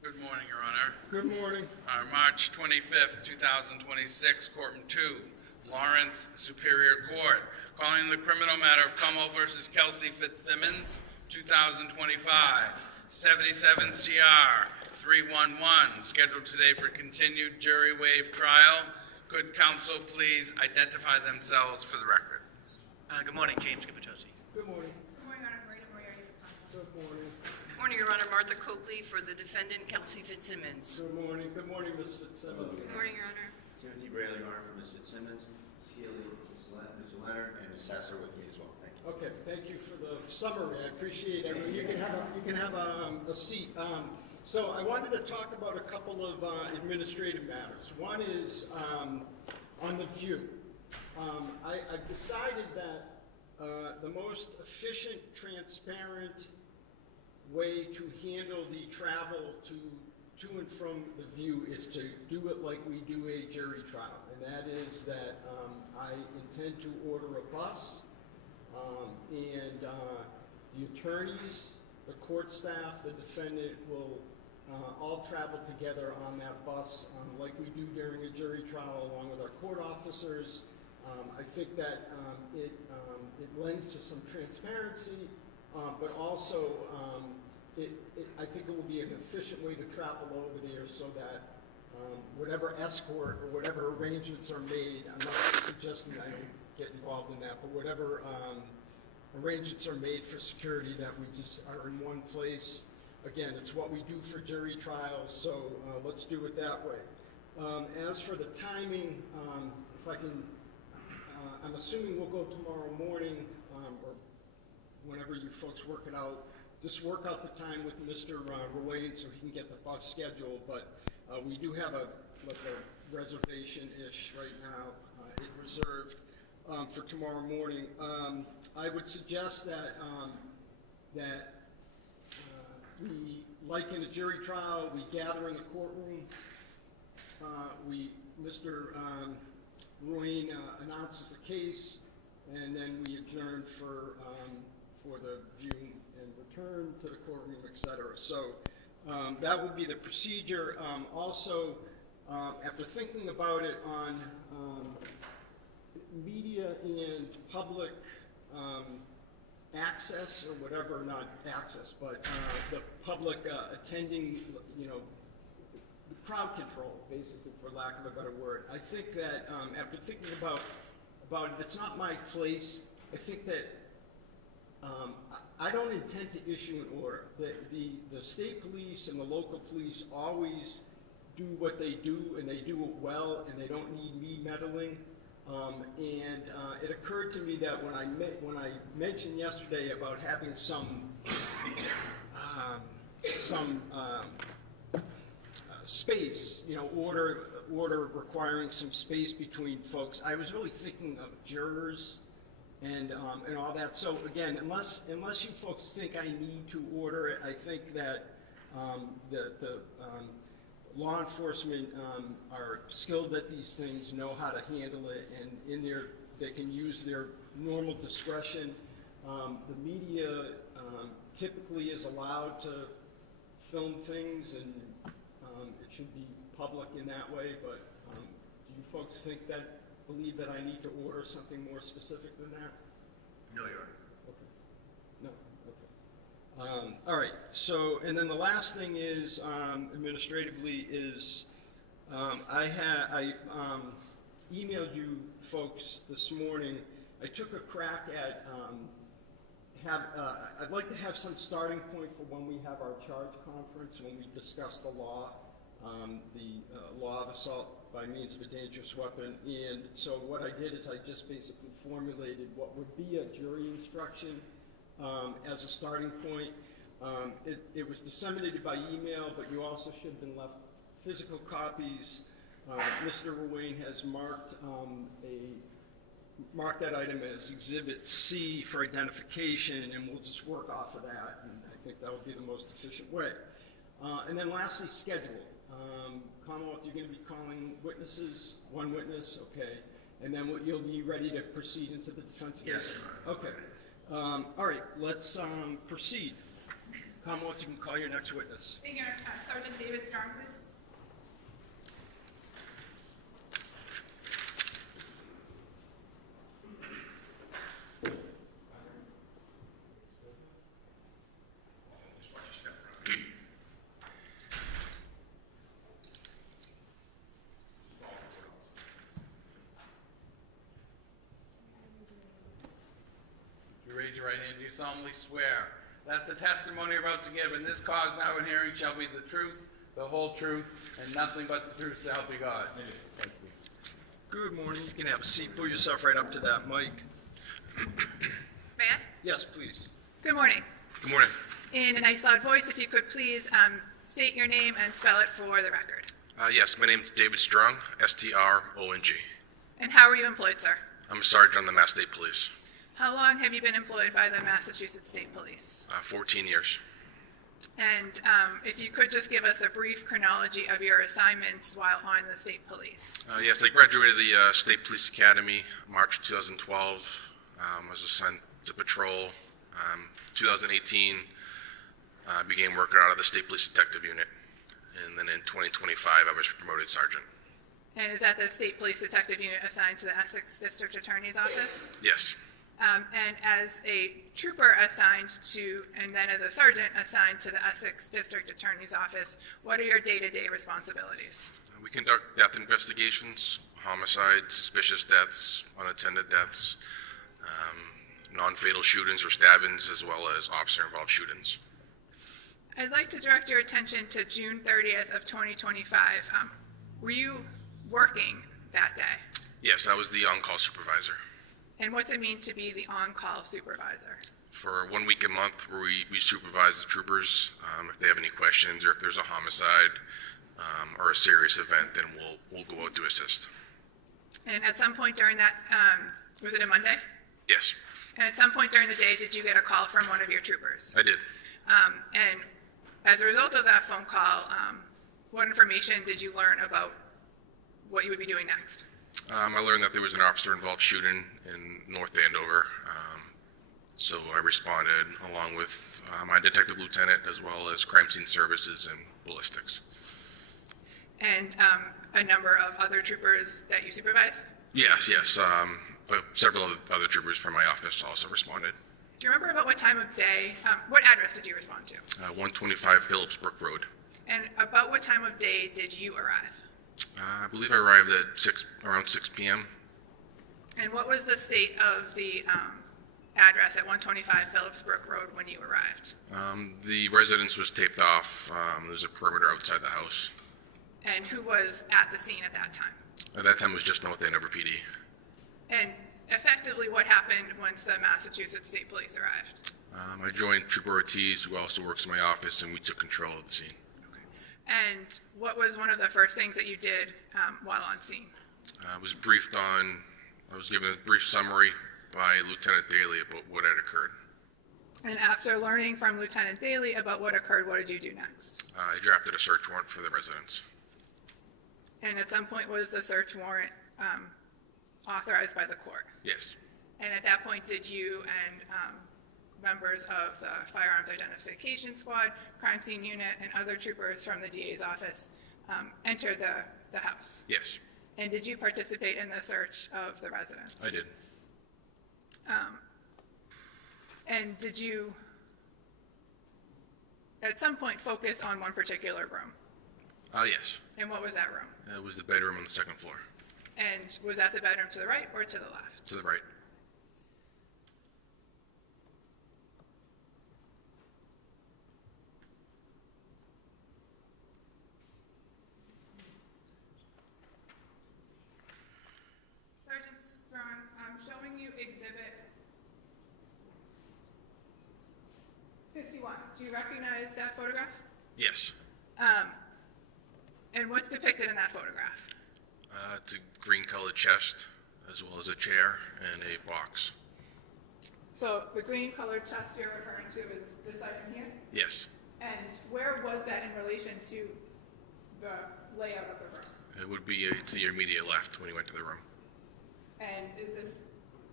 Good morning, Your Honor. Good morning. March 25th, 2026, Courtroom 2, Lawrence Superior Court. Calling the criminal matter of Como versus Kelsey Fitzsimmons, 2025, 77 CR 311, scheduled today for continued jury waive trial. Could counsel please identify themselves for the record? Good morning, James Capitosi. Good morning. Good morning, Your Honor. Marita Moriarty. Good morning. Good morning, Your Honor. Martha Coakley for the defendant, Kelsey Fitzsimmons. Good morning. Good morning, Ms. Fitzsimmons. Good morning, Your Honor. Timothy Brayley, Your Honor, for Ms. Fitzsimmons, Healy, Mr. Leonard, and Ms. Sasser with me as well. Thank you. Okay, thank you for the summary. I appreciate it. You can have a seat. So I wanted to talk about a couple of administrative matters. One is on the view. I've decided that the most efficient, transparent way to handle the travel to and from the view is to do it like we do a jury trial, and that is that I intend to order a bus, and the attorneys, the court staff, the defendant will all travel together on that bus like we do during a jury trial along with our court officers. I think that it lends to some transparency, but also I think it will be an efficient way to travel over there so that whatever escort or whatever arrangements are made, I'm not suggesting I don't get involved in that, but whatever arrangements are made for security, that we just are in one place. Again, it's what we do for jury trials, so let's do it that way. As for the timing, if I can, I'm assuming we'll go tomorrow morning, or whenever you folks work it out. Just work out the time with Mr. Ruane so he can get the bus scheduled, but we do have a reservation-ish right now, it reserved for tomorrow morning. I would suggest that we, like in a jury trial, we gather in the courtroom, Mr. Ruane announces the case, and then we adjourn for the view and return to the courtroom, etc. So that would be the procedure. Also, after thinking about it on media and public access, or whatever, not access, but the public attending, the crowd control, basically, for lack of a better word. I think that after thinking about it, it's not my place. I think that I don't intend to issue an order. The state police and the local police always do what they do, and they do it well, and they don't need me meddling. And it occurred to me that when I mentioned yesterday about having some space, order requiring some space between folks, I was really thinking of jurors and all that. So again, unless you folks think I need to order it, I think that the law enforcement are skilled at these things, know how to handle it, and they can use their normal discretion. The media typically is allowed to film things, and it should be public in that way, but do you folks believe that I need to order something more specific than that? No, Your Honor. Okay. No? Okay. All right. So, and then the last thing is, administratively, is I emailed you folks this morning. I took a crack at I'd like to have some starting point for when we have our charge conference, when we discuss the law, the law of assault by means of a dangerous weapon. And so what I did is I just basically formulated what would be a jury instruction as a starting point. It was disseminated by email, but you also should have been left physical copies. Mr. Ruane has marked that item as Exhibit C for identification, and we'll just work off of that, and I think that will be the most efficient way. And then lastly, schedule. Commonwealth, you're going to be calling witnesses, one witness, okay, and then you'll be ready to proceed into the defense case? Yes. Okay. All right, let's proceed. Commonwealth, you can call your next witness. Figure, Sergeant David Strong, please. You raise your right hand, do you solemnly swear that the testimony you're about to give in this cause now in hearing shall be the truth, the whole truth, and nothing but the truth, so help you God? Thank you. Good morning. You can have a seat. Pull yourself right up to that mic. May I? Yes, please. Good morning. Good morning. In a nice loud voice, if you could please state your name and spell it for the record. Yes, my name is David Strong, S-T-R-O-N-G. And how were you employed, sir? I'm a sergeant on the Mass State Police. How long have you been employed by the Massachusetts State Police? 14 years. And if you could just give us a brief chronology of your assignments while on the State Police. Yes, I graduated the State Police Academy March 2012. I was assigned to patrol. 2018, I began working out of the State Police Detective Unit. And then in 2025, I was promoted sergeant. And is that the State Police Detective Unit assigned to the Essex District Attorney's Office? Yes. And as a trooper assigned to, and then as a sergeant assigned to the Essex District Attorney's Office, what are your day-to-day responsibilities? We conduct death investigations, homicides, suspicious deaths, unattended deaths, non-fatal shootings or stabbings, as well as officer-involved shootings. I'd like to direct your attention to June 30th of 2025. Were you working that day? Yes, I was the on-call supervisor. And what's it mean to be the on-call supervisor? For 1 week a month, where we supervise the troopers. If they have any questions, or if there's a homicide or a serious event, then we'll go out to assist. And at some point during that, was it a Monday? Yes, And at some point during the day, did you get a call from one of your troopers? I did. And as a result of that phone call, what information did you learn about what you would be doing next? I learned that there was an officer-involved shooting in North Andover, so I responded along with my detective lieutenant, as well as crime scene services and ballistics. And a number of other troopers that you supervise? Yes. Several other troopers from my office also responded. Do you remember about what time of day, what address did you respond to? 125 Phillips Brook Road. And about what time of day did you arrive? I believe I arrived at around 6 p.m. And what was the state of the address at 125 Phillips Brook Road when you arrived? The residence was taped off. There's a perimeter outside the house. And who was at the scene at that time? At that time, it was just North Andover PD. And effectively, what happened once the Massachusetts State Police arrived? I joined Trooper Ortiz, who also works in my office, and we took control of the scene. And what was one of the first things that you did while on scene? I was given a brief summary by Lieutenant Daly about what had occurred. And after learning from Lieutenant Daly about what occurred, what did you do next? I drafted a search warrant for the residence. And at some point, was the search warrant authorized by the court? Yes. And at that point, did you and members of the Firearms Identification Squad, Crime Scene Unit, and other troopers from the DA's office enter the house? Yes, And did you participate in the search of the residence? I did. And did you, at some point, focus on one particular room? Yes. And what was that room? It was the bedroom on the second floor. And was that the bedroom to the right or to the left? To the right. Sergeant Strong, I'm showing you Exhibit 51. Do you recognize that photograph? Yes. And what's depicted in that photograph? It's a green-colored chest, as well as a chair and a box. So the green colored chest you're referring to is this item here? Yes. And where was that in relation to the layout of the room? It would be to your immediate left when you went to the room. And is this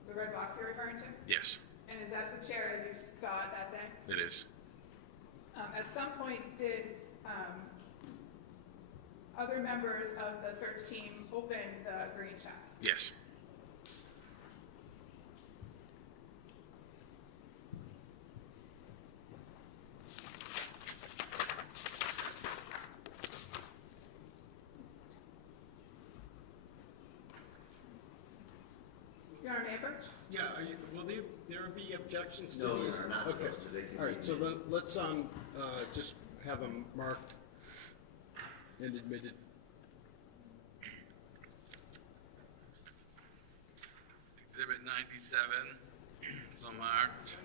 the red box you're referring to? Yes, And is that the chair as you saw it that day? it is. At some point, did other members of the search team open the green chest? Yes. Your Honor, may I approach? Yeah, will there be objections to these? No, Your Honor, not Okay. supposed to. They can All right, be so admitted. let's just have them marked and admitted. Exhibit 97, so marked.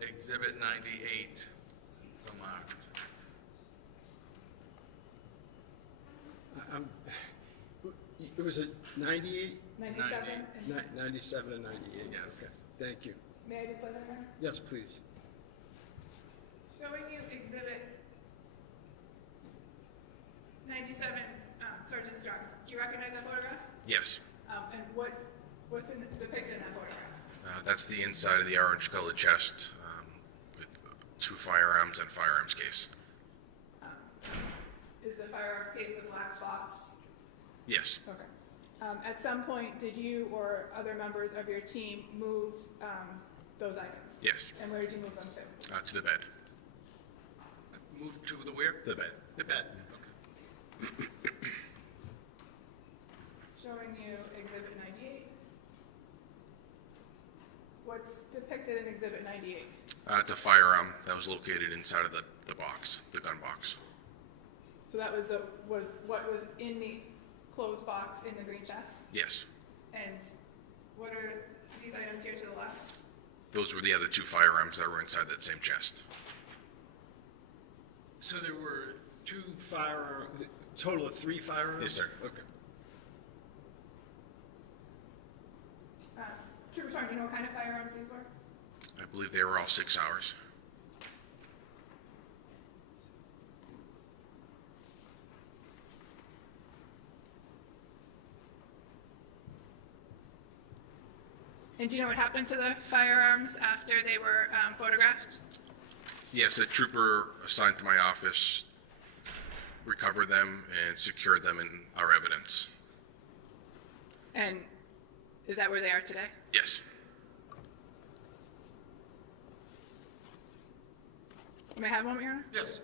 Exhibit 98, so marked. It was a 98, 97? And 97 and 98? Yes. Okay, thank you. may I display that, Your Honor? Yes, please. Showing you exhibit 97, Sergeant Strong. Do you recognize that photograph? Yes. And what's depicted in that photograph? That's the inside of the orange-colored chest with two firearms and firearms case. Is the firearms case the black box? Yes. Okay. At some point, did you or other members of your team move those items? Yes. And where did you move them to? To the bed. Move to the where? The bed. The bed. Showing you exhibit 98. What's depicted in exhibit 98? It's a firearm that was located inside of the box, the gun box. So that was what was in the closed box in the green chest? Yes. And what are these items here to the left? Those were the other two firearms that were inside that same chest. So there were two firearms, total of 3 firearms? Yes, sir. Okay. Trooper Strong, do you know what kind of firearms these were? I believe they were all 6 hours. And do you know what happened to the firearms after they were photographed? Yes, a trooper assigned to my office recovered them and secured them in our evidence. And is that where they are today? Yes. May I have one, Your Honor? Yes.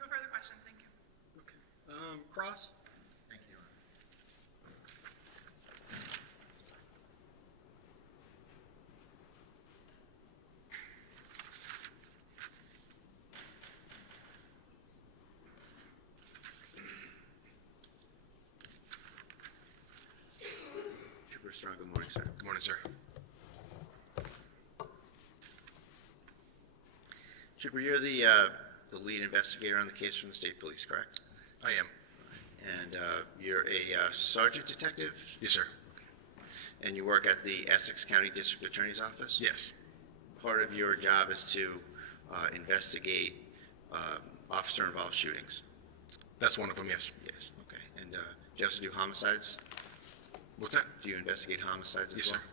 No further questions, thank you. Okay. Cross? Thank you, Your Honor. Trooper Strong, good morning, sir. Good morning, sir. Trooper, you're the lead investigator on the case from the state police, correct? I am. And you're a sergeant detective, Yes, sir. and you work at the Essex County District Attorney's Office? Yes. Part of your job is to investigate officer-involved shootings? That's one of them, yes. Yes, okay. And do you also do homicides? What's that? Do you investigate homicides as Yes, well? sir.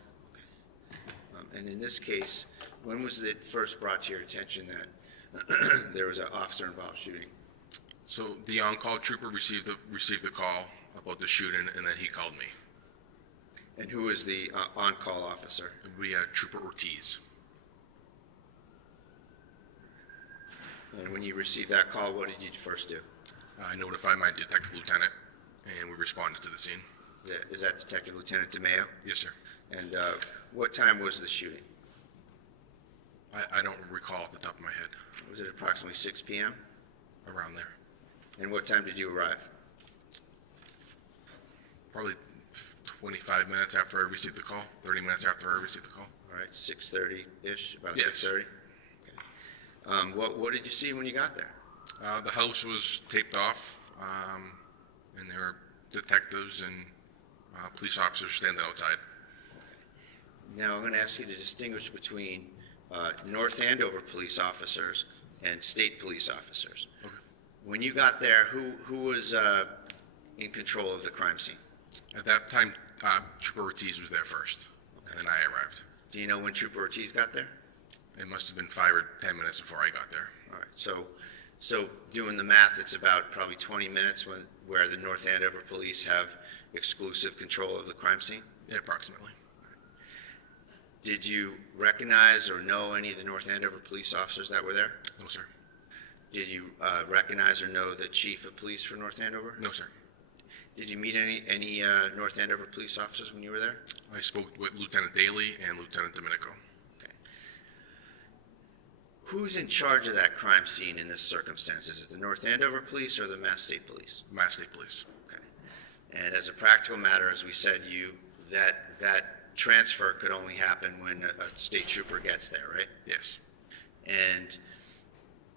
Okay. And in this case, when was it first brought to your attention that there was an officer-involved shooting? So the on-call trooper received the call about the shooting, and then he called me. And who was the on-call officer? We had Trooper Ortiz. And when you received that call, what did you first do? I notified my detective lieutenant, and we responded to the scene. Is that Detective Lieutenant DeMeo? Yes, sir. And what time was the shooting? I don't recall off the top of my head. Was it approximately 6 p.m.? Around there. And what time did you arrive? Probably 25 minutes after I received the call, 30 minutes after I received the call. All right, 6:30-ish, about Yes. 6:30? Okay. What did you see when you got there? The house was taped off, and there were detectives and police officers standing outside. Now, I'm going to ask you to distinguish between North Andover police officers and state police officers. Okay. When you got there, who was in control of the crime scene? At that time, Trooper Ortiz was there first. and then I arrived. Do you know when Trooper Ortiz got there? It must have been 5 or 10 minutes before I got there. All right, so doing the math, it's about probably 20 minutes where the North Andover police have exclusive control of the crime scene? Yeah, approximately. Did you recognize or know any of the North Andover police officers that were there? No, sir. Did you recognize or know the chief of police for North Andover? No, sir. Did you meet any North Andover police officers when you were there? I spoke with Lieutenant Daly and Lieutenant Domenico. Okay. Who's in charge of that crime scene in this circumstance? Is it the North Andover police or the Mass State Police? Mass State Police. Okay. And as a practical matter, as we said, that transfer could only happen when a state trooper gets there, right? Yes. And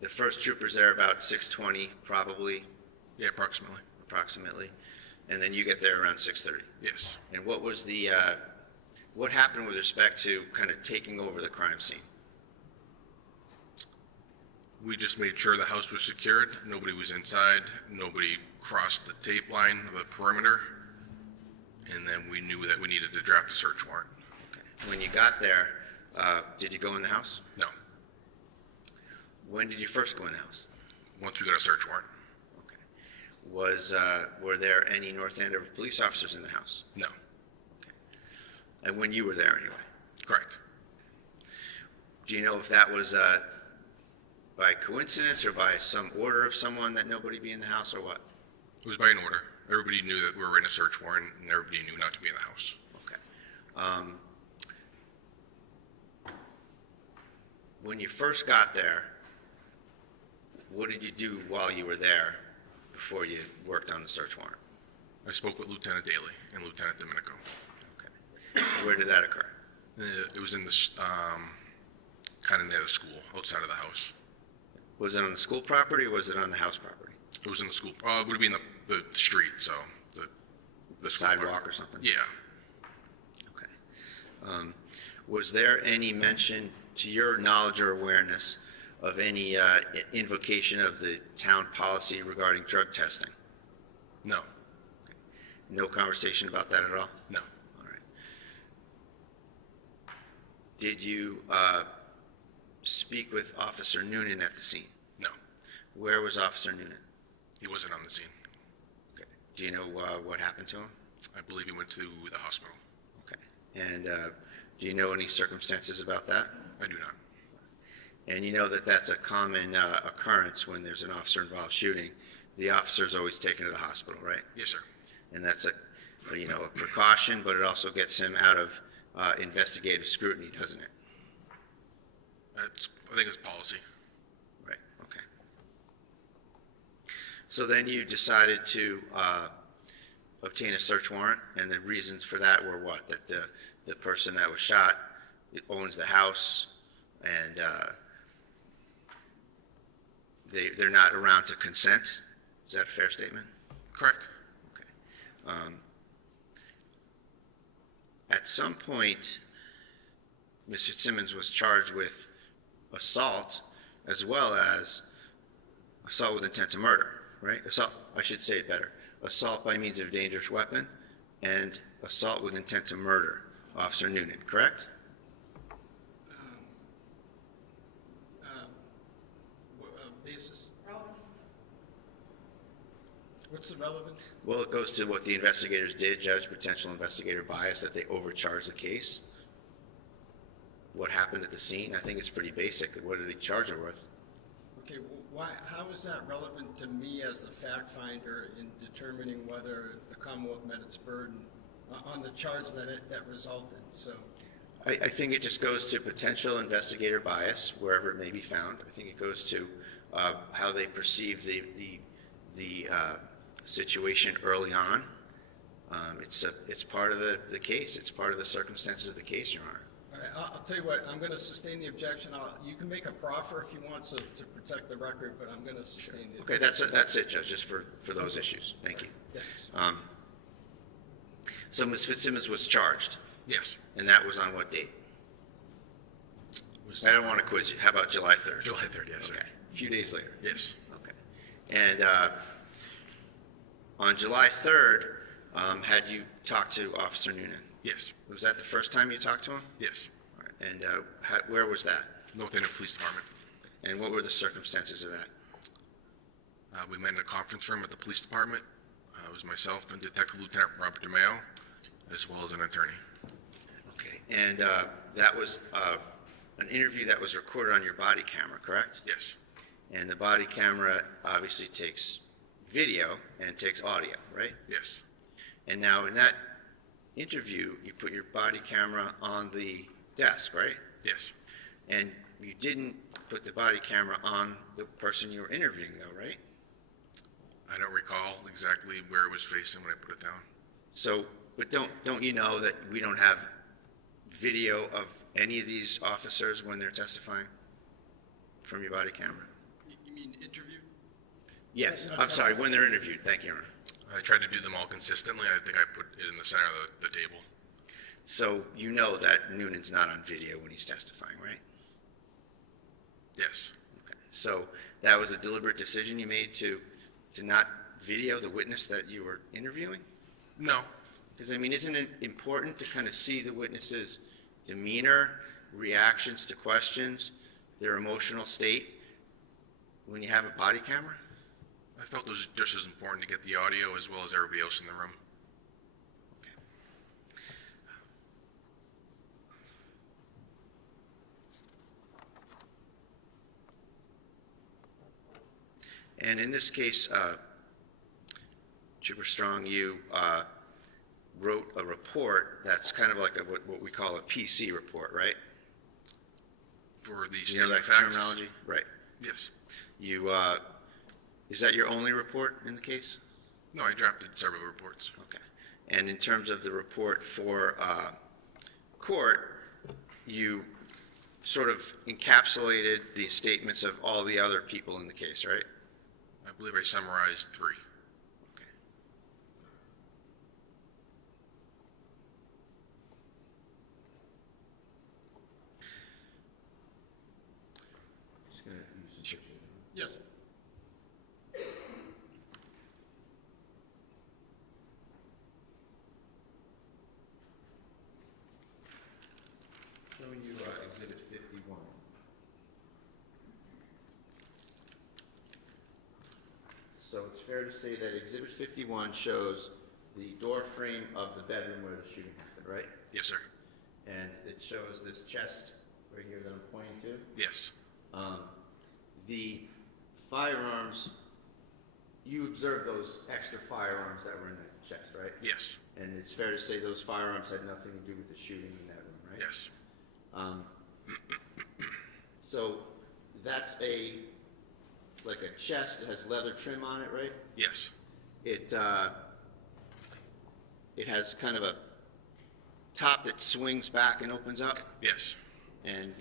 the first trooper's there about 6:20, probably, Yeah, approximately. and then you get there around 6:30. Yes. And what was what happened with respect to kind of taking over the crime scene? We just made sure the house was secured. Nobody was inside. Nobody crossed the tape line of the perimeter. And then we knew that we needed to draft a search warrant. Okay. When you got there, did you go in the house? No. When did you first go in the house? Once we got a search warrant. Okay. Were there any North Andover police officers in the house? No. Okay. And when you were there anyway? Correct. Do you know if that was by coincidence or by some order of someone that nobody be in the house or what? It was by an order. Everybody knew that we were in a search warrant, and everybody knew not to be in the house. Okay. When you first got there, what did you do while you were there before you worked on the search warrant? I spoke with Lieutenant Daly and Lieutenant Domenico. Okay. Where did that occur? It was in this, kind of near the school, outside of the house. Was it on the school property or was it on the house property? It was in the school, it would be in the street, so the school Sidewalk part. or something? Yeah. Okay. Was there any mention, to your knowledge or awareness, of any invocation of the town policy regarding drug testing? No. No conversation about that at all? No. All right. Did you speak with Officer Noonan at the scene? No. Where was Officer Noonan? He wasn't on the scene. Okay. Do you know what happened to him? I believe he went to the hospital. Okay. And do you know any circumstances about that? I do not. And you know that that's a common occurrence when there's an officer-involved shooting. The officer's always taken to the hospital, right? Yes, sir. And that's a precaution, but it also gets him out of investigative scrutiny, doesn't it? I think it's policy. Right, okay. So then you decided to obtain a search warrant, and the reasons for that were what? That the person that was shot owns the house, and they're not around to consent? Is that a fair statement? Correct. Okay. At some point, Ms. Fitzsimmons was charged with assault as well as assault with intent to murder, right? Assault, I should say it better. Assault by means of a dangerous weapon and assault with intent to murder, Officer Noonan, correct? Basis? What's the relevance? Well, it goes to what the investigators did, Judge, potential investigator bias, that they overcharged the case. What happened at the scene? I think it's pretty basic. What did they charge her with? Okay, how is that relevant to me as the fact finder in determining whether the Commonwealth met its burden on the charge that resulted? So, I think it just goes to potential investigator bias, wherever it may be found. I think it goes to how they perceive the situation early on. It's part of the case. It's part of the circumstances of the case, Your Honor. all right, I'll tell you what, I'm going to sustain the objection. You can make a proffer if you want to protect the record, but I'm going to sustain the Okay, that's it, Judge, just for those issues. Thank you. Thanks. So Ms. Fitzsimmons was charged, Yes. and that was on what date? I don't want to quiz you. How about July 3rd? July 3rd, yes, sir. Okay, a few days later. Yes. Okay. And on July 3rd, had you talked to Officer Noonan? Yes. Was that the first time you talked to him? Yes. All right. And where was that? North Andover Police Department. And what were the circumstances of that? We met in a conference room at the police department. It was myself and Detective Lieutenant Robert DeMeo, as well as an attorney. Okay. And that was an interview that was recorded on your body camera, correct? Yes. And the body camera obviously takes video and takes audio, right? Yes. And now in that interview, you put your body camera on the desk, right? Yes. And you didn't put the body camera on the person you were interviewing, though, right? I don't recall exactly where it was facing when I put it down. So, but don't you know that we don't have video of any of these officers when they're testifying from your body camera? You mean interview? Yes, I'm sorry, when they're interviewed. Thank you, Aaron. I tried to do them all consistently. I think I put it in the center of the table. So you know that Noonan's not on video when he's testifying, right? Yes. Okay. So that was a deliberate decision you made to not video the witness that you were interviewing? No. Because, I mean, isn't it important to kind of see the witness's demeanor, reactions to questions, their emotional state when you have a body camera? I felt it was just as important to get the audio as well as everybody else in the room. And in this case, Trooper Strong, you wrote a report that's kind of like what we call a PC report, right? For the You know statement that of facts? terminology? Right. Yes. You, is that your only report in the case? No, I drafted several reports. Okay. And in terms of the report for court, you sort of encapsulated the statements of all the other people in the case, right? I believe I summarized 3. Okay. Just gonna use some pictures. Yes. Showing you Exhibit 51. So it's fair to say that Exhibit 51 shows the door frame of the bedroom where the shooting happened, right? Yes, sir. And it shows this chest right here that I'm pointing to. Yes. The firearms, you observed those extra firearms that were in the chest, right? Yes. And it's fair to say those firearms had nothing to do with the shooting in that room, right? Yes. So that's like a chest that has leather trim on it, right? Yes. It has kind of a top that swings back and opens up, Yes. and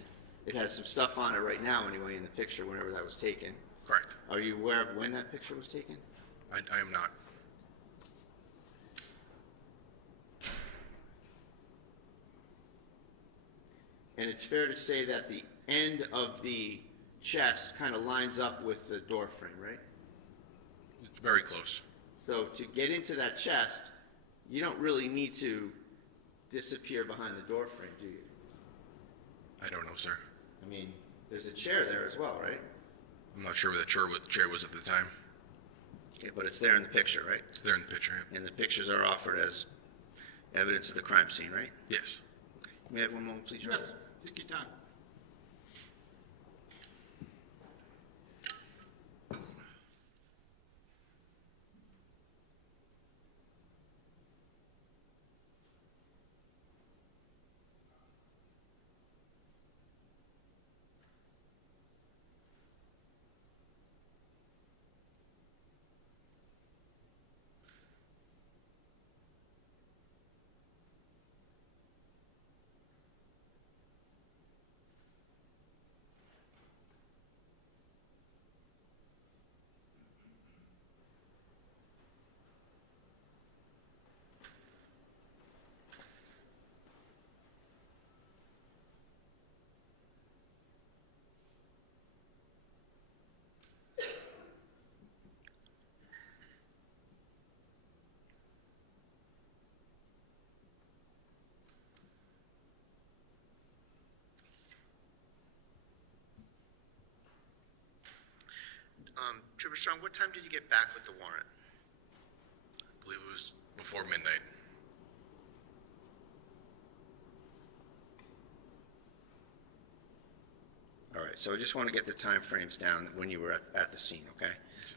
it has some stuff on it right now anyway in the picture whenever that was taken. Correct. Are you aware of when that picture was taken? I am not. And it's fair to say that the end of the chest kind of lines up with the door frame, right? It's very close. So to get into that chest, you don't really need to disappear behind the door frame, do you? I don't know, sir. I mean, there's a chair there as well, right? I'm not sure where the chair was at the time. Yeah, but it's there in the picture, right? It's there in the picture. And the pictures are offered as evidence of the crime scene, right? Yes. Okay. May I have one moment, please, Your Yes, Honor? take your time. Trooper Strong, what time did you get back with the warrant? I believe it was before midnight. All right, so I just want to get the time frames down when you were at the scene, okay?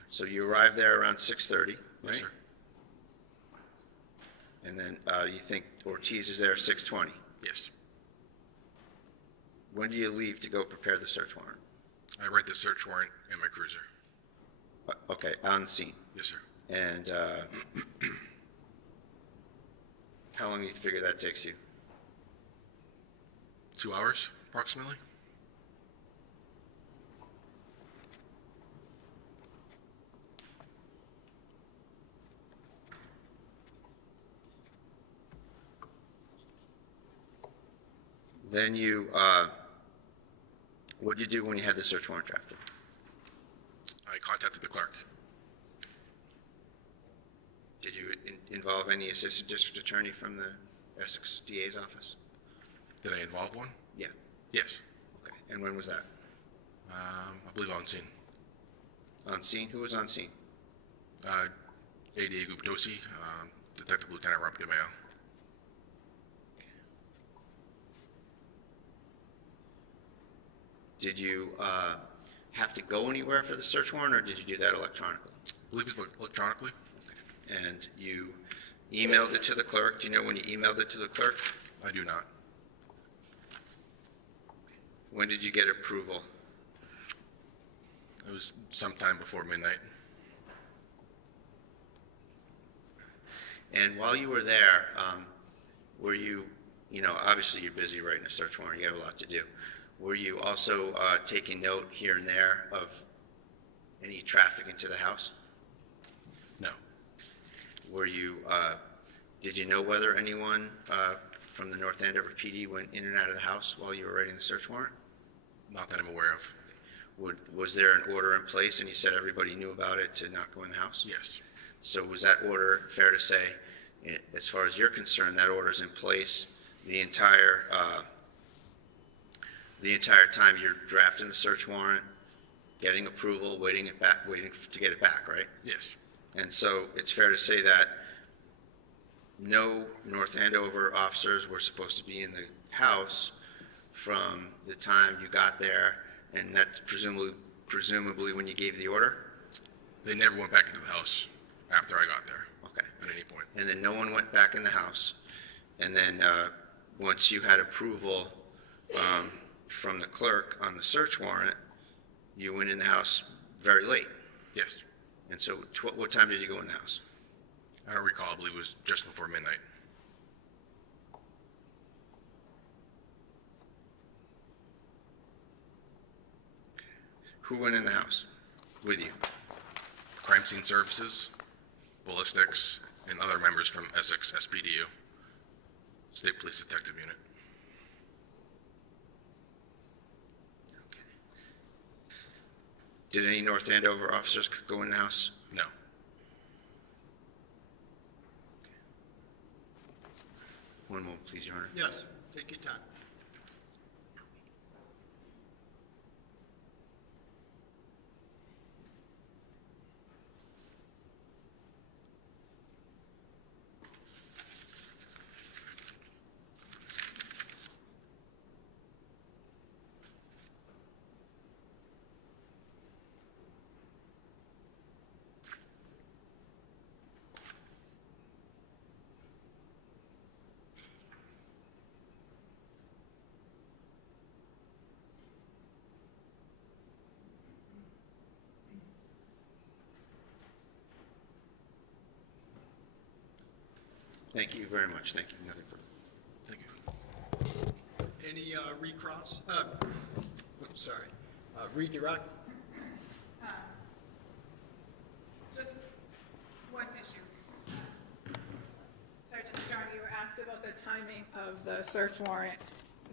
So you arrived there around 6:30, right? Yes, sir. And then you think Ortiz is there 6:20. Yes. When do you leave to go prepare the search warrant? I write the search warrant in my cruiser. Okay, on the scene. Yes, sir. And how long do you figure that takes you? 2 hours, approximately. Then what did you do when you had the search warrant drafted? I contacted the clerk. Did you involve any assistant district attorney from the Essex DA's office? Did I involve one? Yeah. Yes. Okay. And when was that? I believe on scene. On scene? Who was on scene? ADA Guptosi, Detective Lieutenant Robert DeMeo. Did you have to go anywhere for the search warrant, or did you do that electronically? I believe it's electronically. And you emailed it to the clerk. Do you know when you emailed it to the clerk? I do not. When did you get approval? It was sometime before midnight. And while you were there, were you, obviously you're busy writing a search warrant, you have a lot to do. Were you also taking note here and there of any traffic into the house? No. Were you, did you know whether anyone from the North Andover PD went in and out of the house while you were writing the search warrant? Not that I'm aware of. Was there an order in place, and you said everybody knew about it to not go in the house? Yes. So was that order, fair to say, as far as you're concerned, that order's in place the entire time you're drafting the search warrant, getting approval, waiting to get it back, right? Yes. And so it's fair to say that no North Andover officers were supposed to be in the house from the time you got there, and that's presumably when you gave the order? They never went back into the house after I got there. Okay. At any point. And then no one went back in the house. And then once you had approval from the clerk on the search warrant, you went in the house very late. Yes. And so what time did you go in the house? I don't recall. I believe it was just before midnight. Who went in the house with you? Crime scene services, ballistics, and other members from Essex SPDU, State Police Detective Unit. Did any North Andover officers go in the house? No. One moment, please, Your Honor. Yes, take your time. Thank you very much. Thank you. Nothing further. Thank you. Any recross? Sorry, redirect? Just one issue. Sergeant Strong, you were asked about the timing of the search warrant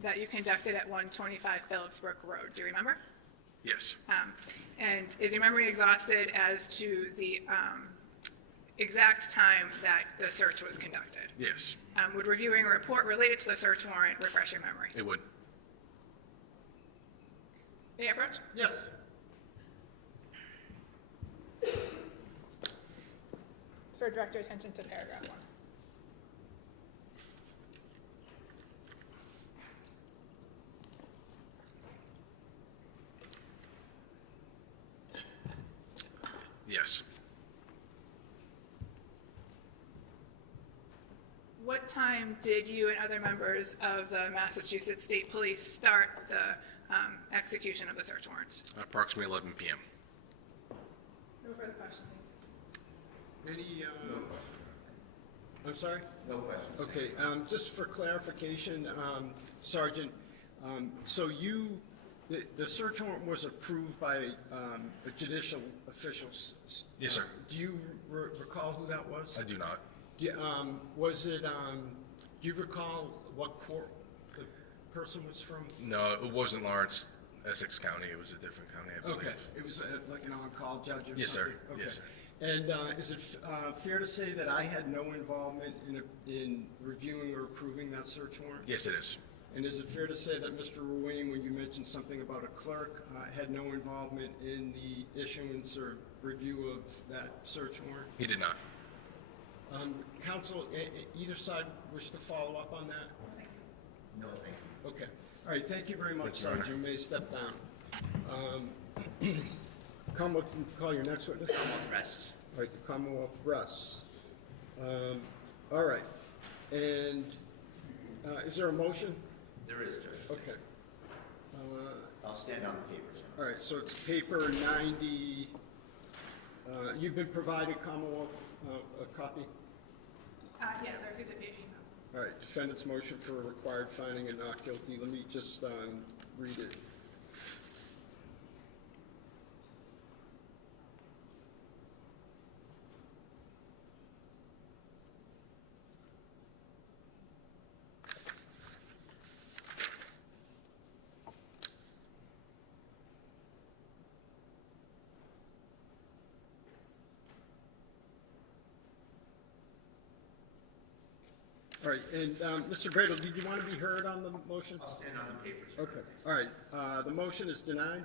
that you conducted at 125 Phillipsbrook Road. Do you remember? Yes. And is your memory exhausted as to the exact time that the search was conducted? Yes. Would reviewing a report related to the search warrant refresh your memory? It would. May I approach? Yes. for direct your attention to paragraph 1. Yes. What time did you and other members of the Massachusetts State Police start the execution of the search warrant? Approximately 11 p.m. No further questions. Any, I'm sorry? No questions. Okay, just for clarification, Sergeant, so the search warrant was approved by a judicial official? Yes, sir. Do you recall who that was? I do not. Was it, do you recall what court the person was from? No, it wasn't Lawrence, Essex County. It was a different county, I believe. Okay, it was like an on-call judge or something? Yes, sir. Okay. Yes, sir. And is it fair to say that I had no involvement in reviewing or approving that search warrant? Yes, it is. And is it fair to say that Mr. Ruane, when you mentioned something about a clerk, had no involvement in the issuance or review of that search warrant? He did not. Counsel, either side wish to follow up on that? No, thank you. Okay. All right, thank you very much, Thank you, Your Honor. Sergeant. You may step down. Commonwealth, can you call your next witness? Commonwealth rests. All right, the Commonwealth rests. All right. And is there a motion? There is, Judge. Okay. I'll stand on the papers. All right, so it's paper 90. You've been provided, Commonwealth, a copy? Yes, I received a few emails. All right, defendant's motion for a required finding and not guilty. Let me just read it. All right, and Mr. Bradle, did you want to be heard on the motion? I'll stand on the papers. Okay, all right, the motion is denied.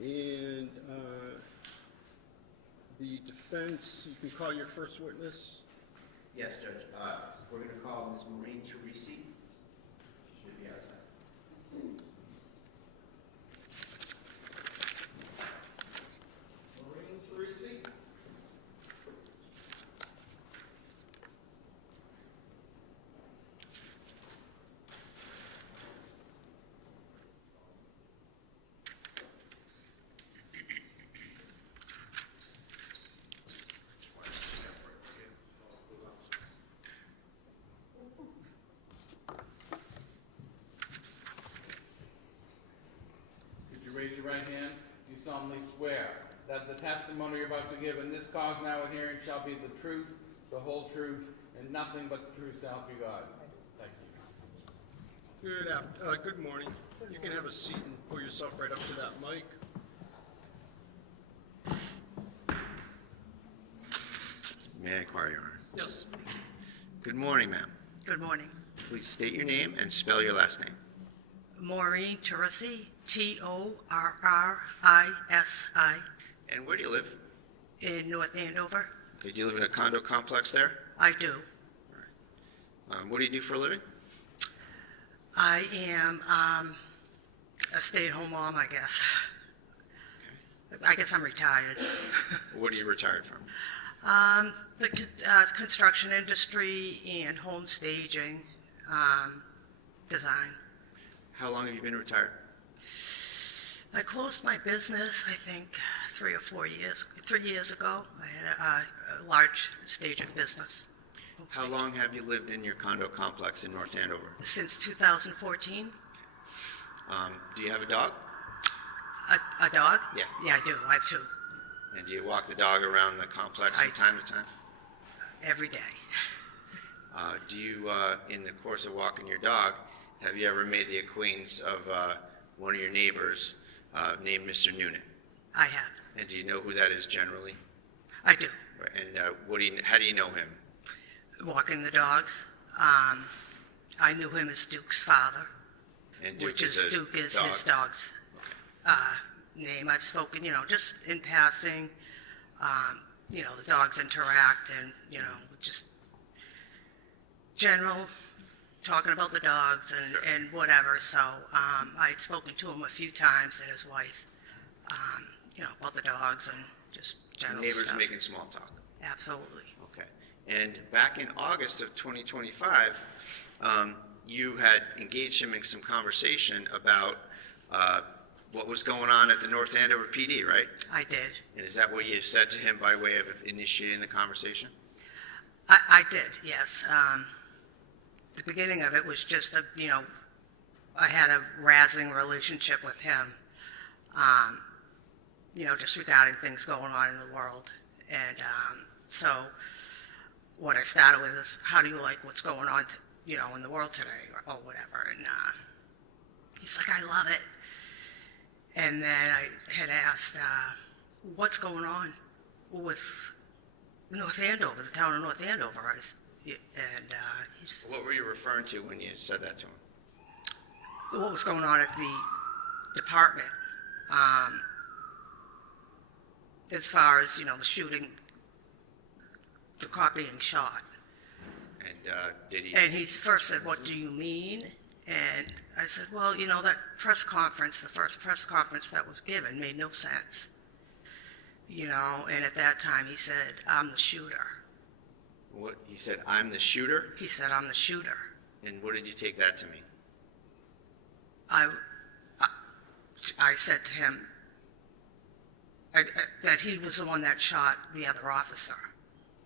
And the defense, you can call your first witness. Yes, Judge. We're going to call Ms. Maureen Teresi. She should be outside. Maureen Teresi. Could you raise your right hand? Do you solemnly swear that the testimony you're about to give in this cause now and hearing shall be the truth, the whole truth, and nothing but the truth, so help you God? Thank you. Good morning. You can have a seat and pull yourself right up to that mic. May I inquire, Your Honor? Yes. Good morning, ma'am. Good morning. Please state your name and spell your last name. Maureen Teresi, Torrisi, And where do you live? in North Andover. Okay, do you live in a condo complex there? I do. What do you do for a living? I am a stay-at-home mom, I guess. I guess I'm retired. What are you retired from? The construction industry and home staging, design. How long have you been retired? I closed my business, I think, 3 or 4 years. 3 years ago, I had a large staging business. How long have you lived in your condo complex in North Andover? Since 2014. Do you have a dog? A dog? Yeah. Yeah, I do. I have 2. And do you walk the dog around the complex from I- time to time? Every day. Do you, in the course of walking your dog, have you ever made the acquaintance of one of your neighbors named Mr. Noonan? I have. And do you know who that is generally? I do. Right, and how do you know him? Walking the dogs. I knew him as Duke's father, And Duke which is a Duke is dog? his dog's name. I've spoken, just in passing. The dogs interact and, just general talking about the dogs and whatever. So I'd spoken to him a few times and his wife, about the dogs and just general Neighbors stuff. making small talk. Absolutely. Okay. And back in August of 2025, you had engaged him in some conversation about what was going on at the North Andover PD, right? I did. And is that what you said to him by way of initiating the conversation? I did, yes. The beginning of it was just I had a razzing relationship with him, just regarding things going on in the world. And so what I started with is, how do you like what's going on, in the world today or whatever? And he's like, I love it. And then I had asked, what's going on with North Andover, the town of North Andover? He's, What were you referring to when you said that to him? what was going on at the department, as far as, the shooting, the cop being shot. And did he? And he first said, what do you mean? And I said, well, that press conference, the first press conference that was given made no sense. And at that time he said, I'm the shooter. What he said? I'm the shooter. He said, I'm the shooter. And what did you take that to mean? I said to him that he was the one that shot the other officer,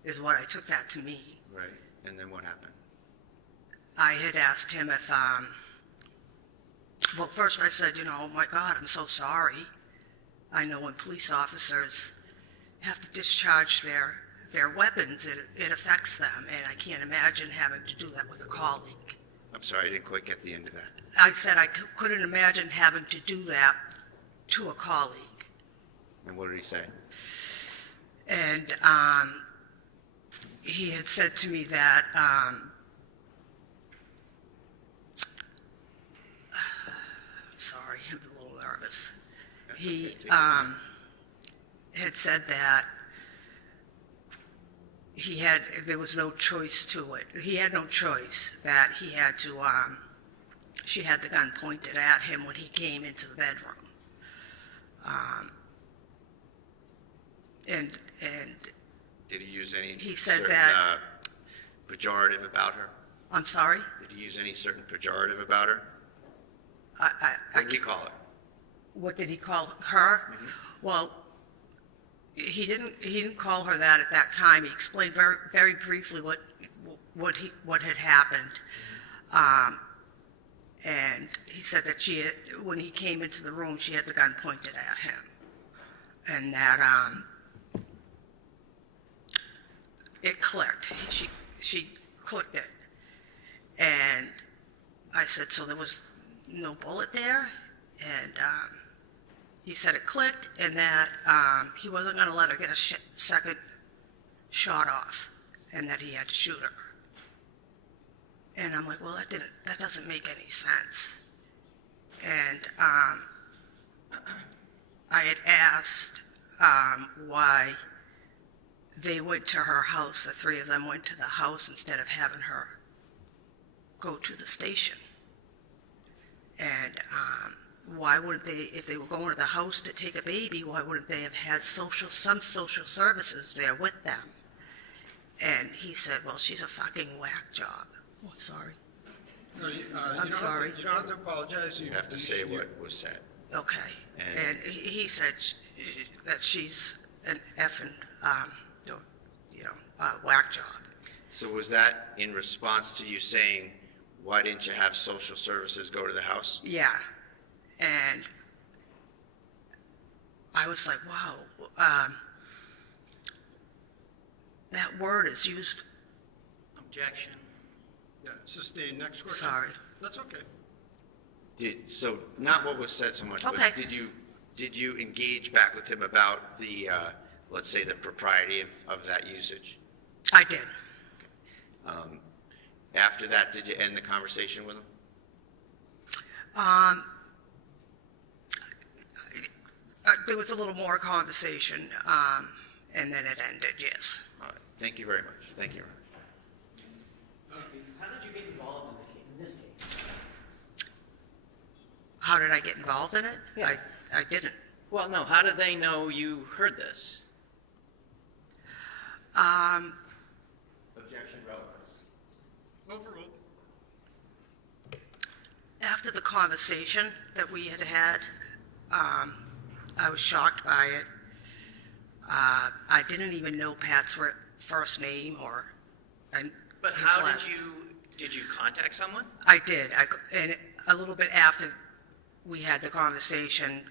is what I took that to mean. Right. And then what happened? I had asked him if, well, first I said, oh my God, I'm so sorry. I know when police officers have to discharge their weapons, it affects them, and I can't imagine having to do that with a colleague. I'm sorry, I didn't quite get the end of that. I said I couldn't imagine having to do that to a colleague. And what did he say? And he had said to me that sorry, I'm a little nervous. That's He okay, take your time. had said that there was no choice to it. He had no choice, that he had to, she had the gun pointed at him when he came into the bedroom. And Did he use any he said certain that- pejorative about her? I'm sorry? Did he use any certain pejorative about her? I What did he call it? What did he call her? Mm-hmm. Well, he didn't call her that at that time. He explained very, very briefly what had happened. And he said that when he came into the room, she had the gun pointed at him. And that it clicked. She clicked it. And I said, so there was no bullet there? And he said it clicked, and that he wasn't going to let her get a second shot off, and that he had to shoot her. And I'm like, well, that doesn't make any sense. And I had asked why they went to her house, the three of them went to the house instead of having her go to the station. And why wouldn't they, if they were going to the house to take a baby, why wouldn't they have had some social services there with them? And he said, well, she's a fucking whack job. Oh, sorry. No, I'm sorry. You don't have to apologize. You have to say what was said. Okay. And- And he said that she's an effing, whack job. So was that in response to you saying, why didn't you have social services go to the house? Yeah. And I was like, wow, that word is used, Objection. Yeah, sustain. Next question. sorry. That's okay. So not what was said so much, Okay. but did you engage back with him about the, let's say, the propriety of that usage? I did. After that, did you end the conversation with him? There was a little more conversation, and then it ended, yes. All right, thank you very much. Thank you. How did you get involved in this case? How did I get involved in it? Yeah. I didn't. Well, no, how did they know you heard this? Objection, relevance. Overruled. After the conversation that we had had, I was shocked by it. I didn't even know Pat's first name or But his how last. did you contact someone? I did. And a little bit after we had the conversation,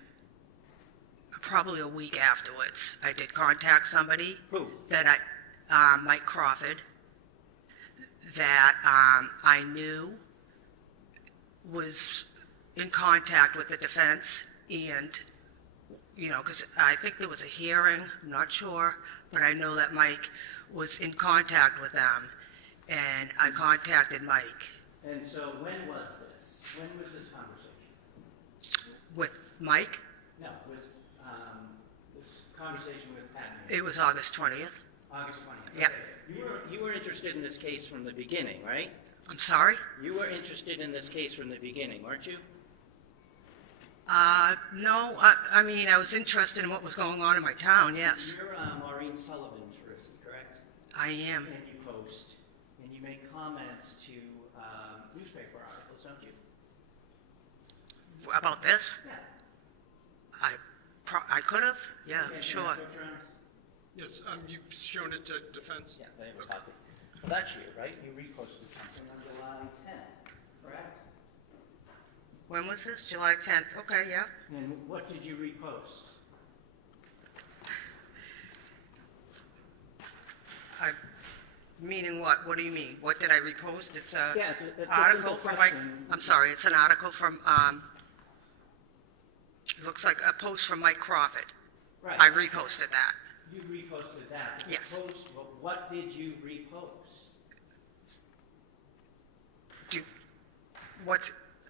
probably a week afterwards, I did contact somebody. Who? That Mike Crawford, that I knew was in contact with the defense, and, you know, because I think there was a hearing, I'm not sure, but I know that Mike was in contact with them, and I contacted Mike And so when was this? When was this conversation? with Mike. No, with this conversation with Pat. It was August 20th. August 20th. Yep. Okay. You were interested in this case from the beginning, right? I'm sorry? You were interested in this case from the beginning, weren't you? No, I mean, I was interested in what was going on in my town, yes. You're Maureen Sullivan, Teresi, correct? I am. And you post, and you make comments to newspaper articles, don't you? About this? Yeah. I could have, yeah, Can sure. you have a picture on it? Yes, you've shown it to defense? Yeah, they have a copy. Well, that's you, right? You reposted something on July 10th, correct? When was this? July 10th? Okay, yeah. And what did you repost? Meaning what? What do you mean? What did I repost? It's a Yeah, it's a article simple from Mike. question. I'm sorry, it's an article from, it looks like a post from Mike Crawford. Right. I reposted that. You reposted that. The Yes. Post, well, what did you repost?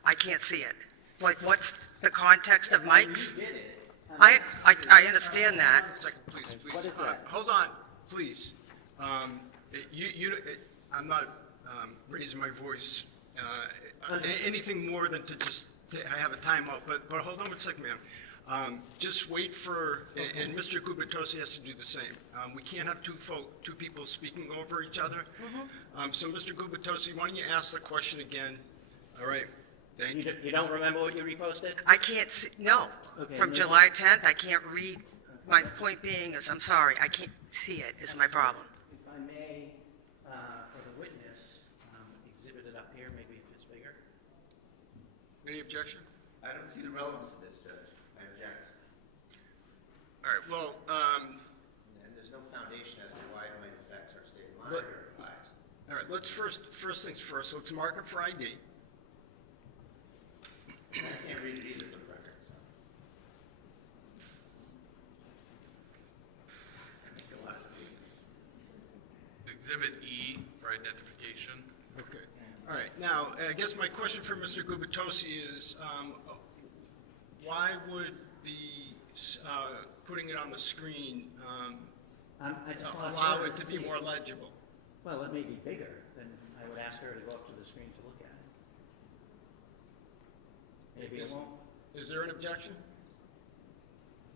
I can't see it. Like, what's the context of Mike's? You did it. I understand that. Second, please, please. What is that? Hold on, please. I'm not raising my voice, anything more than to just have a timeout, but hold on one second, ma'am. Just wait for, and Mr. Gubitosi has to do the same. We can't have two people speaking over each other. So, Mr. Gubitosi, why don't you ask the question again? All right, thank you. You don't remember what you reposted? I can't see, no. Okay, From move July 10th, I can't read. My point being is, I'm sorry, I can't see it, is my problem. If I may, for the witness, exhibit it up here, maybe if it's bigger. Any objection? I don't see the relevance of this, Judge. I object. All right, well, And there's no foundation as to why it might affect our state of mind or advice. all right, let's first things first, let's mark it for ID. I can't read it either for the record, so. I make a lot of statements. Exhibit E for identification. Okay. All right. Now, I guess my question for Mr. Gubitosi is, why would the putting it on the screen I just want allow her it to be see more legible? Well, it may be bigger, then I would ask her to go up to the screen to look at it. Maybe it won't. Is there an objection?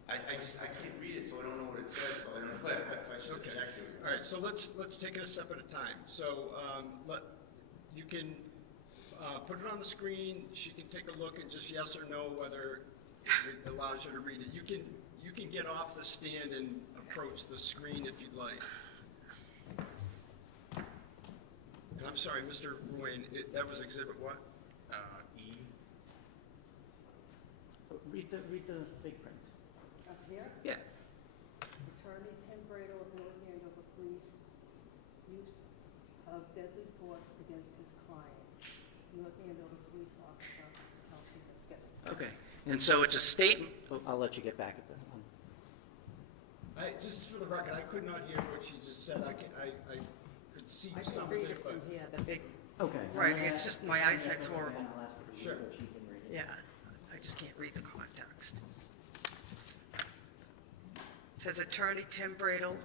I can't read it, so I don't know what it says, so I don't know if I should Okay. object to it. All right. So let's take it a step at a time. So you can put it on the screen. She can take a look and just yes or no whether it allows her to read it. You can get off the stand and approach the screen if you'd like. And I'm sorry, Mr. Ruane, that was exhibit what? E. Read the big print. Up here, Yeah. Attorney Tim Brado of North Andover Police, use of deadly force against his client. North Andover Police Officer Kelsey Fitzsimmons. Okay. And so it's a statement. Oh, I'll let you get back at that. Just for the record, I could not hear what she just said. I could see I some can of read it, it but from here, the big, Okay. Right, it's just my eyesight's horrible. I'll ask her to read Sure. it, so she can read it. Yeah, I just can't read the context. Says Attorney Tim Bradle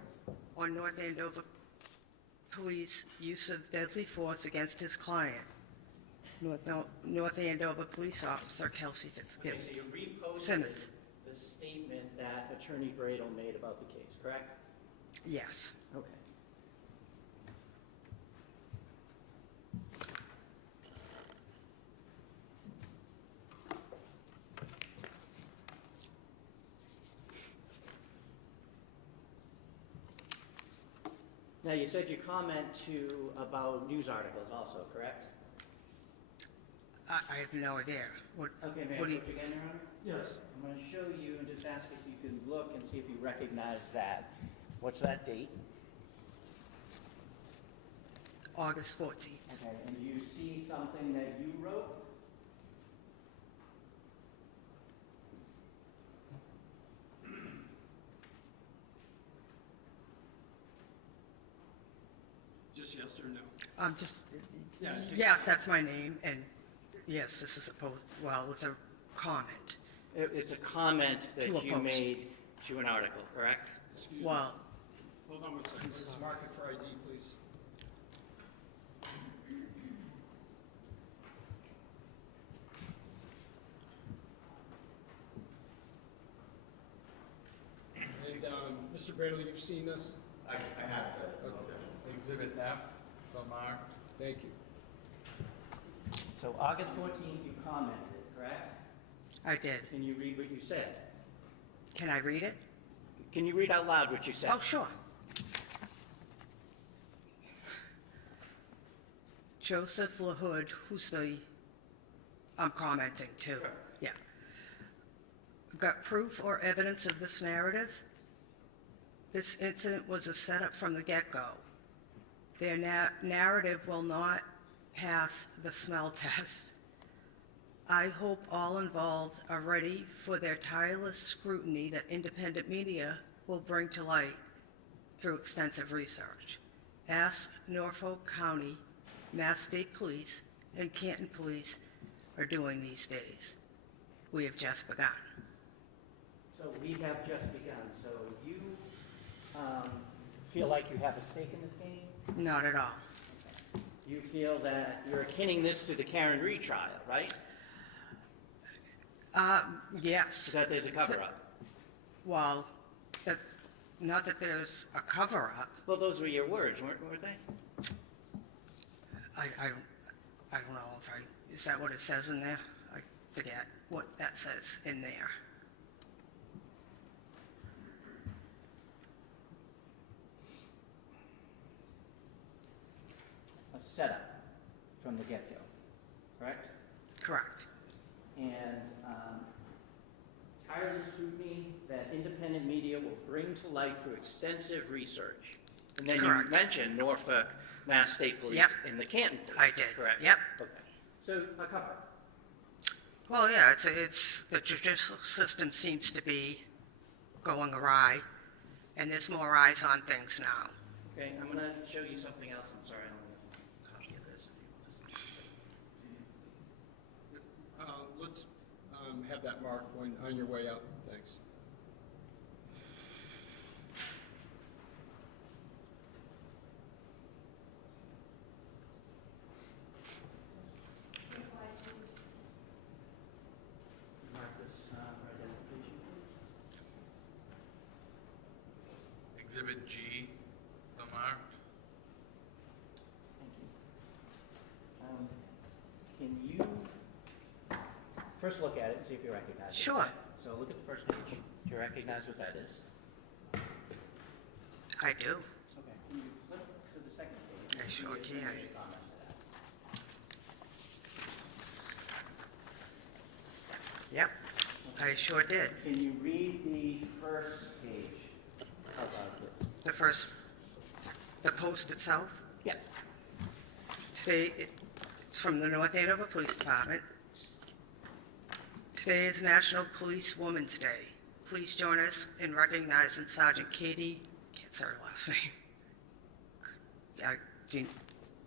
on North Andover Police use of deadly force against his client, North Andover Police Officer Kelsey Okay, Fitzsimmons. so you reposted Simmons. the statement that Attorney Bradle made about the case, correct? Yes. Okay. Now, you said you comment to about news articles also, correct? I have no idea. What, Okay, may I what do you, approach again, Your Honor? Yes. I'm going to show you and just ask if you can look and see if you recognize that. What's that date? August 14th. Okay, and you see something that you wrote? Just yes or no? Just, Yeah, yes, that's my name, and yes, this is well, it's a comment. It's a comment that To a you post. made to an article, correct? Excuse me. Well, Hold on one second. Let's mark it for ID, please. And, Mr. Bradley, you've seen this? I have, Okay. Exhibit F, so marked. Thank you. So August 14th, you commented, correct? I did. Can you read what you said? Can I read it? Can you read out loud what you said? Oh, sure. Joseph LaHood, who's I'm commenting too. Sure. Yeah. Got proof or evidence of this narrative? This incident was a setup from the get-go. Their narrative will not pass the smell test. I hope all involved are ready for their tireless scrutiny that independent media will bring to light through extensive research. Ask Norfolk County, Mass State Police, and Canton Police are doing these days. We have just begun. So we have just begun. So you feel like you have a stake in this game? Not at all. You feel that you're akinning this to the Karen Reed trial, right? Yes. That there's a cover-up. Well, not that there's a cover-up. Well, those were your words, weren't they? I don't know if is that what it says in there? I forget what that says in there. A setup from the get-go, correct? Correct. And tireless scrutiny that independent media will bring to light through extensive research. And then Correct. you mentioned Norfolk, Mass State Police, Yep. and the Canton Police. I did. Correct? Yep. Okay. So a cover. Well, yeah, it's the judicial system seems to be going awry, and there's more eyes on things now. Okay, I'm going to show you something else. I'm sorry, I don't have a copy of this. Let's have that marked on your way out. Thanks. Mark this for identification, please. Exhibit G, so marked. Thank you. Can you first look at it and see if you recognize it? Sure. okay? So look at the first page. Do you recognize what that is? I do. Okay. Can you flip to the second page? I sure See if can. there's a comment to that. Yep, I sure did. Can you read the first page about this? The post itself. Yeah. Today, it's from the North Andover Police Department. Today is National Police Women's Day. Please join us in recognizing Sergeant Katie, can't say her last name. Do you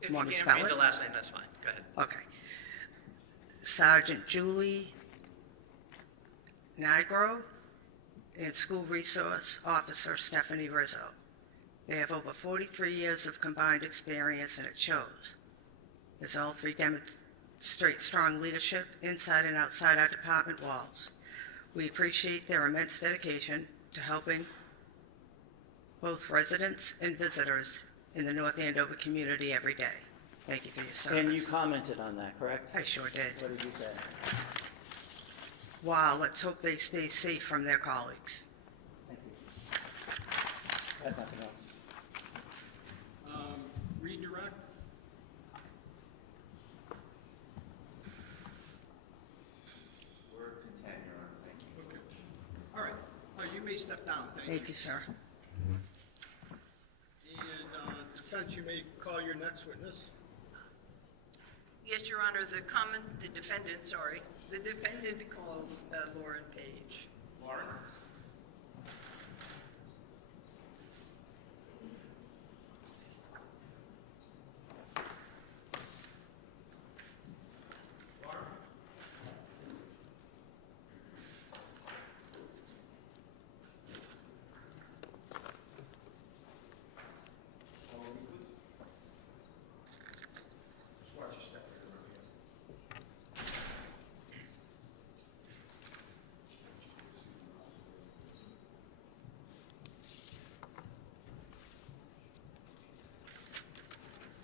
If want you me to can't spell read it? the last name, that's fine. Go ahead. Okay. Sergeant Julie Nigro and School Resource Officer Stephanie Rizzo. They have over 43 years of combined experience, and it shows, as all three demonstrate strong leadership inside and outside our department walls. We appreciate their immense dedication to helping both residents and visitors in the North Andover community every day. Thank you for your service. And you commented on that, correct? I sure did. What did you say? Wow, let's hope they stay safe from their colleagues. Thank you. I have nothing else. Redirect? We're content, Your Honor, thank you. Okay. All right. You may step down. Thank you. Thank you, sir. And defense, you may call your next witness. Yes, Your Honor, the defendant calls Lauren Page. Lauren?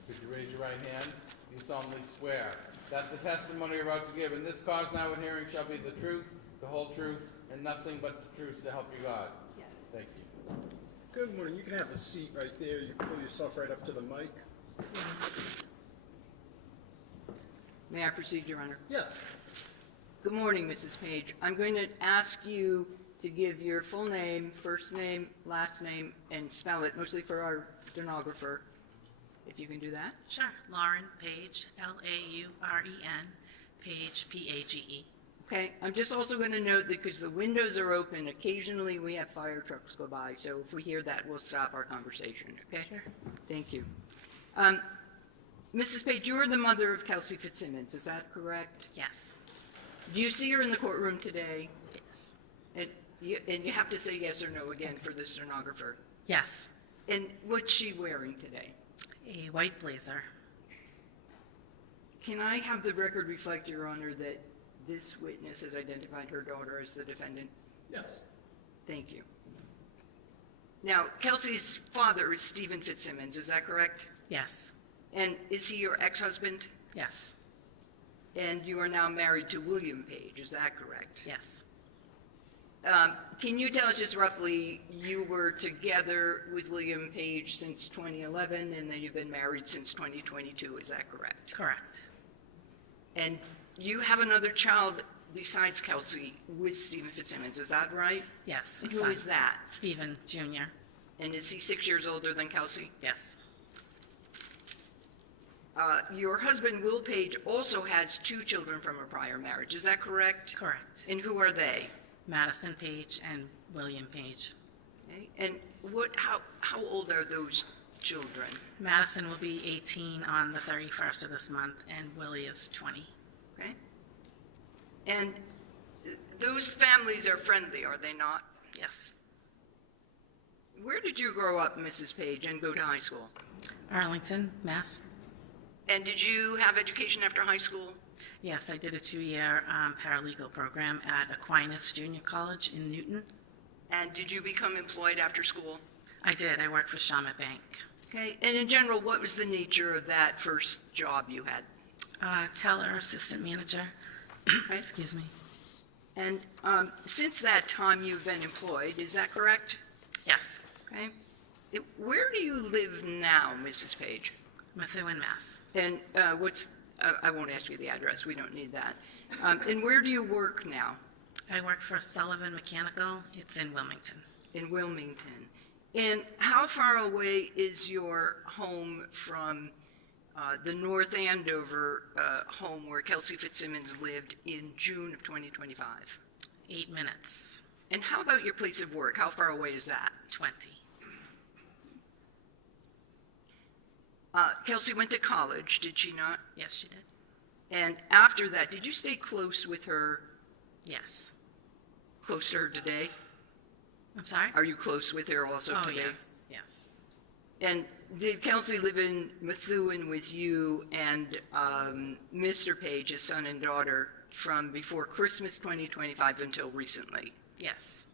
Could you raise your right hand? You solemnly swear that the testimony you're about to give in this cause now in hearing shall be the truth, the whole truth, and nothing but the truth, so help you God? Yes. Thank you. Good morning. You can have a seat right there. You pull yourself right up to the mic. May I proceed, Your Honor? Yes. Good morning, Mrs. Page. I'm going to ask you to give your full name, first name, last name, and spell it, mostly for our stenographer, if you can do that. Sure. Lauren Page, Lauren, Page, Page. Okay, I'm just also going to note that because the windows are open, occasionally we have fire trucks go by, so if we hear that, we'll stop our conversation, okay? Sure. Thank you. Mrs. Page, you're the mother of Kelsey Fitzsimmons, is that correct? Yes. Do you see her in the courtroom today? Yes. And you have to say yes or no again for the stenographer. Yes. And what's she wearing today? A white blazer. Can I have the record reflect, Your Honor, that this witness has identified her daughter as the defendant? Yes. Thank you. Now, Kelsey's father is Stephen Fitzsimmons, is that correct? Yes. And is he your ex-husband? Yes. And you are now married to William Page, is that correct? Yes. Can you tell us just roughly, you were together with William Page since 2011, and then you've been married since 2022, is that correct? Correct. And you have another child besides Kelsey with Stephen Fitzsimmons, is that right? Yes. And who is that? Stephen Jr. And is he 6 years older than Kelsey? Yes. Your husband, Will Page, also has 2 children from a prior marriage, is that correct? Correct. And who are they? Madison Page and William Page. Okay. And how old are those children? Madison will be 18 on the 31st of this month, and Willie is 20. Okay. And those families are friendly, are they not? Yes. Where did you grow up, Mrs. Page, and go to high school? Arlington, Mass. And did you have education after high school? Yes, I did a 2-year paralegal program at Aquinas Junior College in Newton. And did you become employed after school? I did. I worked for Shama Bank. Okay. And in general, what was the nature of that first job you had? Teller assistant manager. Okay. Excuse me. And since that time, you've been employed, is that correct? Yes. Okay. Where do you live now, Mrs. Page? Methuen, Mass. And I won't ask you the address, we don't need that. And where do you work now? I work for Sullivan Mechanical. It's in Wilmington. In Wilmington. And how far away is your home from the North Andover home where Kelsey Fitzsimmons lived in June of 2025? 8 minutes. And how about your place of work? How far away is that? 20. Kelsey went to college, did she not? Yes, she did. And after that, did you stay close with her? Yes. Close to her today? I'm sorry? Are you close with her also Oh, today? yes, yes. And did Kelsey live in Methuen with you and Mr. Page, his son and daughter, from before Christmas 2025 until recently? Yes.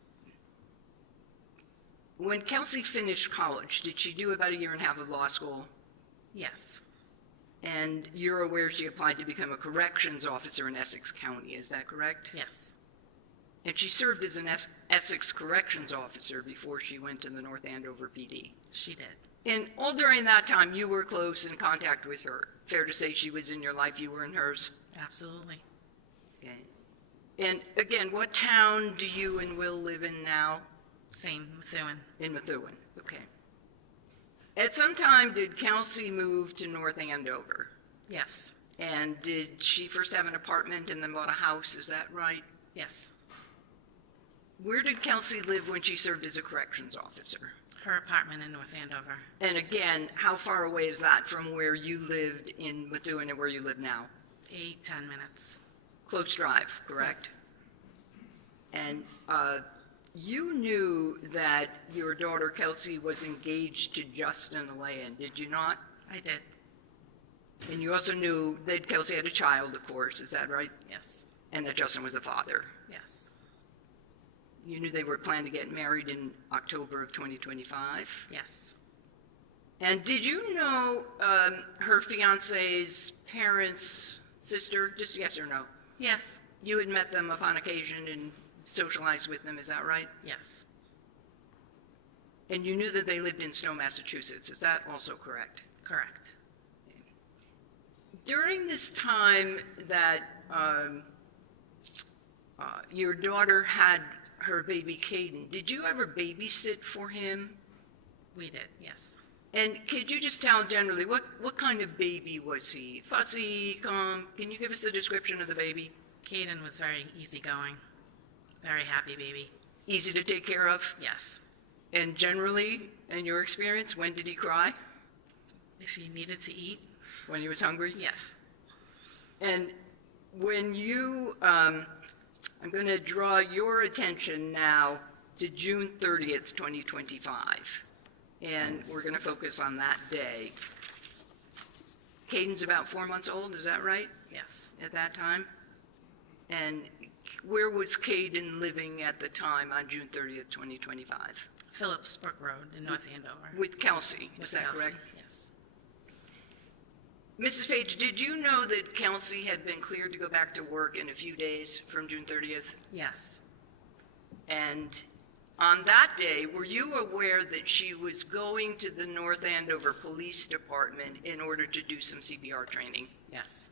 When Kelsey finished college, did she do about a year and a half of law school? Yes. And you're aware she applied to become a corrections officer in Essex County, is that correct? Yes. And she served as an Essex corrections officer before she went to the North Andover PD. She did. And all during that time, you were close in contact with her. Fair to say she was in your life, you were in hers? Absolutely. Okay. And again, what town do you and Will live in now? Same, Methuen. In Methuen, okay. At some time, did Kelsey move to North Andover? Yes. And did she first have an apartment and then bought a house, is that right? Yes. Where did Kelsey live when she served as a corrections officer? Her apartment in North Andover. And again, how far away is that from where you lived in Methuen and where you live now? 8-10 minutes. Close drive, correct? And you knew that your daughter Kelsey was engaged to Justin Alayan, did you not? I did. And you also knew that Kelsey had a child, of course, is that right? Yes. And that Justin was the father. Yes. You knew they were planning to get married in October of 2025? Yes. And did you know her fiance's parents, sister, just yes or no? Yes. You had met them upon occasion and socialized with them, is that right? Yes. And you knew that they lived in Stowe, Massachusetts, is that also correct? Correct. During this time that your daughter had her baby Caden, did you ever babysit for him? We did, yes. And could you just tell generally, what kind of baby was he? Fussy, calm? Can you give us a description of the baby? Caden was very easygoing, very happy baby. Easy to take care of? Yes. And generally, in your experience, when did he cry? If he needed to eat? When he was hungry? Yes. And when you, I'm going to draw your attention now to June 30th, 2025. And we're going to focus on that day. Caden's about 4 months old, is that right? Yes. At that time? And where was Caden living at the time on June 30th, 2025? Phillips Brook Road in North Andover. With Kelsey, is With that Kelsey, correct? Yes. Mrs. Page, did you know that Kelsey had been cleared to go back to work in a few days from June 30th? Yes. And on that day, were you aware that she was going to the North Andover Police Department in order to do some CPR training? Yes.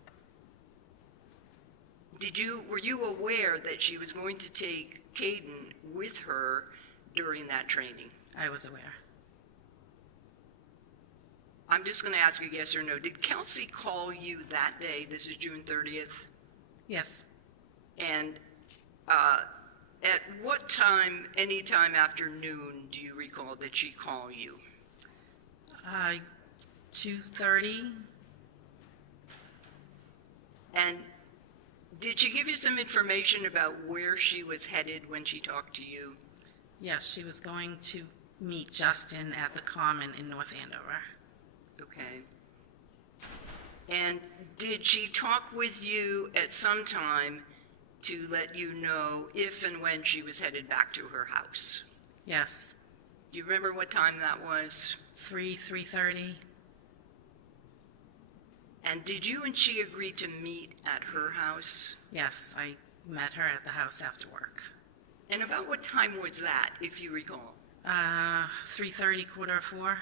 Were you aware that she was going to take Caden with her during that training? I was aware. I'm just going to ask you yes or no. Did Kelsey call you that day? This is June 30th. Yes. And at what time, any time after noon, do you recall that she called you? 2:30. And did she give you some information about where she was headed when she talked to you? Yes, she was going to meet Justin at the Common in North Andover. Okay. And did she talk with you at some time to let you know if and when she was headed back to her house? Yes. Do you remember what time that was? 3:30. And did you and she agree to meet at her house? Yes, I met her at the house after work. And about what time was that, if you recall? 3:30, 3:45.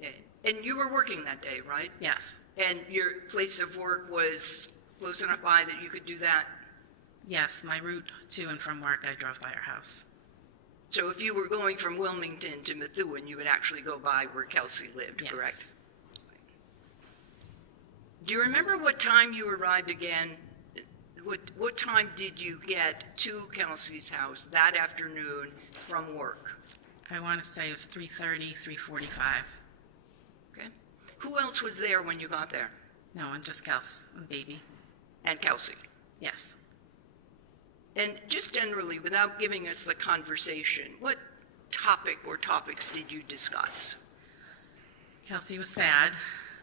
Yeah. And you were working that day, right? Yes. And your place of work was close enough by that you could do that? Yes, my route to and from work, I drove by her house. So if you were going from Wilmington to Methuen, you would actually go by where Kelsey lived, Yes. correct? Do you remember what time you arrived again? What time did you get to Kelsey's house that afternoon from work? I want to say it was 3:30, 3:45. Okay. Who else was there when you got there? No one, just Kels and baby. And Kelsey. Yes. And just generally, without giving us the conversation, what topic or topics did you discuss? Kelsey was sad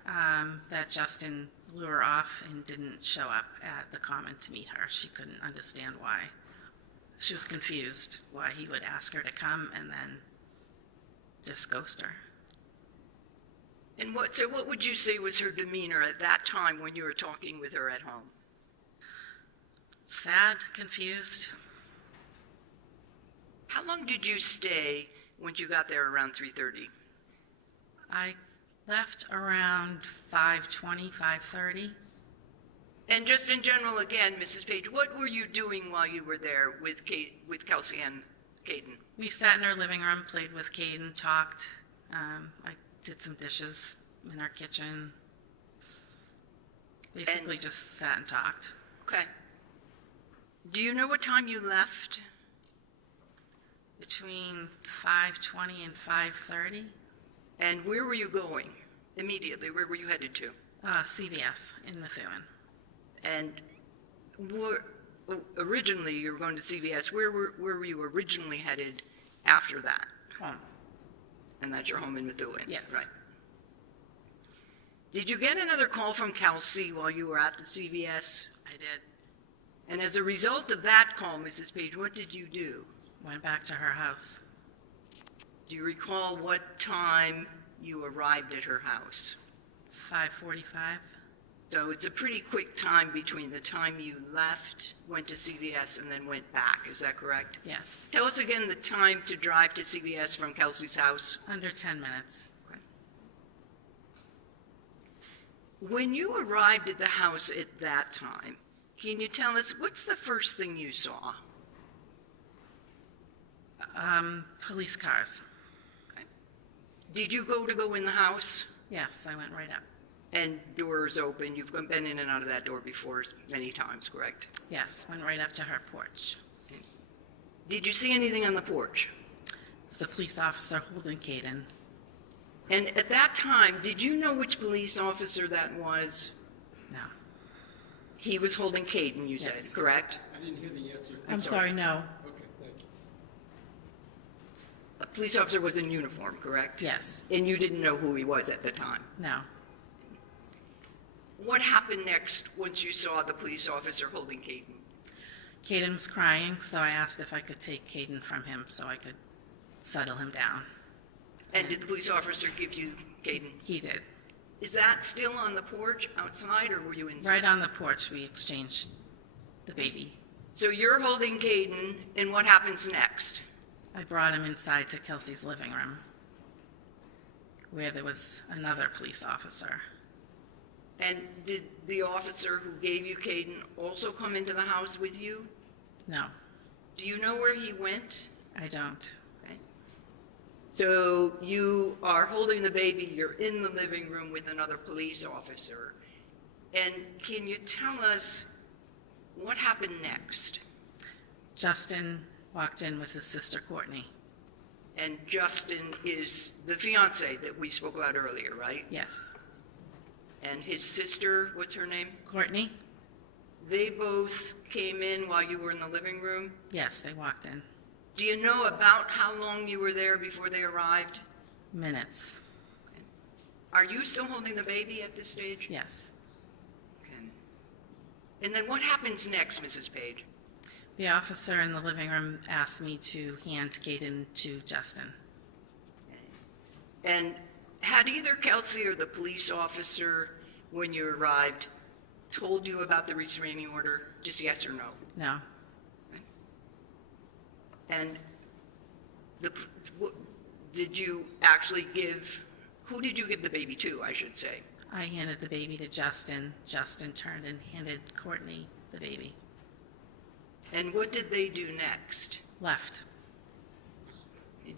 that Justin blew her off and didn't show up at the Common to meet her. She couldn't understand why. She was confused why he would ask her to come and then just ghost her. And what would you say was her demeanor at that time when you were talking with her at home? Sad, confused. How long did you stay when you got there around 3:30? I left around 5:20, 5:30. And just in general, again, Mrs. Page, what were you doing while you were there with Kelsey and Caden? We sat in her living room, played with Caden, talked. I did some dishes in our kitchen. Basically just sat and talked. Okay. Do you know what time you left? Between 5:20 and 5:30. And where were you going immediately? Where were you headed to? CVS in Methuen. And originally you were going to CVS. Where were you originally headed after that? Home. And that's your home in Methuen? Yes. Right. Did you get another call from Kelsey while you were at the CVS? I did. And as a result of that call, Mrs. Page, what did you do? Went back to her house. Do you recall what time you arrived at her house? 5:45. So it's a pretty quick time between the time you left, went to CVS, and then went back. Is that correct? Yes. Tell us again the time to drive to CVS from Kelsey's house. Under 10 minutes. Okay. When you arrived at the house at that time, can you tell us what's the first thing you saw? Police cars. Okay. Did you go in the house? Yes, I went right up. And doors open. You've been in and out of that door before many times, correct? Yes, went right up to her porch. Did you see anything on the porch? There's a police officer holding Caden. And at that time, did you know which police officer that was? No. He was holding Caden, you said, Yes. correct? I didn't hear the answer. I'm sorry, no. Okay, thank you. A police officer was in uniform, correct? Yes. And you didn't know who he was at the time? No. What happened next once you saw the police officer holding Caden? Caden was crying, so I asked if I could take Caden from him so I could settle him down. And did the police officer give you Caden? He did. Is that still on the porch outside, or were you inside? Right on the porch, we exchanged the baby. So you're holding Caden, and what happens next? I brought him inside to Kelsey's living room, where there was another police officer. And did the officer who gave you Caden also come into the house with you? No, Do you know where he went? I don't. Okay. So you are holding the baby, you're in the living room with another police officer. And can you tell us what happened next? Justin walked in with his sister Courtney. And Justin is the fiancé that we spoke about earlier, right? Yes. And his sister, what's her name? Courtney? They both came in while you were in the living room. Yes, they walked in. Do you know about how long you were there before they arrived? Minutes. Are you still holding the baby at this stage? Yes. Okay. And then what happens next, Mrs. Page? The officer in the living room asked me to hand Caden to Justin. And had either Kelsey or the police officer, when you arrived, told you about the restraining order? Just yes or no? No. And did you actually who did you give the baby to, I should say? I handed the baby to Justin. Justin turned and handed Courtney the baby. And what did they do next? Left.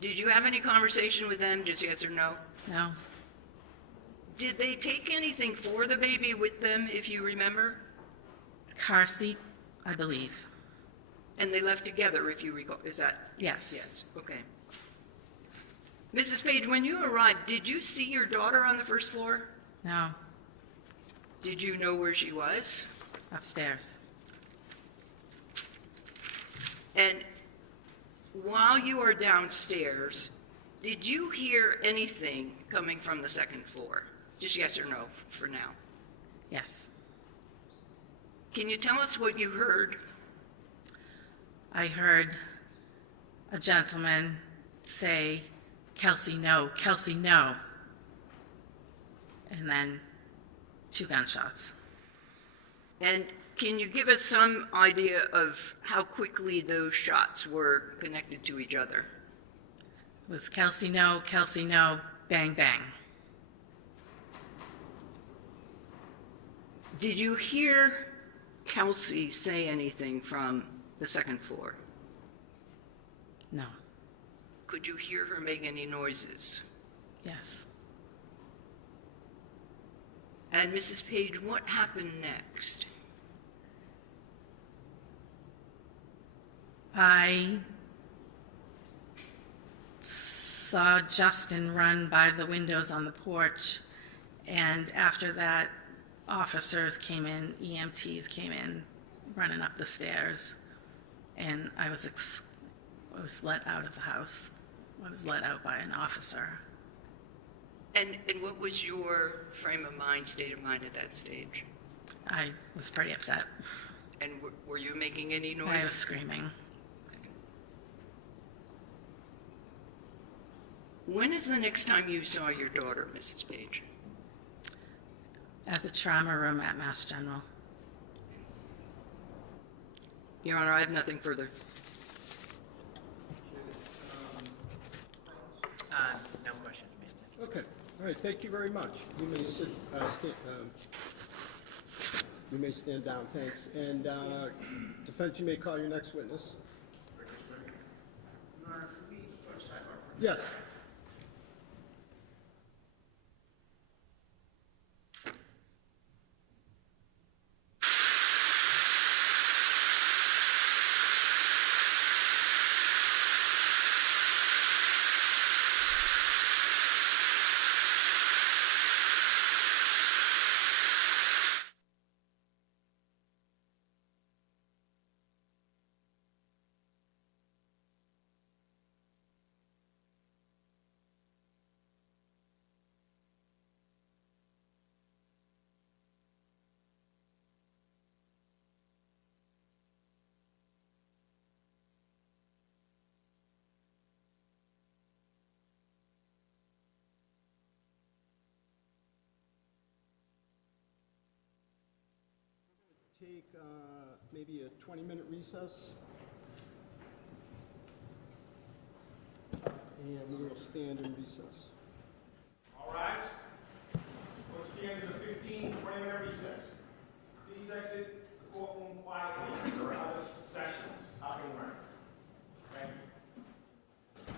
Did you have any conversation with them, just yes or no? No. Did they take anything for the baby with them, if you remember? Car seat, I believe. And they left together, if you recall. Is that? Yes. Yes, okay. Mrs. Page, when you arrived, did you see your daughter on the first floor? No. Did you know where she was? Upstairs. And while you were downstairs, did you hear anything coming from the second floor? Just yes or no for now. Yes. Can you tell us what you heard? I heard a gentleman say, "Kelsey, no, Kelsey, no." And then 2 gunshots. And can you give us some idea of how quickly those shots were connected to each other? It was Kelsey, no, bang, bang. Did you hear Kelsey say anything from the second floor? No. Could you hear her make any noises? Yes. And Mrs. Page, what happened next? I saw Justin run by the windows on the porch, and after that, officers came in, EMTs came in, running up the stairs, and I was let out of the house. I was let out by an officer. And what was your frame of mind, state of mind at that stage? I was pretty upset. And were you making any noise? I was screaming. When is the next time you saw your daughter, Mrs. Page? At the trauma room at Mass General. Your Honor, I have nothing further. No questions, ma'am. Okay, all right, thank you very much. You may sit, you may stand down, thanks. And defense, you may call your next witness. Yes. Take maybe a 20-minute recess. And we will stand in recess. All rise. Court stands in a 15-20-minute recess. Please exit the courtroom quietly for other sessions up and running. Thank you.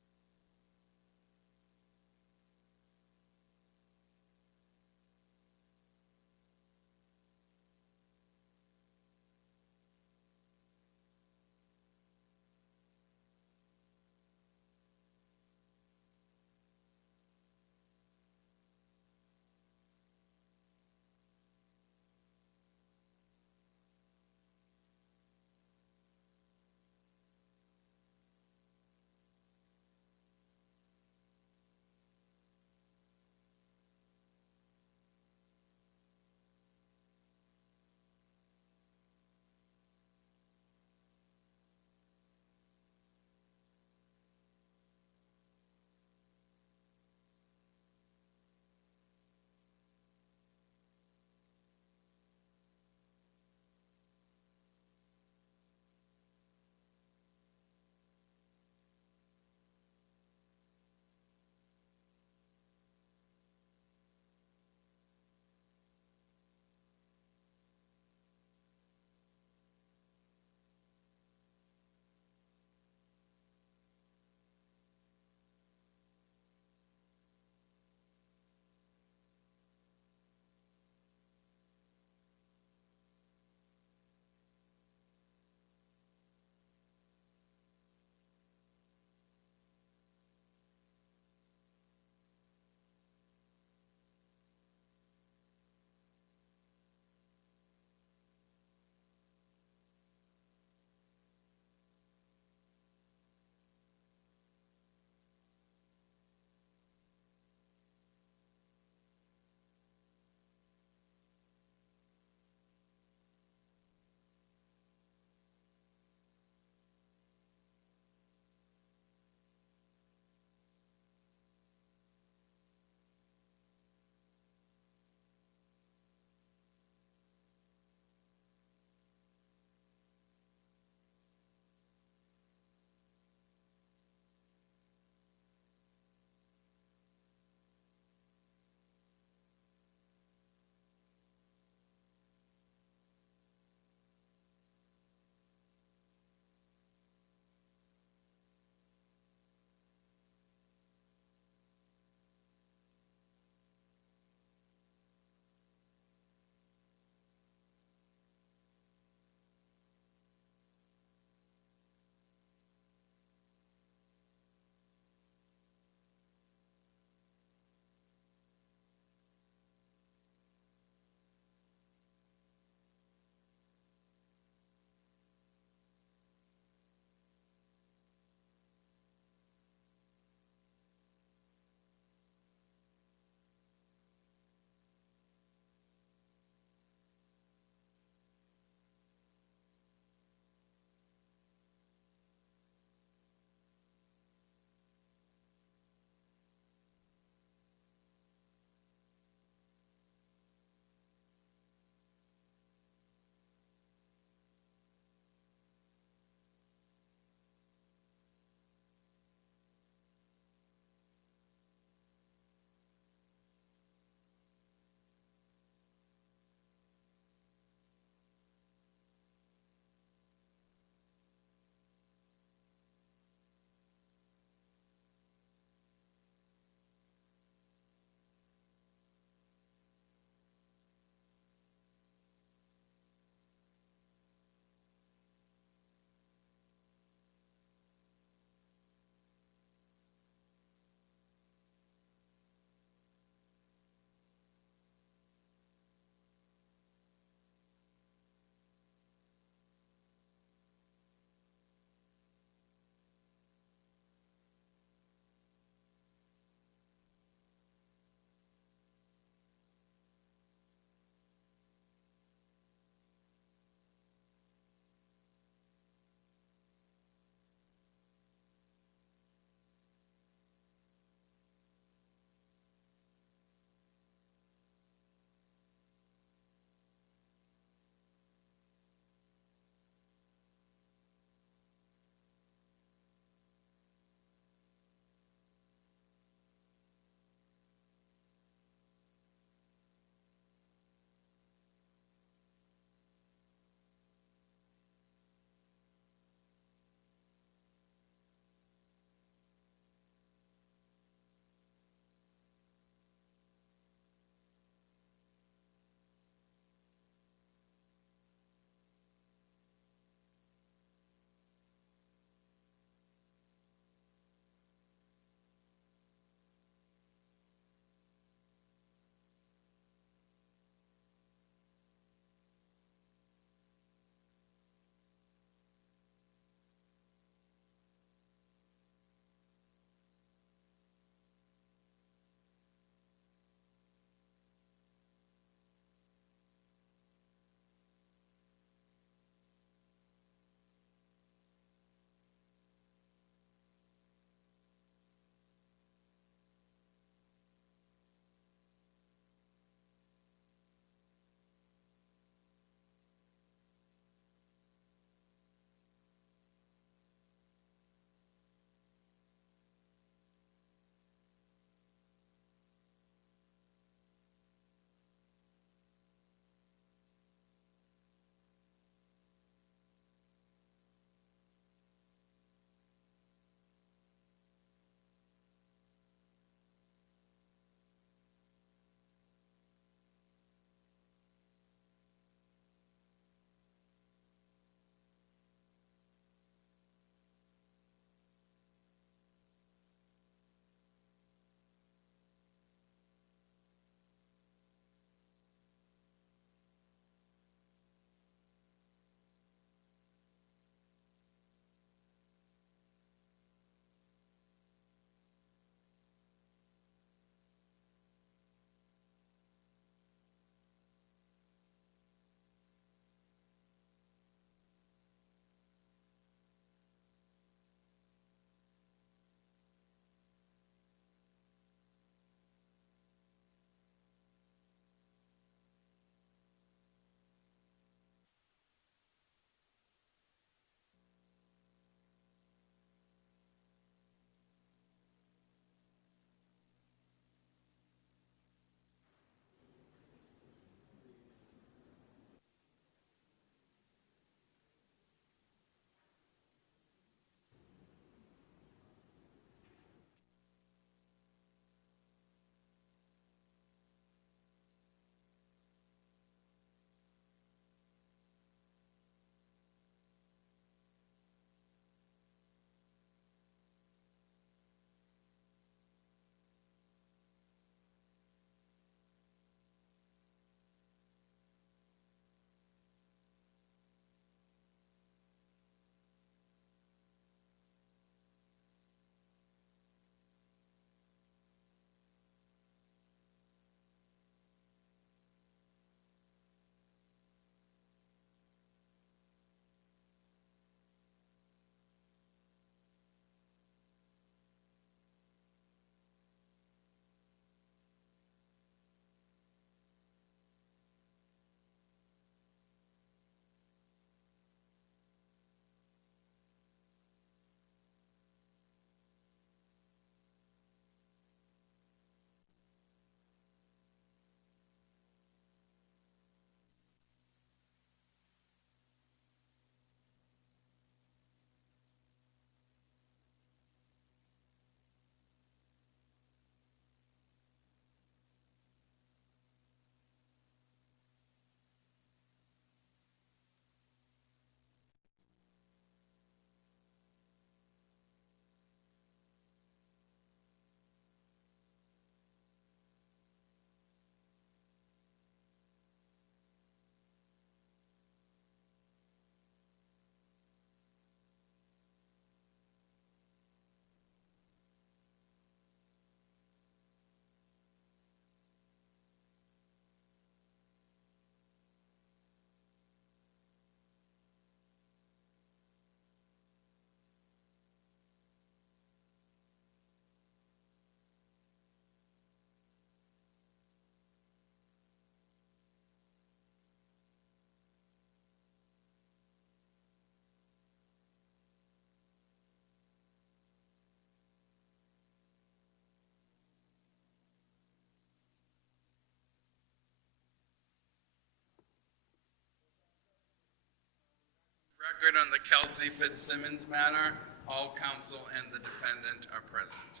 Record on the Kelsey Fitzsimmons matter. All counsel and the defendant are present.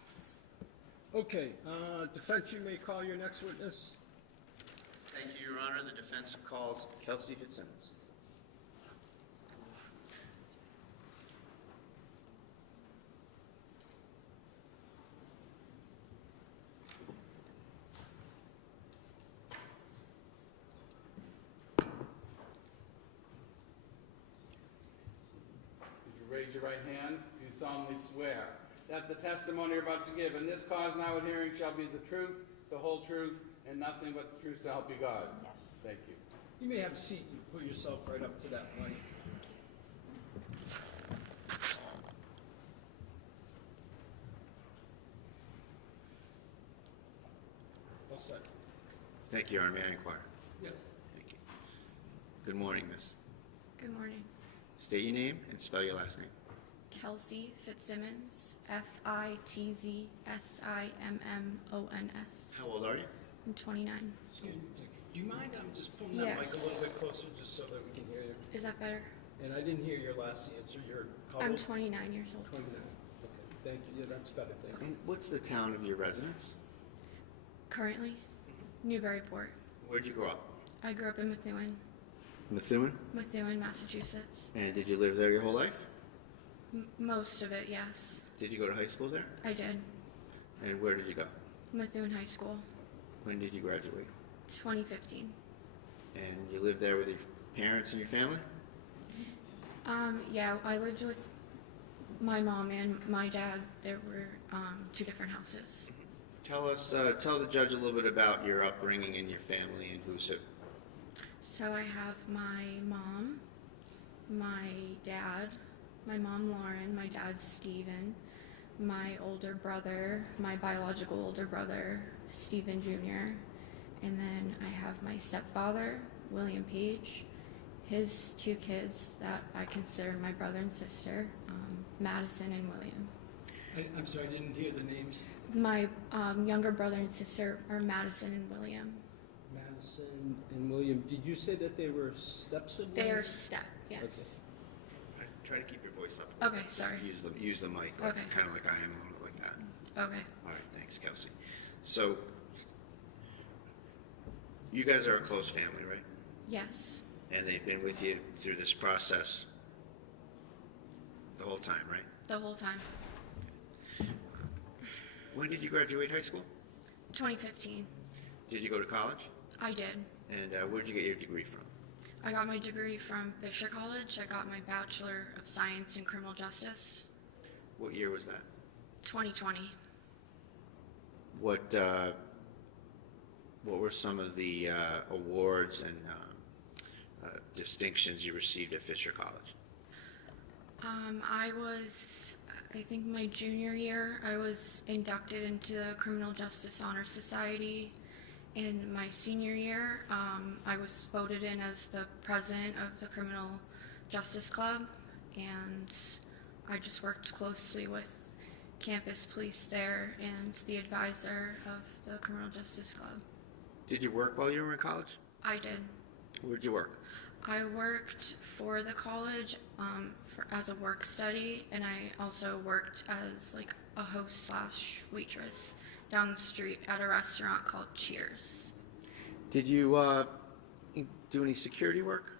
Okay, defense, you may call your next witness. Thank you, Your Honor. The defense calls Kelsey Fitzsimmons. Would you raise your right hand? Do you solemnly swear that the testimony you're about to give in this cause now and hearing shall be the truth, the whole truth, and nothing but the truth, so help you God? Yes. Thank you. You may have a seat and put yourself right up to that mic. All set. Thank you, Your Honor. May I inquire? Yes. Thank you. Good morning, miss. Good morning. State your name and spell your last name. Kelsey Fitzsimmons, Fitzsimmons. How old are you? I'm 29. Excuse me. Do you mind just pulling that mic Yes. a little bit closer just so that we can hear you? Is that better? And I didn't hear your last answer. You're how I'm old? 29 years old. 29. Okay, thank you. Yeah, that's better. Thank you. And what's the town of your residence? Currently, Newburyport. Where'd you grow up? I grew up in Methuen, Methuen? Massachusetts. And did you live there your whole life? Most of it, yes. Did you go to high school there? I did. And where did you go? Methuen High School, When did you graduate? 2015. And you lived there with your parents and your family? Yeah, I lived with my mom and my dad. There were two different houses. Tell the judge a little bit about your upbringing and your family and who's who. So I have my mom, my dad, my mom Lauren, my dad Stephen, my older brother, my biological older brother Stephen Jr., and then I have my stepfather, William Page, his two kids that I consider my brother and sister, Madison and William. I'm sorry, I didn't hear the names. My younger brother and sister are Madison and William. Madison and William. Did you say that they were step-siblings? They are step, yes. Okay. Try to keep your voice up. Okay, Just sorry. Use the mic, like, Okay. kind of like I am, a little bit like that. Okay. All right, thanks, Kelsey. So, you guys are a close family, right? Yes. And they've been with you through this process the whole time, right? The whole time. When did you graduate high school? 2015. Did you go to college? I did. And where'd you get your degree from? I got my degree from Fisher College. I got my Bachelor of Science in Criminal Justice. What year was that? 2020. What were some of the awards and distinctions you received at Fisher College? I think my junior year, I was inducted into the Criminal Justice Honor Society. In my senior year, I was voted in as the president of the Criminal Justice Club, and I just worked closely with campus police there and the advisor of the Criminal Justice Club. Did you work while you were in college? I did. Where'd you work? I worked for the college as a work study, and I also worked as like a host / waitress down the street at a restaurant called Cheers. Did you do any security work?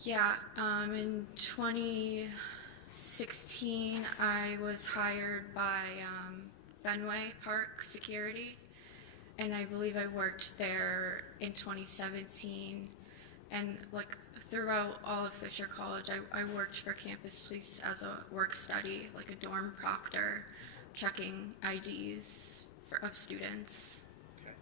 Yeah, in 2016, I was hired by Fenway Park Security, and I believe I worked there in 2017. And like throughout all of Fisher College, I worked for campus police as a work study, like a dorm proctor, checking IDs of students. Okay.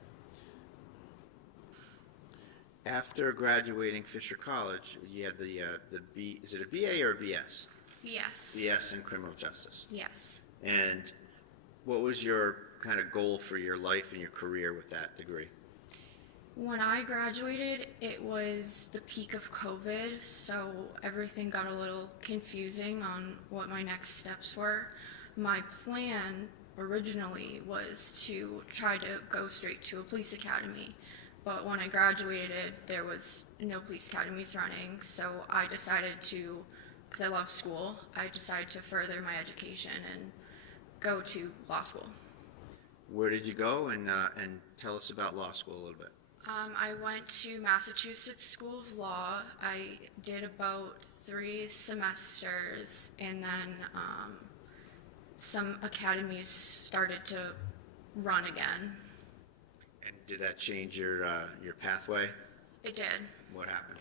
After graduating Fisher College, you had the B. Is it a BA or a BS? Yes. BS in criminal justice. Yes. And what was your kind of goal for your life and your career with that degree? When I graduated, it was the peak of COVID, so everything got a little confusing on what my next steps were. My plan originally was to try to go straight to a police academy, but when I graduated, there was no police academies running, so I decided to because I love school, I decided to further my education and go to law school. Where did you go, and tell us about law school a little bit. I went to Massachusetts School of Law. I did about 3 semesters, and then some academies started to run again. And did that change your pathway? It did. What happened?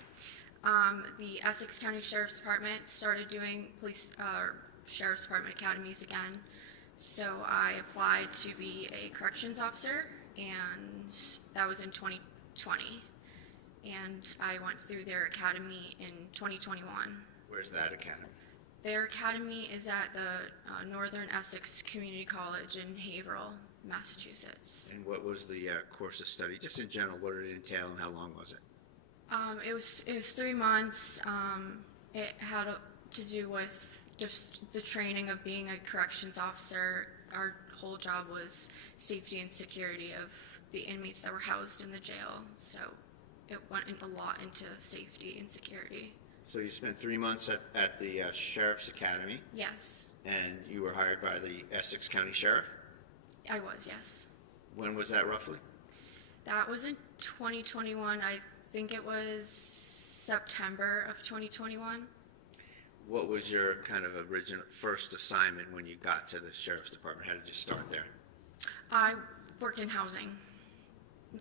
The Essex County Sheriff's Department started doing Sheriff's Department academies again. So I applied to be a corrections officer, and that was in 2020. And I went through their academy in 2021. Where's that academy? Their academy is at the Northern Essex Community College in Haverhill, Massachusetts. And what was the course of study? Just in general, what did it entail, and how long was it? It was 3 months. It had to do with just the training of being a corrections officer. Our whole job was safety and security of the inmates that were housed in the jail. So it went a lot into safety and security. So you spent 3 months at the Sheriff's Academy, Yes, and you were hired by the Essex County Sheriff? I was, yes. When was that roughly? That was in 2021. I think it was September of 2021. What was your kind of original first assignment when you got to the Sheriff's Department? How did you start there? I worked in housing.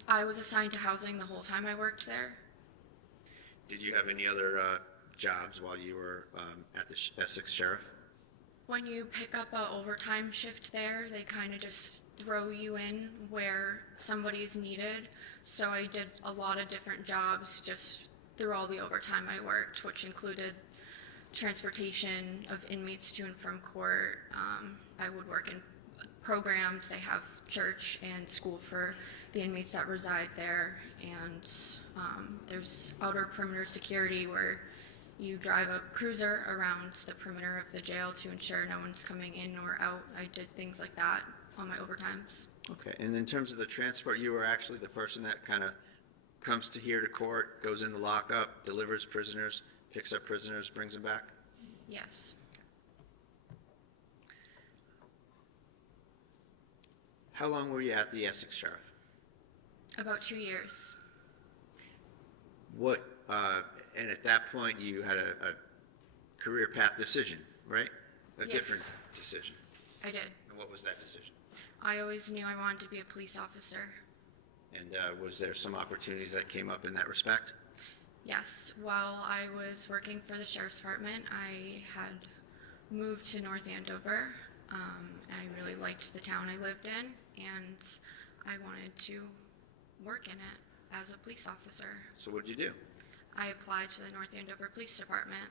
I was assigned to housing the whole time I worked there. Did you have any other jobs while you were at the Essex Sheriff? When you pick up a overtime shift there, they kind of just throw you in where somebody's needed. So I did a lot of different jobs just through all the overtime I worked, which included transportation of inmates to and from court. I would work in programs. They have church and school for the inmates that reside there, and there's outer perimeter security where you drive a cruiser around the perimeter of the jail to ensure no one's coming in or out. I did things like that on my overtimes. Okay, and in terms of the transport, you were actually the person that kind of comes to here to court, goes into lockup, delivers prisoners, picks up prisoners, brings them back? Yes. How long were you at the Essex Sheriff? About 2 years. What, and at that point you had a career path decision, right? A Yes. different decision. I did. And what was that decision? I always knew I wanted to be a police officer. And was there some opportunities that came up in that respect? Yes, while I was working for the Sheriff's Department, I had moved to North Andover. I really liked the town I lived in, and I wanted to work in it as a police officer. So what did you do? I applied to the North Andover Police Department.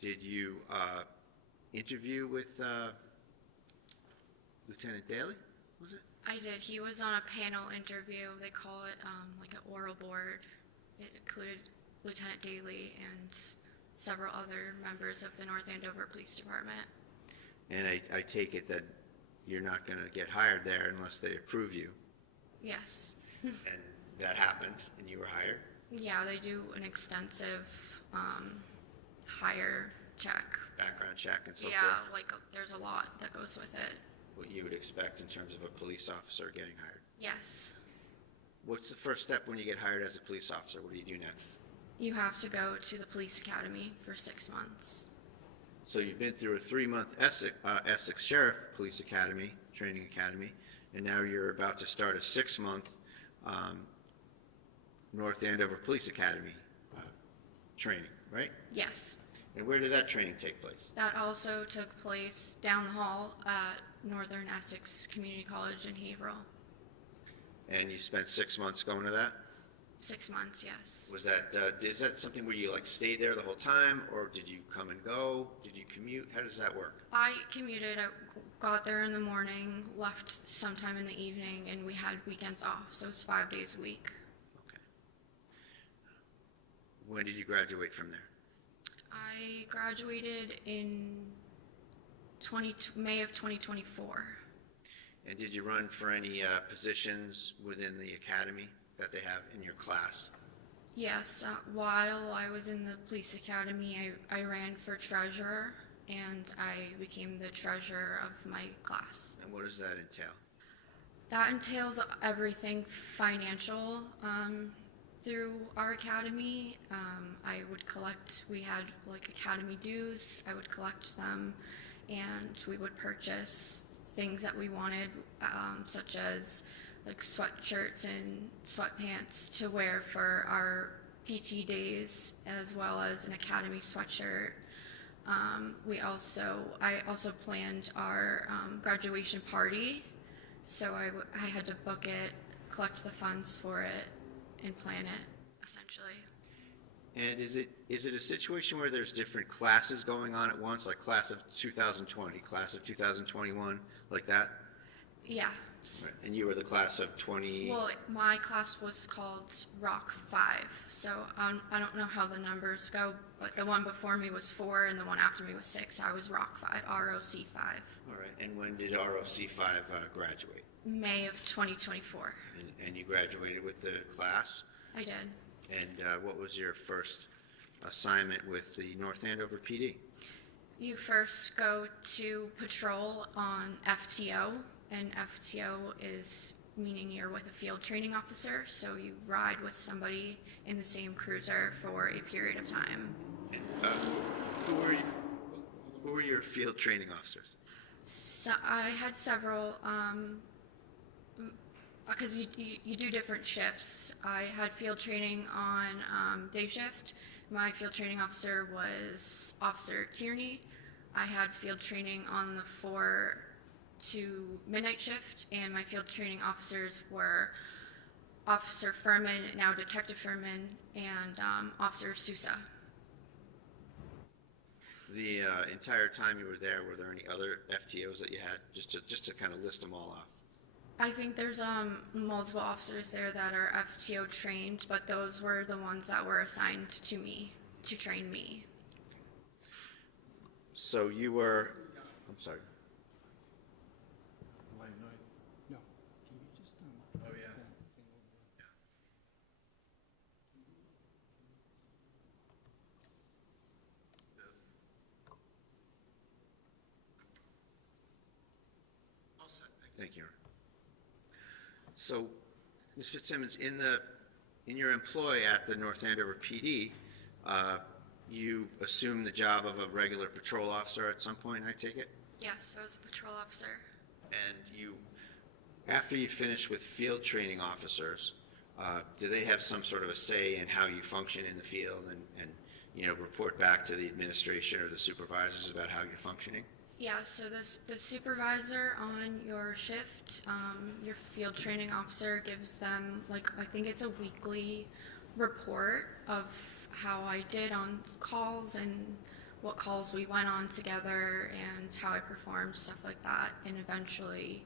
Did you interview with Lieutenant Daly, was it? I did. He was on a panel interview. They call it like an oral board. It included Lieutenant Daly and several other members of the North Andover Police Department. And I take it that you're not going to get hired there unless they approve you. Yes. And that happened, and you were hired? Yeah, they do an extensive hire check. Background check and so forth? Yeah, like there's a lot that goes with it. What you would expect in terms of a police officer getting hired. Yes. What's the first step when you get hired as a police officer? What do you do next? You have to go to the police academy for 6 months. So you've been through a 3-month Essex Sheriff Police Academy, training academy, and now you're about to start a 6-month North Andover Police Academy training, right? Yes. And where did that training take place? That also took place down the hall at Northern Essex Community College in Haverhill. And you spent 6 months going to that? 6 months, yes. Was that, is that something where you like stayed there the whole time, or did you come and go? Did you commute? How does that work? I commuted. I got there in the morning, left sometime in the evening, and we had weekends off, so it was 5 days a week. Okay. When did you graduate from there? I graduated in May of 2024. And did you run for any positions within the academy that they have in your class? Yes, while I was in the police academy, I ran for treasurer, and I became the treasurer of my class. And what does that entail? That entails everything financial through our academy. I would collect, we had like academy dues, I would collect them, and we would purchase things that we wanted, such as like sweatshirts and sweatpants to wear for our PT days, as well as an academy sweatshirt. I also planned our graduation party, so I had to book it, collect the funds for it, and plan it, essentially. And is it a situation where there's different classes going on at once, like class of 2020, class of 2021, like that? Yeah. Right. And you were the class of 20? Well, my class was called Rock 5, so I don't know how the numbers go, but the one before me was 4 and the one after me was 6. I was Rock 5, ROC 5. All right. And when did ROC 5 graduate? May of 2024. And you graduated with the class? I did. And what was your first assignment with the North Andover PD? You first go to patrol on FTO, and FTO is meaning you're with a field training officer, so you ride with somebody in the same cruiser for a period of time. And who were your field training officers? So I had several, because you do different shifts. I had field training on day shift. My field training officer was Officer Tierney. I had field training on the 4 to midnight shift, and my field training officers were Officer Furman, now Detective Furman, and Officer Sousa. The entire time you were there, were there any other FTOs that you had, just to kind of list them all off? I think there's multiple officers there that are FTO trained, but those were the ones that were assigned to me to train me. So you were, I'm sorry. No. Can you just, Oh, yeah. All set, Thank you. So, Ms. Fitzsimmons, in your employ at the North Andover PD, you assumed the job of a regular patrol officer at some point, I take it? Yes, I was a patrol officer. And after you finished with field training officers, do they have some sort of a say in how you function in the field and report back to the administration or the supervisors about how you're functioning? Yeah, so the supervisor on your shift, your field training officer gives them, I think it's a weekly report of how I did on calls and what calls we went on together and how I performed, stuff like that. And eventually,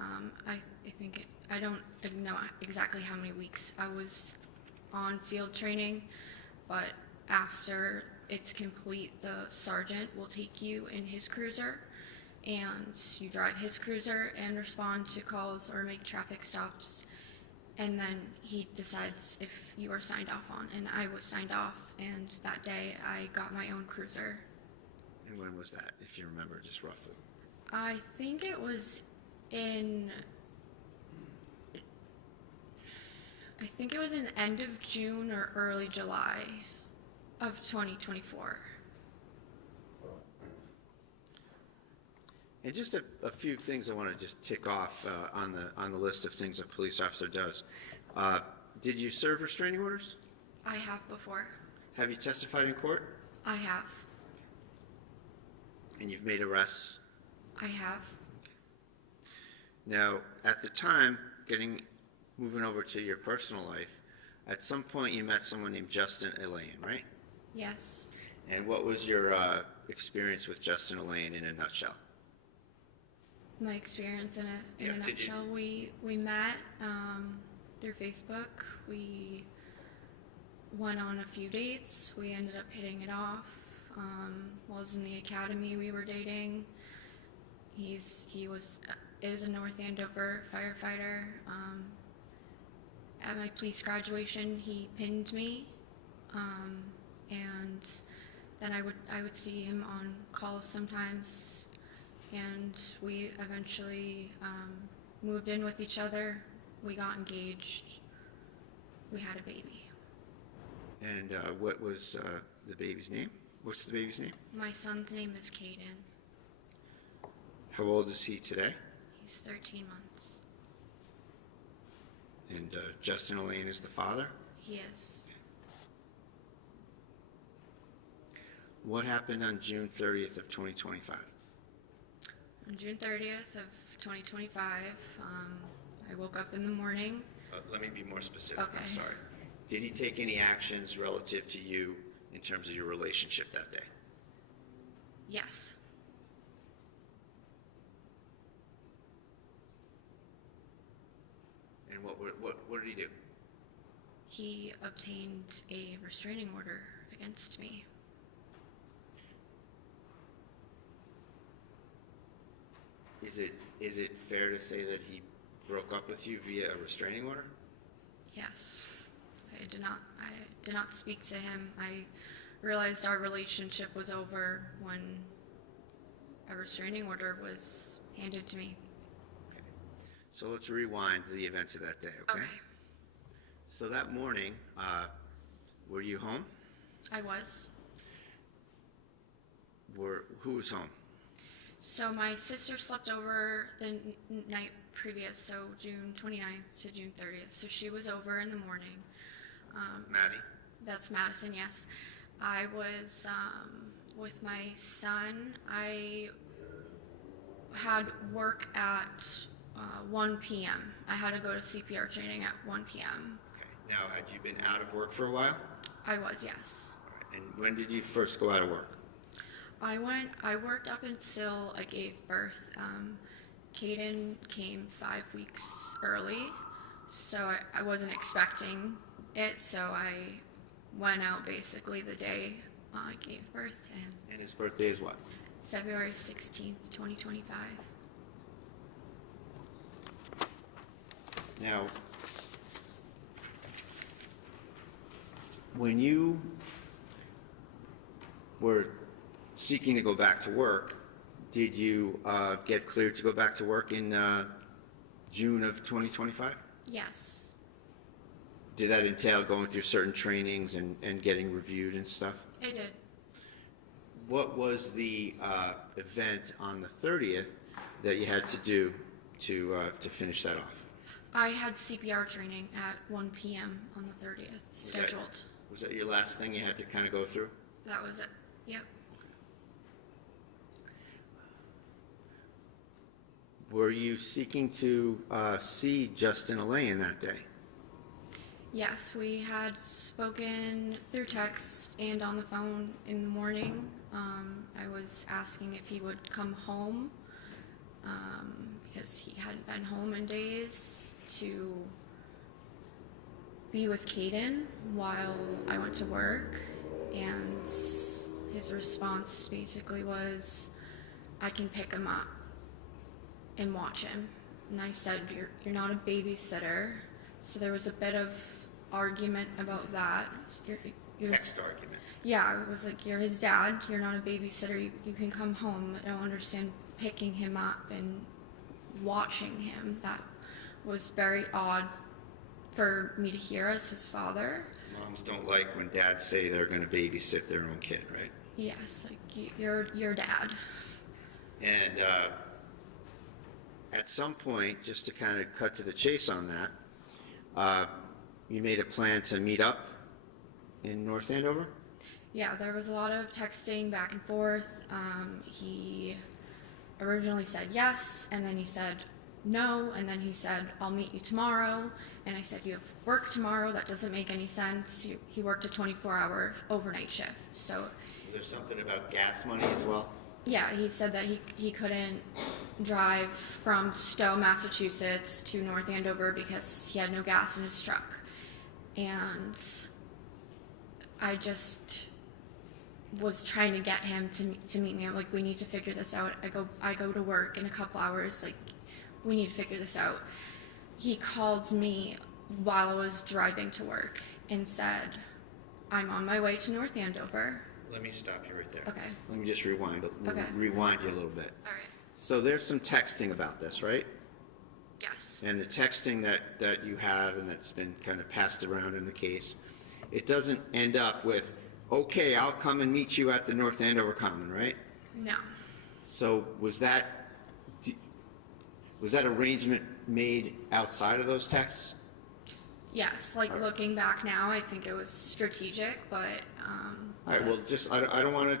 I don't know exactly how many weeks I was on field training, but after it's complete, the sergeant will take you in his cruiser, and you drive his cruiser and respond to calls or make traffic stops, and then he decides if you are signed off on. And I was signed off, and that day I got my own cruiser. And when was that, if you remember, just roughly? I think it was in end of June or early July of 2024. And just a few things I want to just tick off on the list of things a police officer does. Did you serve restraining orders? I have before. Have you testified in court? I have. And you've made arrests? I have. Now, at the time, moving over to your personal life, at some point you met someone named Justin Elaine, right? Yes. And what was your experience with Justin Elaine in a nutshell? My experience in a nutshell, we met through Facebook. We went on a few dates. We ended up hitting it off. While I was in the academy, we were dating. He is a North Andover firefighter. at my police graduation, he pinned me, and then I would see him on calls sometimes, and we eventually moved in with each other. We got engaged. We had a baby. And what was the baby's name? What's the baby's name? My son's name is Caden. How old is he today? He's 13 months. And Justin Elaine is the father? He is. What happened on June 30th of 2025? On June 30th of 2025, I woke up in the morning. Let me be more specific. Okay. I'm sorry. Did he take any actions relative to you in terms of your relationship that day? Yes. And what did he do? He obtained a restraining order against me. Is it fair to say that he broke up with you via a restraining order? Yes. I did not speak to him. I realized our relationship was over when a restraining order was handed to me. Okay. So let's rewind to the events of that day, okay? Okay. So that morning, were you home? I was. Who was home? So my sister slept over the night previous, so June 29th to June 30th. So she was over in the morning. Maddie? That's Madison, yes. I was with my son. I had work at 1 p.m. I had to go to CPR training at 1 p.m. Okay. Now, had you been out of work for a while? I was, yes. All right. And when did you first go out of work? I worked up until I gave birth. Caden came 5 weeks early, so I wasn't expecting it, so I went out basically the day I gave birth to him. And his birthday is what? February 16th, 2025. Now, when you were seeking to go back to work, did you get cleared to go back to work in June of 2025? Yes. Did that entail going through certain trainings and getting reviewed and stuff? It did. What was the event on the 30th that you had to do to finish that off? I had CPR training at 1 p.m. on the 30th, scheduled. Was that your last thing you had to kind of go through? That was it. Yep. Were you seeking to see Justin Elaine that day? Yes, we had spoken through text and on the phone in the morning. I was asking if he would come home because he hadn't been home in days to be with Caden while I went to work, and his response basically was, I can pick him up and watch him. And I said, you're not a babysitter. So there was a bit of argument about that. Text argument. Yeah, it was like, you're his dad, you're not a babysitter, you can come home. I don't understand picking him up and watching him. That was very odd for me to hear as his father. Moms don't like when dads say they're going to babysit their own kid, right? Yes, like your dad. And at some point, just to kind of cut to the chase on that, you made a plan to meet up in North Andover? Yeah, there was a lot of texting back and forth. He originally said yes, and then he said no, and then he said, I'll meet you tomorrow. And I said, you have work tomorrow? That doesn't make any sense. He worked a 24-hour overnight shift. So, Was there something about gas money as well? yeah, he said that he couldn't drive from Stowe, Massachusetts to North Andover because he had no gas in his truck. And I just was trying to get him to meet me. I'm like, we need to figure this out. I go to work in a couple hours. Like, we need to figure this out. He called me while I was driving to work and said, I'm on my way to North Andover. Let me stop you right there. Okay. Let me just rewind Okay. rewind you a little bit. All right. So there's some texting about this, right? Yes. And the texting that you have and that's been kind of passed around in the case, it doesn't end up with, okay, I'll come and meet you at the North Andover Common, right? No. So was that arrangement made outside of those texts? Yes. Like looking back now, I think it was strategic, but All right, well, just, I don't want to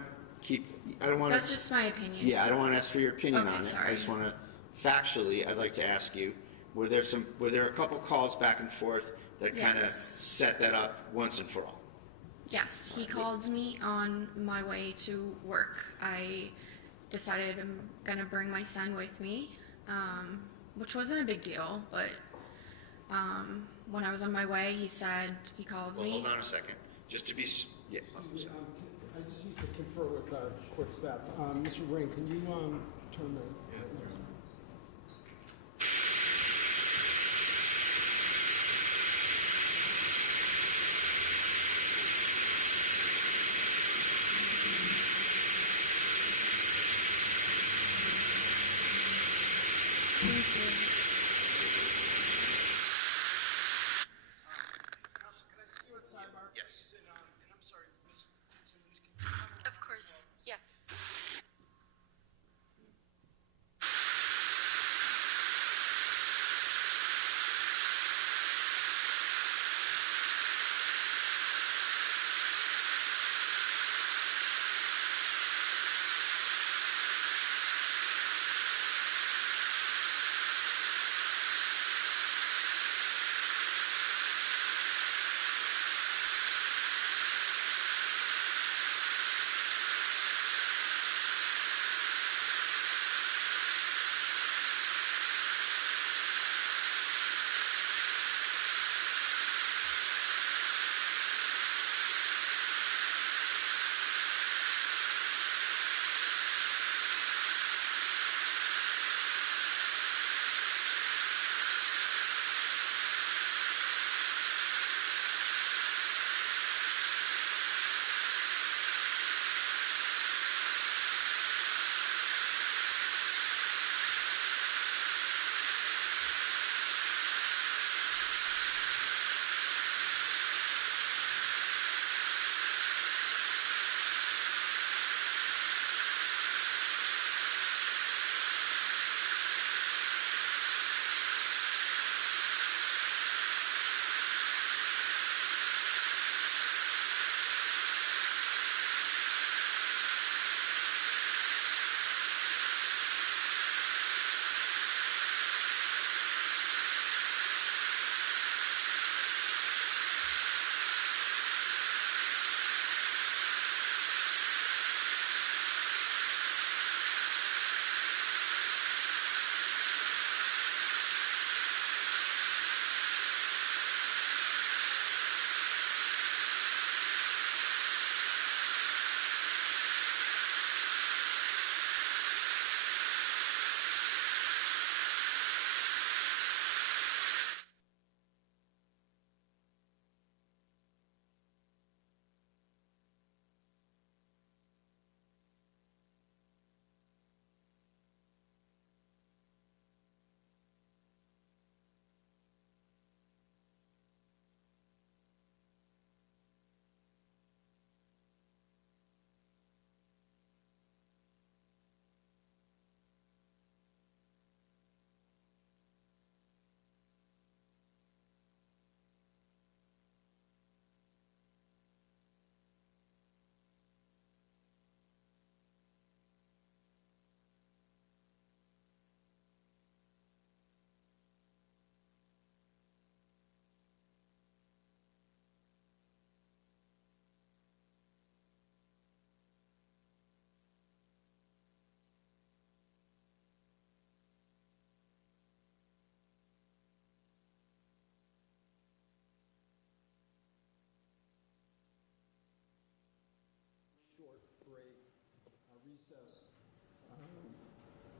that's just my opinion. Yeah, I don't want to ask for your opinion Okay, on it. sorry. I just want to, factually, I'd like to ask you, were there a couple calls back and forth that kind of Yes. set that up once and for all? Yes, he called me on my way to work. I decided I'm going to bring my son with me, which wasn't a big deal, but when I was on my way, he calls Well, me. hold on a second. Just to be, yeah. Excuse me, I just need to confer with our court staff. Mr. Ring, can you turn the... Of course, yes.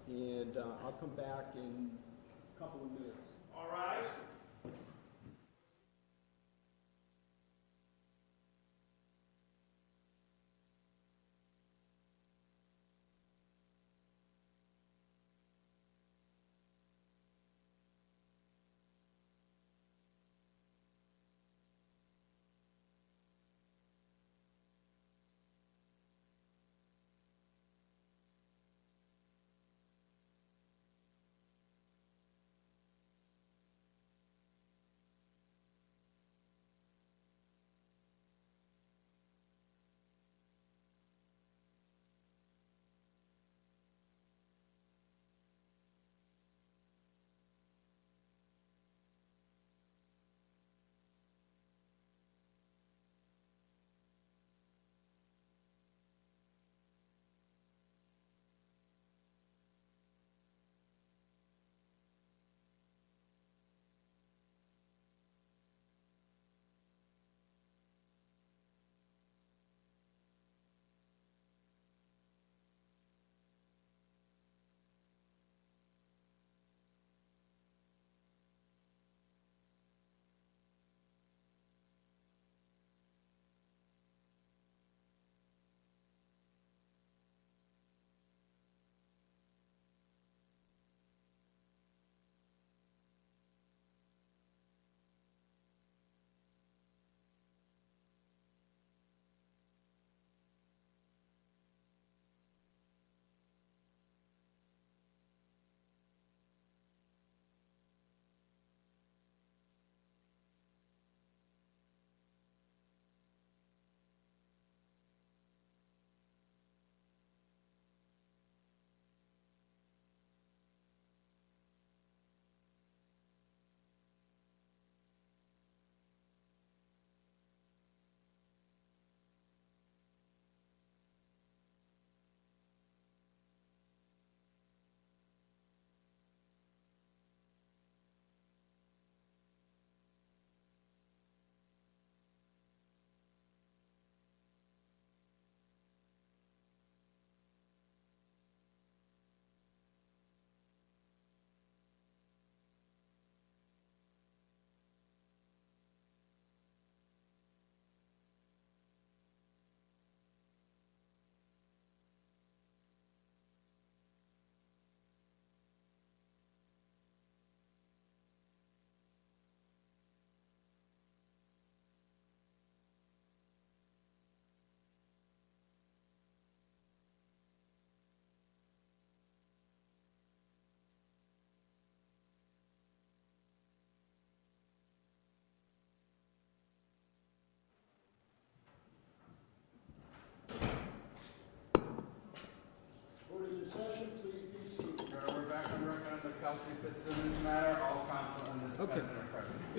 And I'll come back in a couple of minutes. All rise.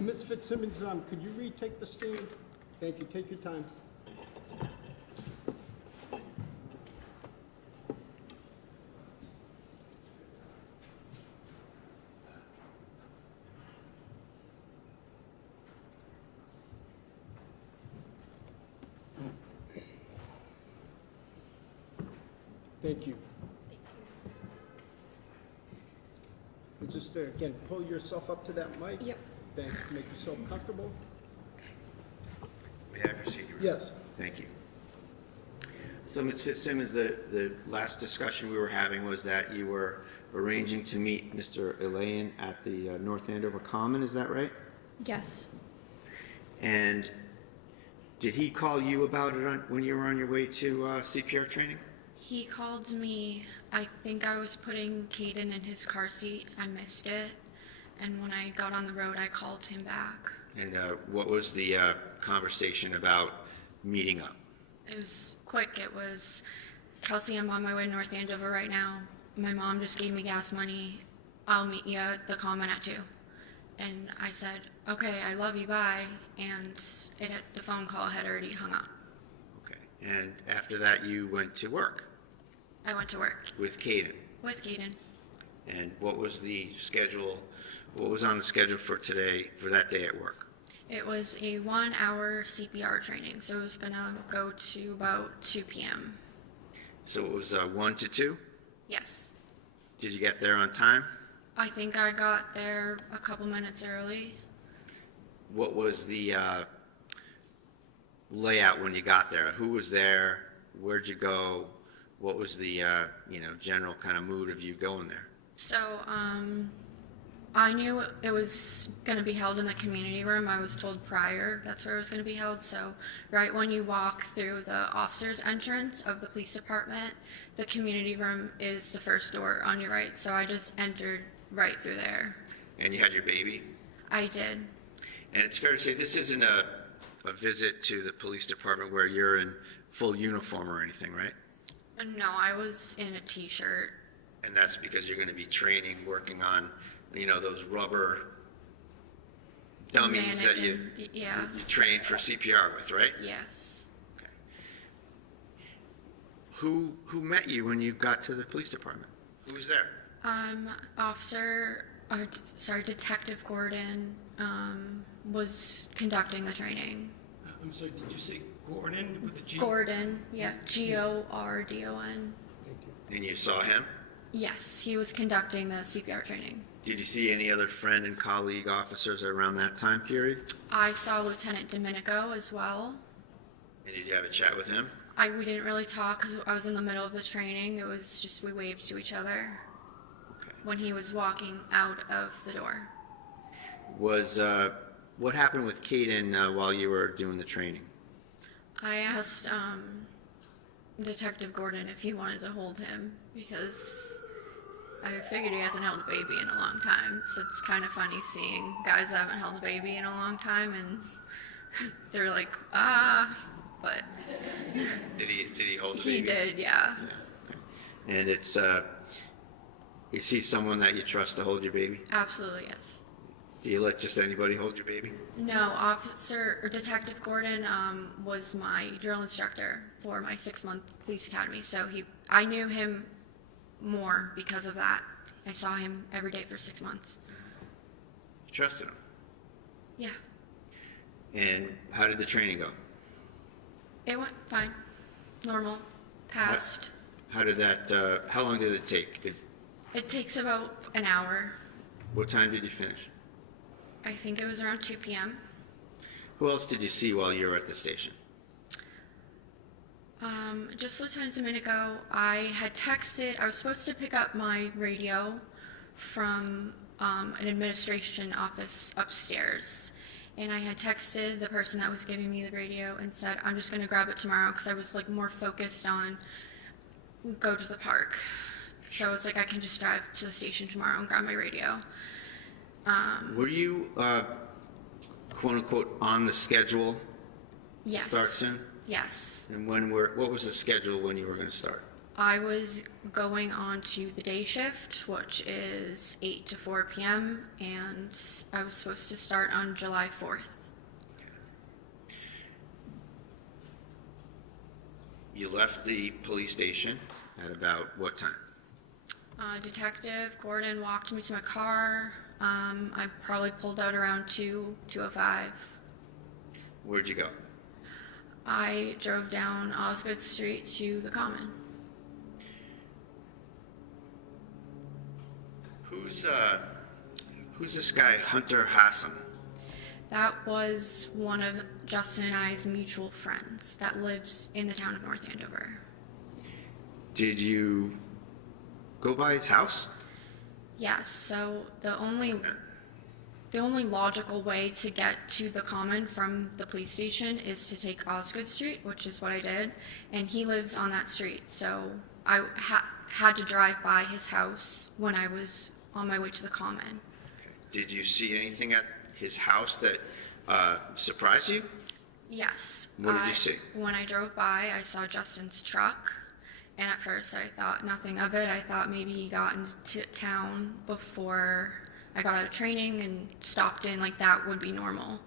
Ms. Fitzsimmons, could you retake the stand? Thank you. Take your time. Thank you. And just, again, pull yourself up to that mic. Yep. Thank you. Make yourself comfortable. May I proceed? Yes. Thank you. So, Ms. Fitzsimmons, the last discussion we were having was that you were arranging to meet Mr. Elaine at the North Andover Common, is that right? Yes. And did he call you about it when you were on your way to CPR training? He called me, I think I was putting Caden in his car seat. I missed it. And when I got on the road, I called him back. And what was the conversation about meeting up? It was quick. It was, Kelsey, I'm on my way to North Andover right now. My mom just gave me gas money. I'll meet you at the Common at 2. And I said, okay, I love you, bye. And the phone call had already hung up. Okay. And after that, you went to work? I went to work. With Caden? With Caden. And what was the schedule, what was on the schedule for today, for that day at work? It was a 1-hour CPR training, so it was gonna go to about 2 p.m. So it was 1 to 2? Yes. Did you get there on time? I think I got there a couple minutes early. What was the layout when you got there? Who was there? Where'd you go? What was the general kind of mood of you going there? So, I knew it was going to be held in the community room. I was told prior that's where it was going to be held. So, right when you walk through the officer's entrance of the police department, the community room is the first door on your right. So I just entered right through there. And you had your baby? I did. And it's fair to say this isn't a visit to the police department where you're in full uniform or anything, right? No, I was in a t-shirt. And that's because you're going to be training, working on, those rubber dummies that you train for CPR with, right? Yes. Okay. Who met you when you got to the police department? Who was there? Detective Gordon was conducting the training. I'm sorry, did you say Gordon with a G? Gordon, yeah, Gordon. Thank you. And you saw him? Yes, he was conducting the CPR training. Did you see any other friend and colleague officers around that time period? I saw Lieutenant Domenico as well. And did you have a chat with him? We didn't really talk because I was in the middle of the training. It was just we waved to each other when he was walking out of the door. What happened with Caden while you were doing the training? I asked Detective Gordon if he wanted to hold him because I figured he hasn't held a baby in a long time. So it's kind of funny seeing guys that haven't held a baby in a long time and they're like, but. Did he hold the baby? He did, yeah. Okay. And is he someone that you trust to hold your baby? Absolutely, yes. Do you let just anybody hold your baby? No, Detective Gordon was my drill instructor for my 6-month police academy. So I knew him more because of that. I saw him every day for 6 months. You trusted him? Yeah. And how did the training go? It went fine. Normal. Passed. How long did it take? It takes about an hour. What time did you finish? I think it was around 2 p.m. Who else did you see while you were at the station? Just Lieutenant Domenico. I was supposed to pick up my radio from an administration office upstairs. And I had texted the person that was giving me the radio and said, I'm just going to grab it tomorrow because I was more focused on go to the park. So it's I can just drive to the station tomorrow and grab my radio. Were you, quote unquote, on the schedule? Yes. Start soon? Yes. And what was the schedule when you were going to start? I was going on to the day shift, which is 8 to 4 p.m., and I was supposed to start on July 4th. You left the police station at about what time? Detective Gordon walked me to my car. I probably pulled out around 2:05. Where'd you go? I drove down Osgood Street to the Common. Who's this guy, Hunter Hassan? That was one of Justin and I's mutual friends that lives in the town of North Andover. Did you go by his house? Yes, so the only logical way to get to the Common from the police station is to take Osgood Street, which is what I did, and he lives on that street, so I had to drive by his house when I was on my way to the Common. Did you see anything at his house that surprised you? Yes. What did you see? When I drove by, I saw Justin's truck, and at first I thought nothing of it. I thought maybe he got into town before I got out of training and stopped in, like that would be normal.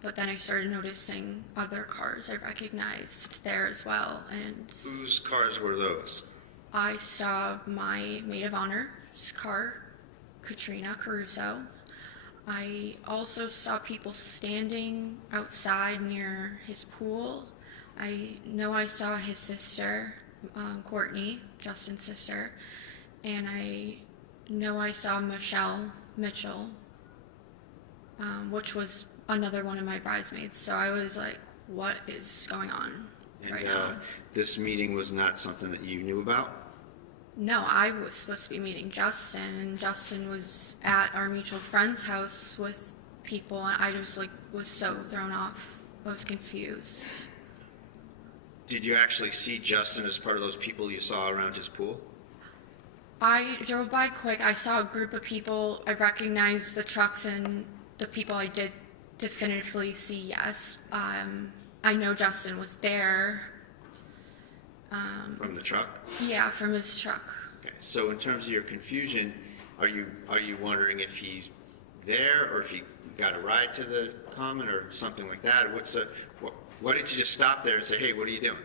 But then I started noticing other cars I recognized there as well. And Whose cars were those? I saw my maid of honor's car, Katrina Caruso. I also saw people standing outside near his pool. I know I saw his sister, Courtney, Justin's sister, and I know I saw Michelle Mitchell, which was another one of my bridesmaids. So I was like, what is going on right now? This meeting was not something that you knew about? No, I was supposed to be meeting Justin, and Justin was at our mutual friend's house with people, and I just was so thrown off. I was confused. Did you actually see Justin as part of those people you saw around his pool? I drove by quick. I saw a group of people. I recognized the trucks and the people I did definitively see, yes. I know Justin was there. From the truck? Yeah, from his truck. Okay. So in terms of your confusion, are you wondering if he's there or if he got a ride to the Common or something like that? Why did you just stop there and say, hey, what are you doing?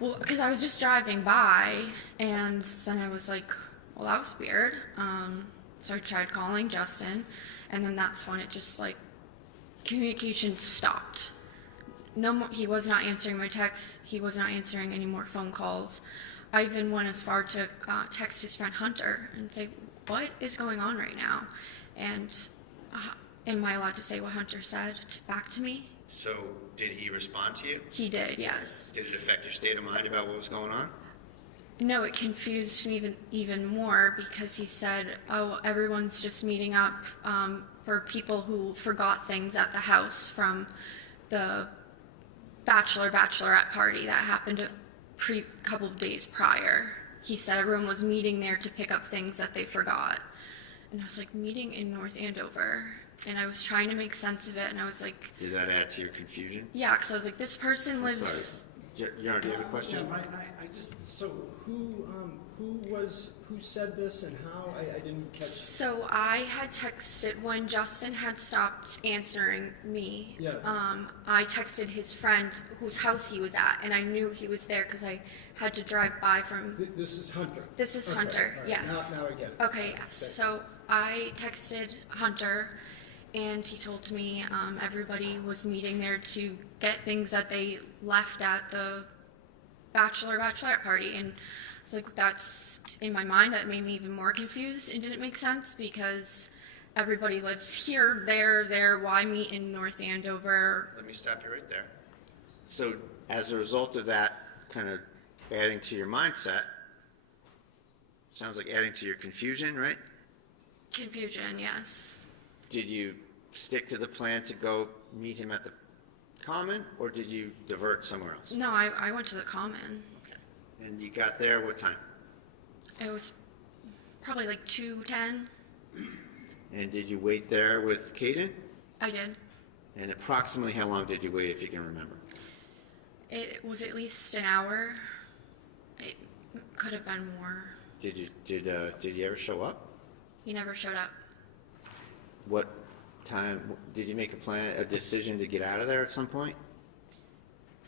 Well, because I was just driving by, and then I was like, well, that was weird. So I tried calling Justin, and then that's when it just communication stopped. No more, he was not answering my texts. He was not answering any more phone calls. I even went as far to text his friend Hunter and say, what is going on right now? And am I allowed to say what Hunter said back to me? So did he respond to you? He did, yes. Did it affect your state of mind about what was going on? No, it confused me even more because he said, oh, everyone's just meeting up for people who forgot things at the house from the bachelorette party that happened a couple of days prior. He said everyone was meeting there to pick up things that they forgot. And I was like, meeting in North Andover. And I was trying to make sense of it, and I was like... Did that add to your confusion? Yeah, because I was like, this person lives... Sorry. Yarn, do you have a question? Yeah, I just, so who said this and how? I didn't catch. So I had texted when Justin had stopped answering me. Yeah. I texted his friend whose house he was at, and I knew he was there because I had to drive by from... This is Hunter? This is Okay, Hunter, all right. yes. Now I get it. Okay, yes. So I texted Hunter, and he told me everybody was meeting there to get things that they left at the bachelorette party. And it's like, that's, in my mind, that made me even more confused and didn't make sense because everybody lives here, there, why meet in North Andover? Let me stop you right there. So as a result of that kind of adding to your mindset, sounds like adding to your confusion, right? Confusion, yes. Did you stick to the plan to go meet him at the Common, or did you divert somewhere else? No, I went to the Common. Okay. And you got there what time? It was probably 2:10. And did you wait there with Caden? I did. And approximately how long did you wait, if you can remember? It was at least an hour. It could have been more. Did you ever show up? He never showed up. What time, did you make a decision to get out of there at some point?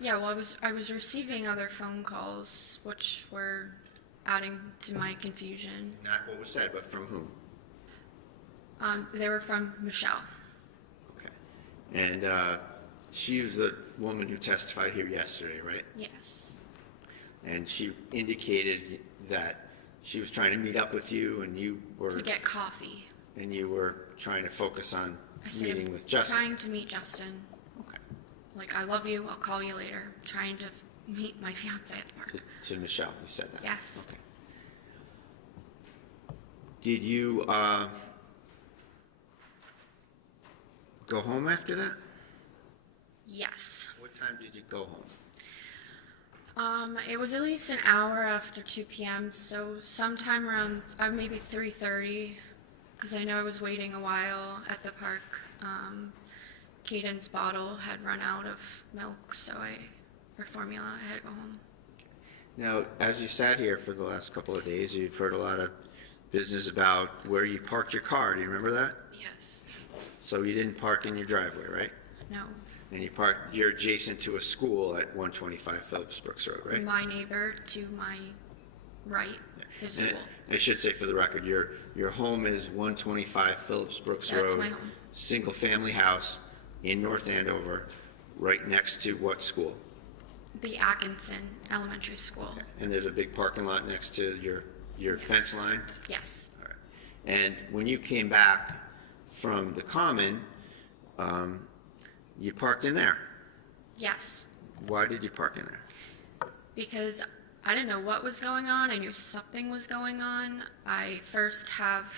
Yeah, well, I was receiving other phone calls, which were adding to my confusion. Not what was said, but from whom? They were from Michelle. Okay. And she was the woman who testified here yesterday, right? Yes. And she indicated that she was trying to meet up with you, and you were... To get coffee. And you were trying to focus on I said, meeting with Justin. Trying to meet Justin. Okay. Like, I love you, I'll call you later. Trying to meet my fiance at the park. To Michelle, you said that? Yes. Okay. Did you go home after that? Yes. What time did you go home? It was at least an hour after 2 p.m., so sometime around maybe 3:30, because I know I was waiting a while at the park. Caden's bottle had run out of milk, or formula, I had to go home. Now, as you sat here for the last couple of days, you've heard a lot of business about where you parked your car. Do you remember that? Yes. So you didn't park in your driveway, right? No. And you're adjacent to a school at 125 Phillips Brooks Road, right? My neighbor to my right is And school. I should say for the record, your home is 125 Phillips Brooks Road. That's my home. Single-family house in North Andover, right next to what school? The Atkinson Elementary School. And there's a big parking lot next to your fence line? Yes. All right. And when you came back from the common, you parked in there. Yes. Why did you park in there? Because I didn't know what was going on. I knew something was going on. I first have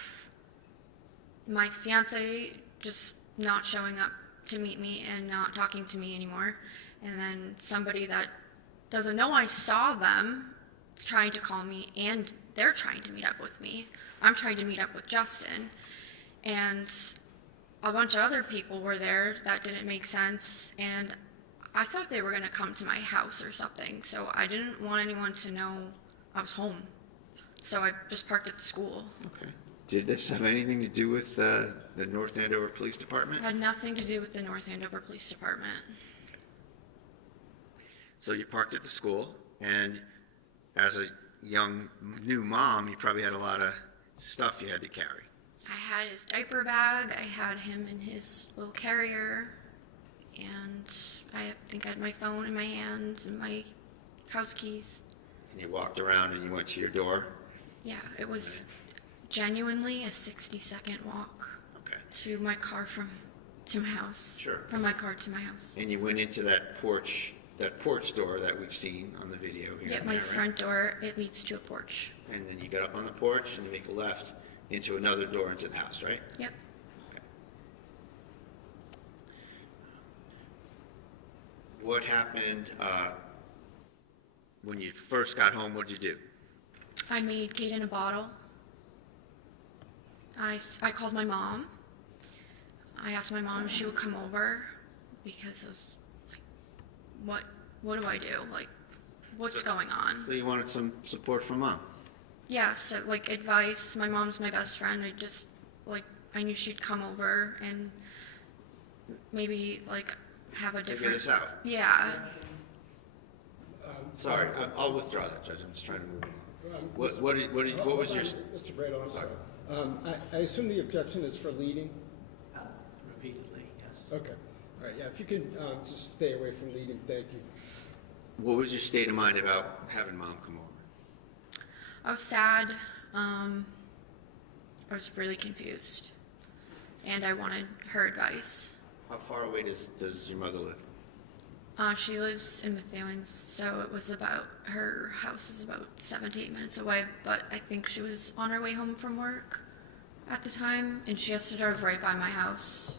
my fiance just not showing up to meet me and not talking to me anymore. And then somebody that doesn't know I saw them trying to call me, and they're trying to meet up with me. I'm trying to meet up with Justin. And a bunch of other people were there that didn't make sense, and I thought they were going to come to my house or something, so I didn't want anyone to know I was home. So I just parked at the school. Okay. Did this have anything to do with the North Andover Police Department? It had nothing to do with the North Andover Police Department. So you parked at the school, and as a young new mom, you probably had a lot of stuff you had to carry. I had his diaper bag, I had him in his little carrier, and I think I had my phone in my hand and my house keys. And you walked around and you went to your door? Yeah, it was genuinely a 60-second walk to my car to my house. Sure. From my car to my house. And you went into that porch door that we've seen on the video here. Yeah, my front door, it leads to a porch. And then you got up on the porch and you make a left into another door into the house, right? Yep. Okay. What happened when you first got home? What did you do? I made Kaden a bottle. I called my mom. I asked my mom if she would come over because it was like, what do I do? Like, what's going on? So you wanted some support from mom? Yeah, so like advice. My mom's my best friend. I knew she'd come over and maybe like have a different. Figure this out. Yeah. Sorry, I'll withdraw that, Judge. I'm just trying to move on. What was your? Mr. Brado, I'm sorry. I assume the objection is for leading? Repeatedly, yes. Okay. All right, yeah, if you could just stay away from leading, thank you. What was your state of mind about having mom come over? I was sad. I was really confused. And I wanted her advice. How far away does your mother live? She lives in Methuen, so her house is about 7 to 8 minutes away, but I think she was on her way home from work at the time, and she has to drive right by my house,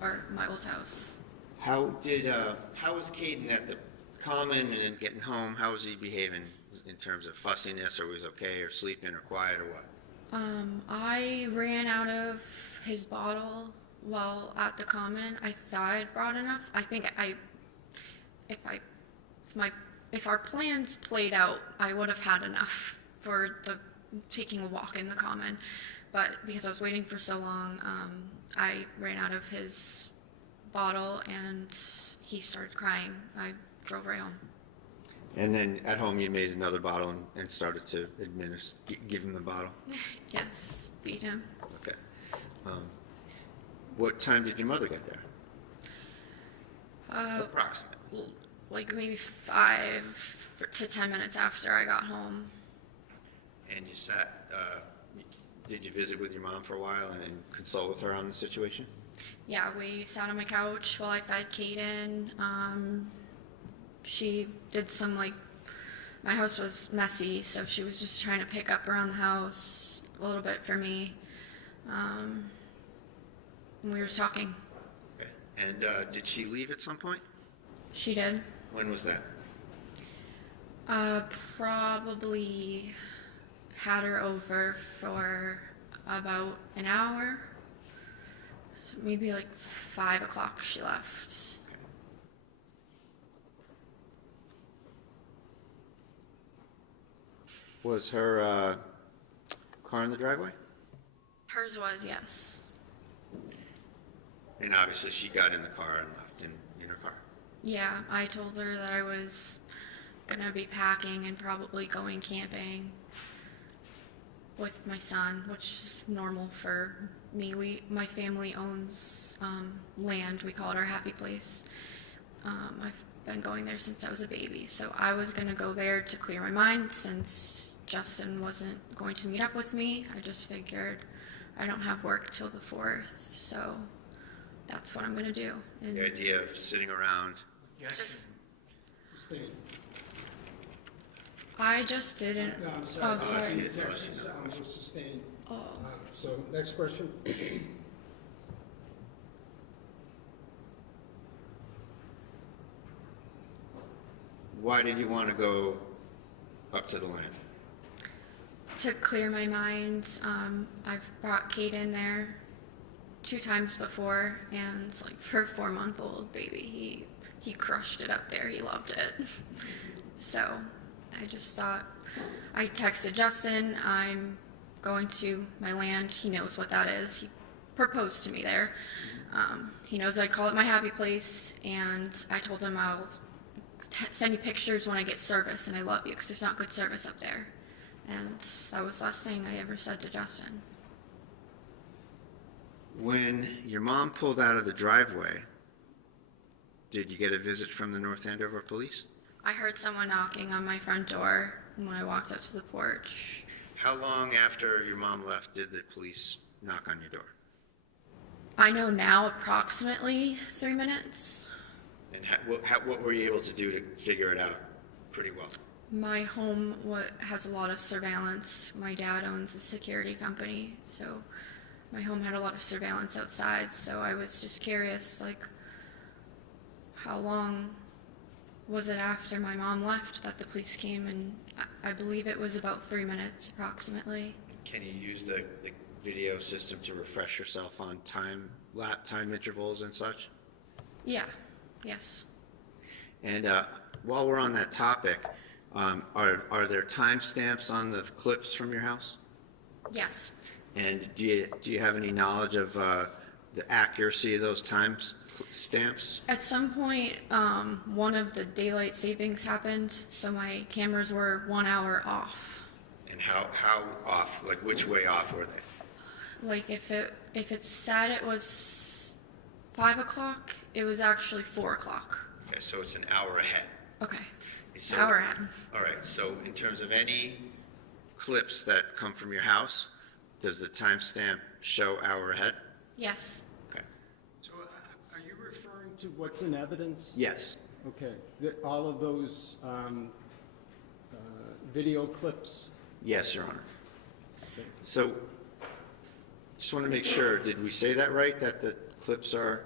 or my old house. How was Caden at the common and getting home? How was he behaving in terms of fussiness, or was he okay, or sleeping, or quiet, or what? I ran out of his bottle while at the common. I thought I'd brought enough. I think if my if our plans played out, I would have had enough for taking a walk in the common. But because I was waiting for so long, I ran out of his bottle and he started crying. I drove right home. And then at home, you made another bottle and started to give him the bottle? Yes, beat him. Okay. What time did your mother get there? Approximately. Like maybe 5 to 10 minutes after I got home. And you did you visit with your mom for a while and consult with her on the situation? Yeah, we sat on my couch while I fed Kaden. She did some, my house was messy, so she was just trying to pick up around the house a little bit for me. And we were talking. Okay. And did she leave at some point? She did. When was that? Probably had her over for about an hour. So maybe 5 o'clock she left. Was her car in the driveway? Hers was, yes. And obviously she got in the car and left in her car. Yeah, I told her that I was gonna be packing and probably going camping with my son, which is normal for me. My family owns land. We call it our happy place. I've been going there since I was a baby, so I was gonna go there to clear my mind since Justin wasn't going to meet up with me. I just figured I don't have work till the 4th, so that's what I'm gonna do. And The idea of sitting around. just, Sustained. I just didn't. No, I'm sorry. Oh, sorry. Objections was sustained. Oh. So, next question. Why did you want to go up to the land? To clear my mind, I've brought Kate in there 2 times before, and for a 4-month-old baby, he crushed it up there. He loved it. So I just thought, I texted Justin, I'm going to my land. He knows what that is. He proposed to me there. He knows I call it my happy place, and I told him I'll send you pictures when I get service, and I love you because there's not good service up there. And that was the last thing I ever said to Justin. When your mom pulled out of the driveway, did you get a visit from the North Andover police? I heard someone knocking on my front door when I walked up to the porch. How long after your mom left did the police knock on your door? I know now approximately 3 minutes. And what were you able to do to figure it out pretty well? My home has a lot of surveillance. My dad owns a security company, so my home had a lot of surveillance outside, so I was just curious, how long was it after my mom left that the police came, and I believe it was about 3 minutes approximately. Can you use the video system to refresh yourself on time intervals and such? Yeah, yes. And while we're on that topic, are there timestamps on the clips from your house? Yes. And do you have any knowledge of the accuracy of those timestamps? At some point, one of the daylight savings happened, so my cameras were 1 hour off. And how off? Which way off were they? If it said it was 5 o'clock, it was actually 4 o'clock. Okay, so it's an hour ahead. Okay. So, hour ahead. All right. So in terms of any clips that come from your house, does the timestamp show hour ahead? Yes. Okay. So are you referring to what's in evidence? Yes. Okay. All of those video clips? Yes, Your Honor. So just want to make sure, did we say that right, that the clips are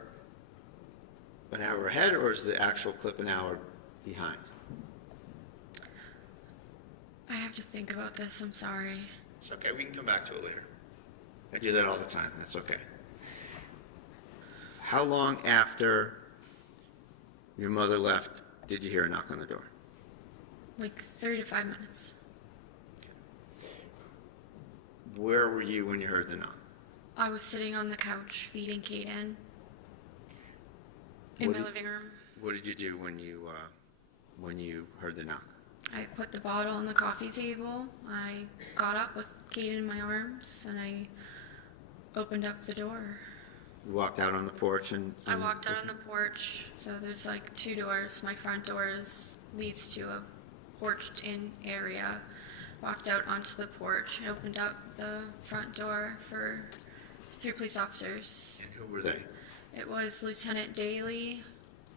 an hour ahead, or is the actual clip an hour behind? I have to think about this, I'm sorry. It's okay, we can come back to it later. I do that all the time, that's okay. How long after your mother left did you hear a knock on the door? Like 3 to 5 minutes. Where were you when you heard the knock? I was sitting on the couch feeding Kaden in my living room. What did you do when you heard the knock? I put the bottle on the coffee table. I got up with Kaden in my arms, and I opened up the door. You walked out on the porch and I walked out on the porch. So there's like 2 doors. My front door leads to a porched-in area. Walked out onto the porch and opened up the front door for 3 police officers. And who were they? It was Lieutenant Daly,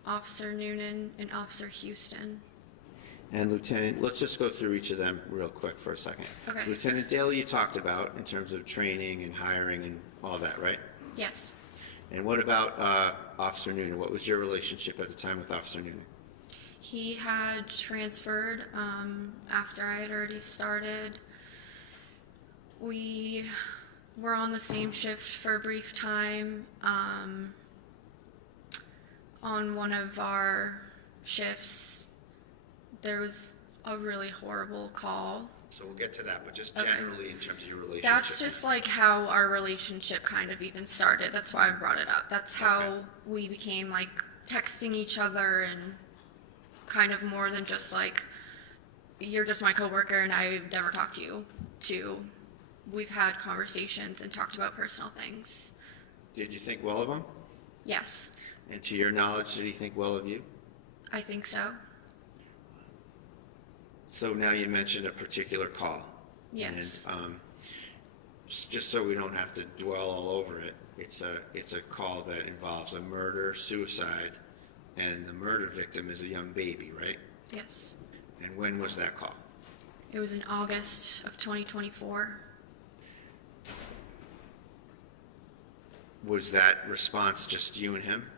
Officer Noonan, and Officer Houston. And Lieutenant, let's just go through each of them real quick for a second. Okay. Lieutenant Daly, you talked about in terms of training and hiring and all that, right? Yes. And what about Officer Noonan? What was your relationship at the time with Officer Noonan? He had transferred after I had already started. We were on the same shift for a brief time. On one of our shifts, there was a really horrible call. So we'll get to that, but just Okay. generally in terms of your relationship. That's just like how our relationship kind of even started. That's why I brought it up. That's how we became like texting each other and kind of more than just like, you're just my coworker and I never talked to you, to we've had conversations and talked about personal things. Did you think well of him? Yes, And to your knowledge, did he think well of you? I think so. So now you mentioned a particular call. Yes. And just so we don't have to dwell all over it, it's a call that involves a murder, suicide, and the murder victim is a young baby, right? Yes. And when was that call? It was in August of 2024. Was that response just you and him?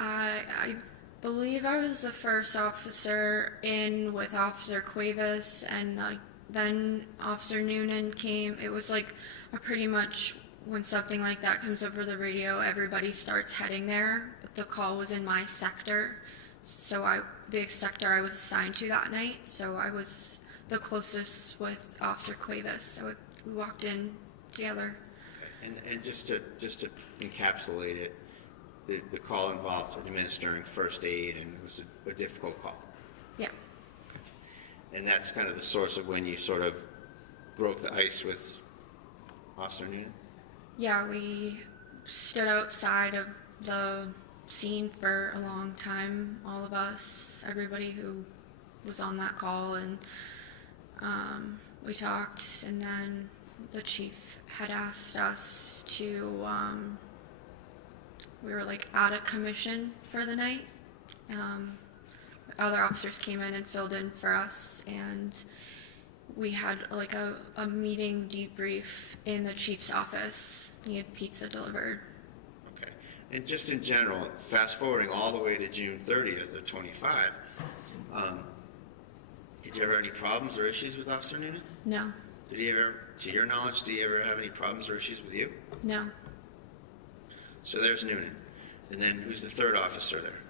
I believe I was the first officer in with Officer Cuevas, and then Officer Noonan came. It was like pretty much when something like that comes over the radio, everybody starts heading there. But the call was in my sector, so the sector I was assigned to that night. So I was the closest with Officer Cuevas. So we walked in together. And just to encapsulate it, the call involved administering first aid, and it was a difficult call. Yeah. And that's kind of the source of when you sort of broke the ice with Officer Noonan? Yeah, we stood outside of the scene for a long time, all of us, everybody who was on that call, and we talked, and then the chief had asked us to, we were like out of commission for the night. Other officers came in and filled in for us, and we had like a meeting debrief in the chief's office. He had pizza delivered. Okay. And just in general, fast forwarding all the way to June 30th of 25, did you ever have any problems or issues with Officer Noonan? No. Did he ever, to your knowledge, did he ever have any problems or issues with you? No. So there's Noonan. And then who's the third officer there?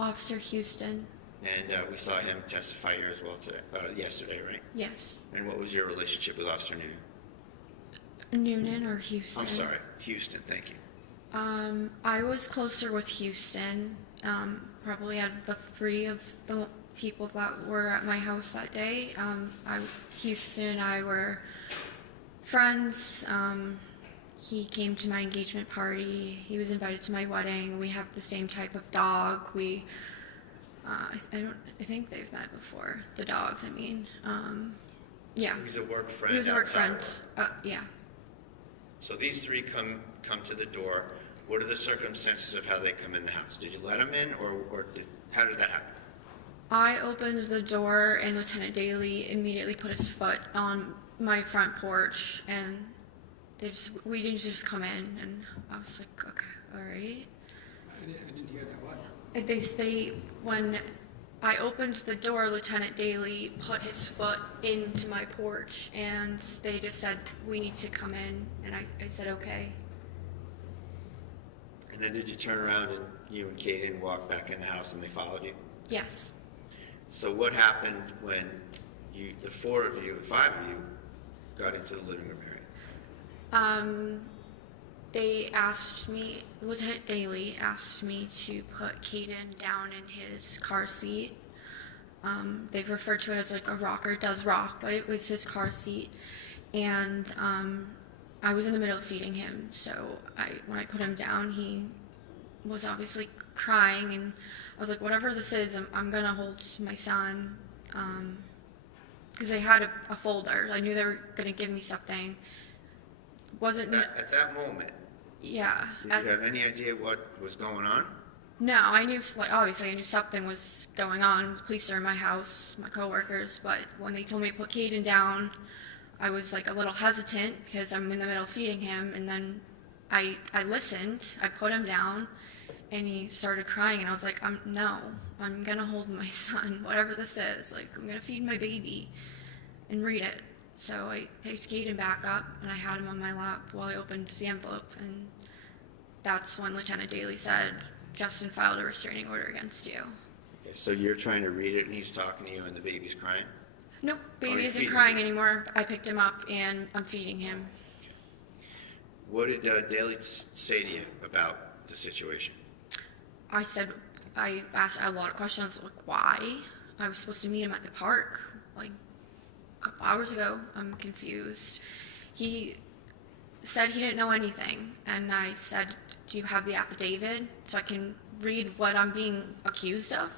Officer Houston. And we saw him testify here as well today, yesterday, right? Yes. And what was your relationship with Officer Noonan? Noonan or Houston? I'm sorry, Houston, thank you. I was closer with Houston, probably out of the 3 of the people that were at my house that day. Houston and I were friends. He came to my engagement party. He was invited to my wedding. We have the same type of dog. I think they've met before. The dogs, I mean. Yeah. He was a work friend. He was a work outside friend. Yeah. So these 3 come to the door. What are the circumstances of how they come in the house? Did you let them in, or how did that happen? I opened the door, and Lieutenant Daly immediately put his foot on my front porch, and we didn't just come in, and I was like, okay, all right. I didn't hear that one. When I opened the door, Lieutenant Daly put his foot into my porch, and they just said, we need to come in, and I said, okay. And then did you turn around and you and Kaden walked back in the house and they followed you? Yes. So what happened when the four of you, five of you, got into the living room area? They asked me, Lieutenant Daly asked me to put Caden down in his car seat. They've referred to it as like a rocker, does rock, but it was his car seat. And I was in the middle of feeding him, so when I put him down, he was obviously crying, and I was like, whatever this is, I'm gonna hold my son, because they had a folder. I knew they were gonna give me something. At that moment, Yeah. did you have any idea what was going on? No, I knew, like, obviously I knew something was going on. The police are in my house, my coworkers, but when they told me to put Caden down, I was like a little hesitant because I'm in the middle of feeding him, and then I listened, I put him down, and he started crying, and I was like, no, I'm gonna hold my son, whatever this is, like, I'm gonna feed my baby and read it. So I picked Caden back up, and I had him on my lap while I opened the envelope, and that's when Lieutenant Daly said, Justin filed a restraining order against you. Okay, so you're trying to read it, and he's talking to you, and the baby's crying? Nope, baby you're isn't feeding crying him. anymore. I picked him up, and I'm feeding him. What did Daly say to you about the situation? I asked a lot of questions, like why? I was supposed to meet him at the park, like a couple hours ago. I'm confused. He said he didn't know anything, and I said, do you have the affidavit so I can read what I'm being accused of?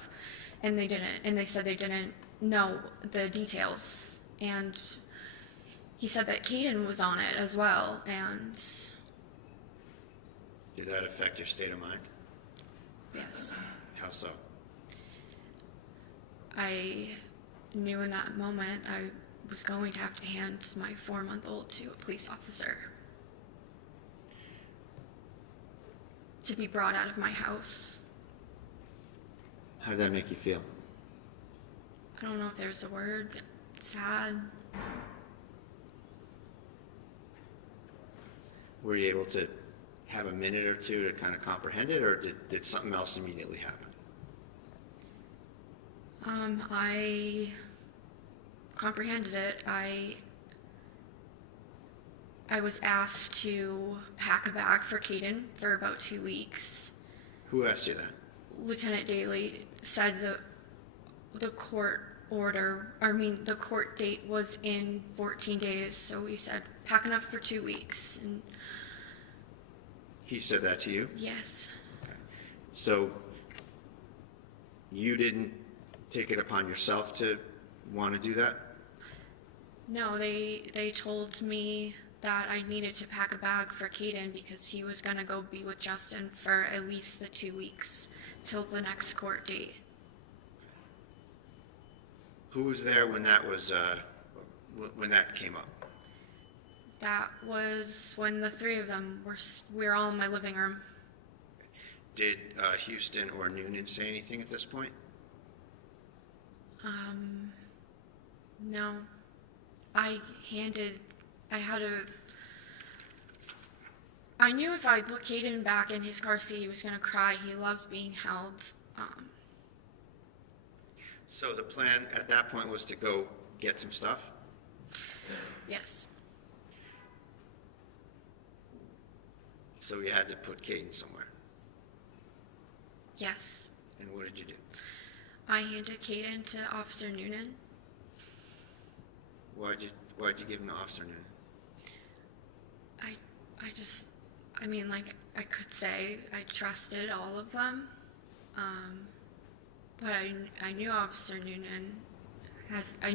And they didn't, and they said they didn't know the details. And he said that Caden was on it as well, and Did that affect your state of mind? yes. How so? I knew in that moment I was going to have to hand my 4-month-old to a police officer to be brought out of my house. How did that make you feel? I don't know if there's a word. Sad. Were you able to have a minute or two to kind of comprehend it, or did something else immediately happen? I comprehended it. I was asked to pack a bag for Caden for about 2 weeks. Who asked you that? Lieutenant Daly said the court the court date was in 14 days, so he said pack enough for 2 weeks. And He said that to you? yes. Okay. So you didn't take it upon yourself to want to do that? No, they told me that I needed to pack a bag for Caden because he was going to go be with Justin for at least the 2 weeks till the next court date. Who was there when that was when that came up? That was when the 3 of them we were all in my living room. Did Houston or Noonan say anything at this point? No. I knew if I put Caden back in his car seat, he was going to cry. He loves being held. So the plan at that point was to go get some stuff? Yes. So you had to put Caden somewhere? Yes. And what did you do? I handed Caden to Officer Noonan. Why'd you give him to Officer Noonan? I could say I trusted all of them. But I knew Officer Noonan I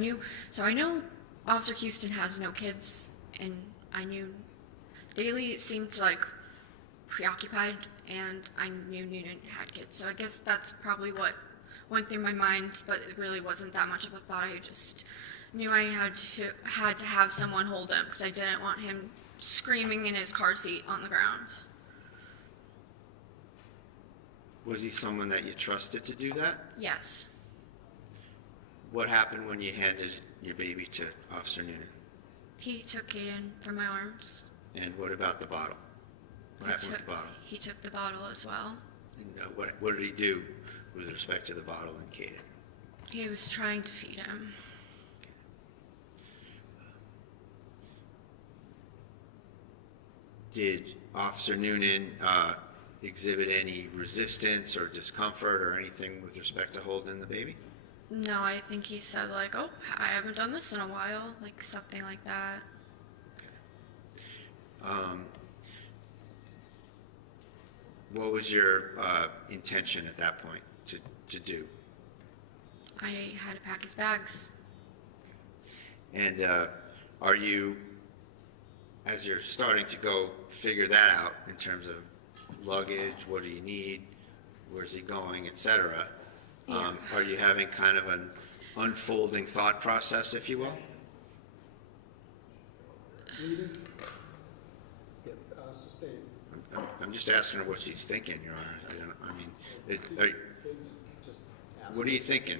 know Officer Houston has no kids, and I knew Daly seemed like preoccupied, and I knew Noonan had kids. So I guess that's probably what went through my mind, but it really wasn't that much of a thought. I just knew I had to have someone hold him because I didn't want him screaming in his car seat on the ground. Was he someone that you trusted to do that? Yes. What happened when you handed your baby to Officer Noonan? He took Caden from my arms. And what about the bottle? What happened with the bottle? He took the bottle as well. And what did he do with respect to the bottle and Caden? He was trying to feed him. Did Officer Noonan exhibit any resistance or discomfort or anything with respect to holding the baby? No, I think he said like, oh, I haven't done this in a while, like something like that. What was your intention at that point to do? I had to pack his bags. And are you, as you're starting to go figure that out in terms of luggage, what do you need, where's he going, etc., Yeah. are you having kind of an unfolding thought process, if you will? Reading? Sustained. I'm just asking her what she's thinking, Your Honor. Just ask. What are you thinking?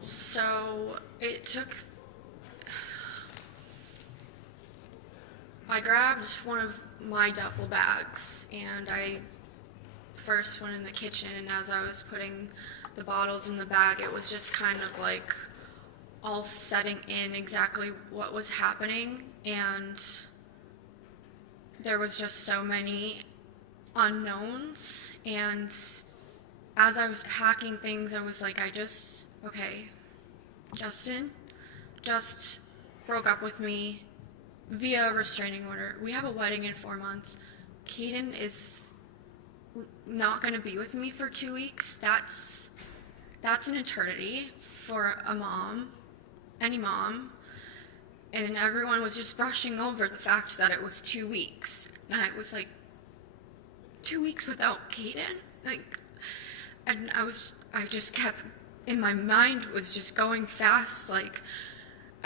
So it took. I grabbed one of my duffel bags and I first went in the kitchen, and as I was putting the bottles in the bag, it was just kind of like all setting in exactly what was happening, and there was just so many unknowns. And as I was packing things, I was like, okay, Justin just broke up with me via restraining order. We have a wedding in 4 months. Caden is not going to be with me for 2 weeks. That's an eternity for a mom, any mom. And everyone was just brushing over the fact that it was 2 weeks. And I was like, 2 weeks without Caden? And I just kept, in my mind was just going fast, like,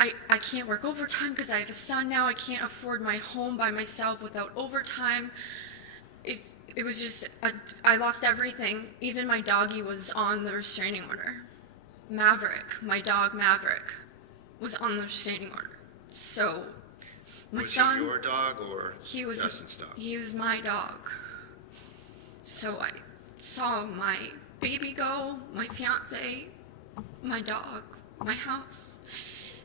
I can't work overtime because I have a son now. I can't afford my home by myself without overtime. It was just, I lost everything. Even my doggy was on the restraining order. Maverick, my dog Maverick, was on the restraining order. So, my son. Was it your dog or Justin's dog? He was my dog. So I saw my baby go, my fiancé, my dog, my house.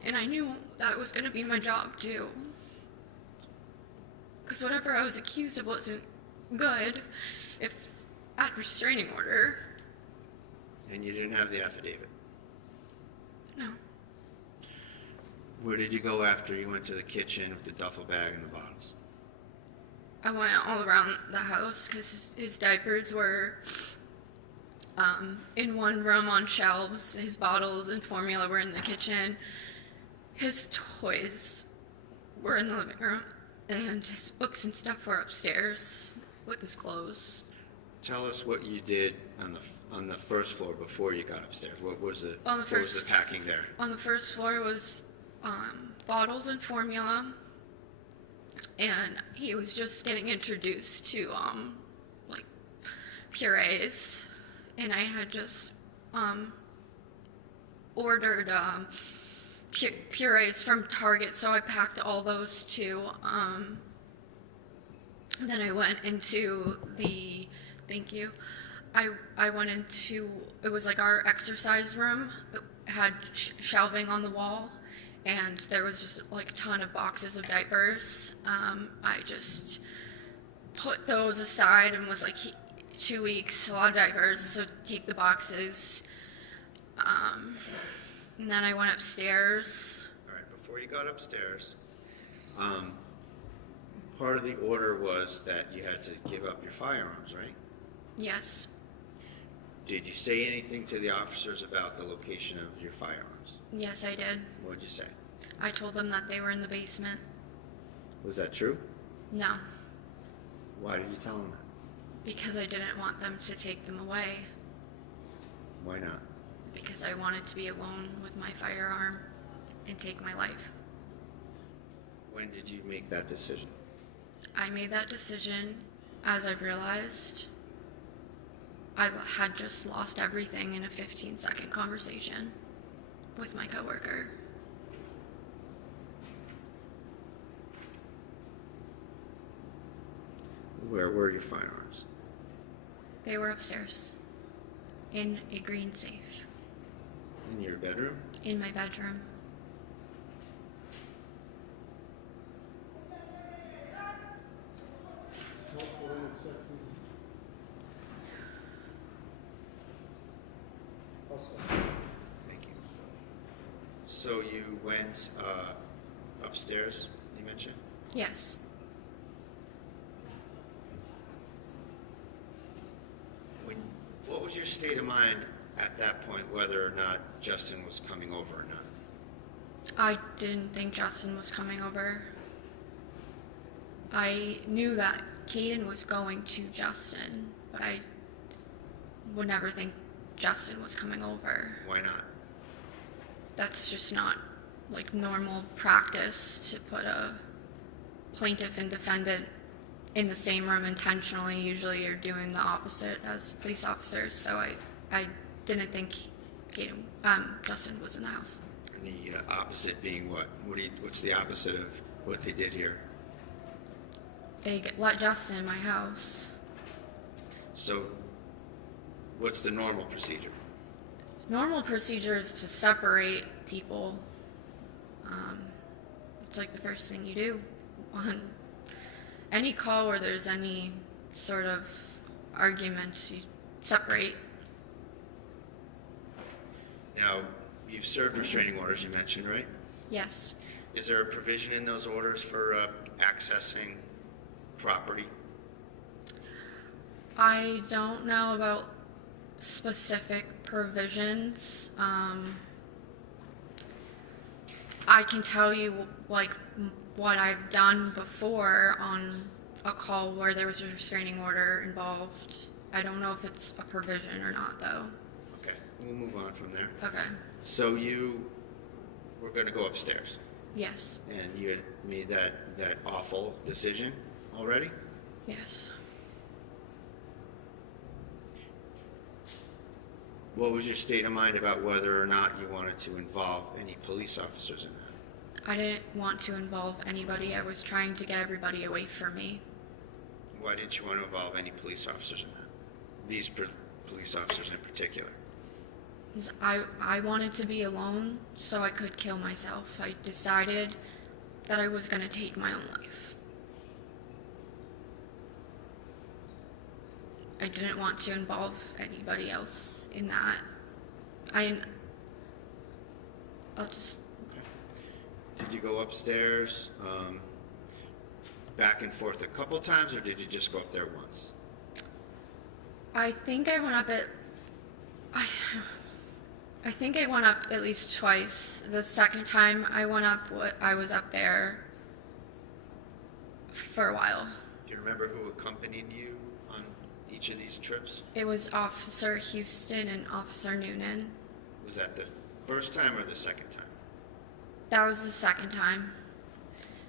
And I knew that was going to be my job too. Because whatever I was accused of wasn't good if at restraining order. And you didn't have the affidavit? No. Where did you go after you went to the kitchen with the duffel bag and the bottles? I went all around the house because his diapers were in one room on shelves. His bottles and formula were in the kitchen. His toys were in the living room, and his books and stuff were upstairs with his clothes. Tell us what you did on the first floor before you got upstairs. What was the packing there? On the first floor was bottles and formula, and he was just getting introduced to like purees, and I had just ordered purees from Target, so I packed all those too. Then I went into the, thank you, I went into, it was like our exercise room. It had shelving on the wall, and there was just like a ton of boxes of diapers. I just put those aside and was like, 2 weeks, a lot of diapers, so take the boxes. And then I went upstairs. All right, before you got upstairs, part of the order was that you had to give up your firearms, right? Yes. Did you say anything to the officers about the location of your firearms? Yes, I did. What did you say? I told them that they were in the basement. Was that true? No, Why did you tell them that? because I didn't want them to take them away. Why not? Because I wanted to be alone with my firearm and take my life. When did you make that decision? I made that decision as I realized I had just lost everything in a 15-second conversation with my coworker. Where were your firearms? They were upstairs in a green safe. In your bedroom? in my bedroom. Thank you. So you went upstairs, you mentioned? Yes. What was your state of mind at that point, whether or not Justin was coming over or not? I didn't think Justin was coming over. I knew that Caden was going to Justin, but I would never think Justin was coming over. Why not? That's just not like normal practice to put a plaintiff and defendant in the same room intentionally. Usually you're doing the opposite as police officers, so I didn't think Justin was in the house. And the opposite being what? What's the opposite of what they did here? They let Justin in my house. So what's the normal procedure? Normal procedure is to separate people. It's like the first thing you do on any call where there's any sort of argument. You separate. Now, you've served restraining orders, you mentioned, right? Yes. Is there a provision in those orders for accessing property? I don't know about specific provisions. I can tell you like what I've done before on a call where there was a restraining order involved. I don't know if it's a provision or not, though. Okay, we'll move on from there. Okay. So you were going to go upstairs, Yes. and you had made that awful decision already? Yes. What was your state of mind about whether or not you wanted to involve any police officers in that? I didn't want to involve anybody. I was trying to get everybody away from me. Why didn't you want to involve any police officers in that? These police officers in particular? 'Cause I wanted to be alone so I could kill myself. I decided that I was going to take my own life. I didn't want to involve anybody else in that. I'll just... Did you go upstairs back and forth a couple times, or did you just go up there once? I think I went up I think I went up at least twice. The second time I went up, I was up there for a while. Do you remember who accompanied you on each of these trips? It was Officer Houston and Officer Noonan. Was that the first time or the second time? That was the second time.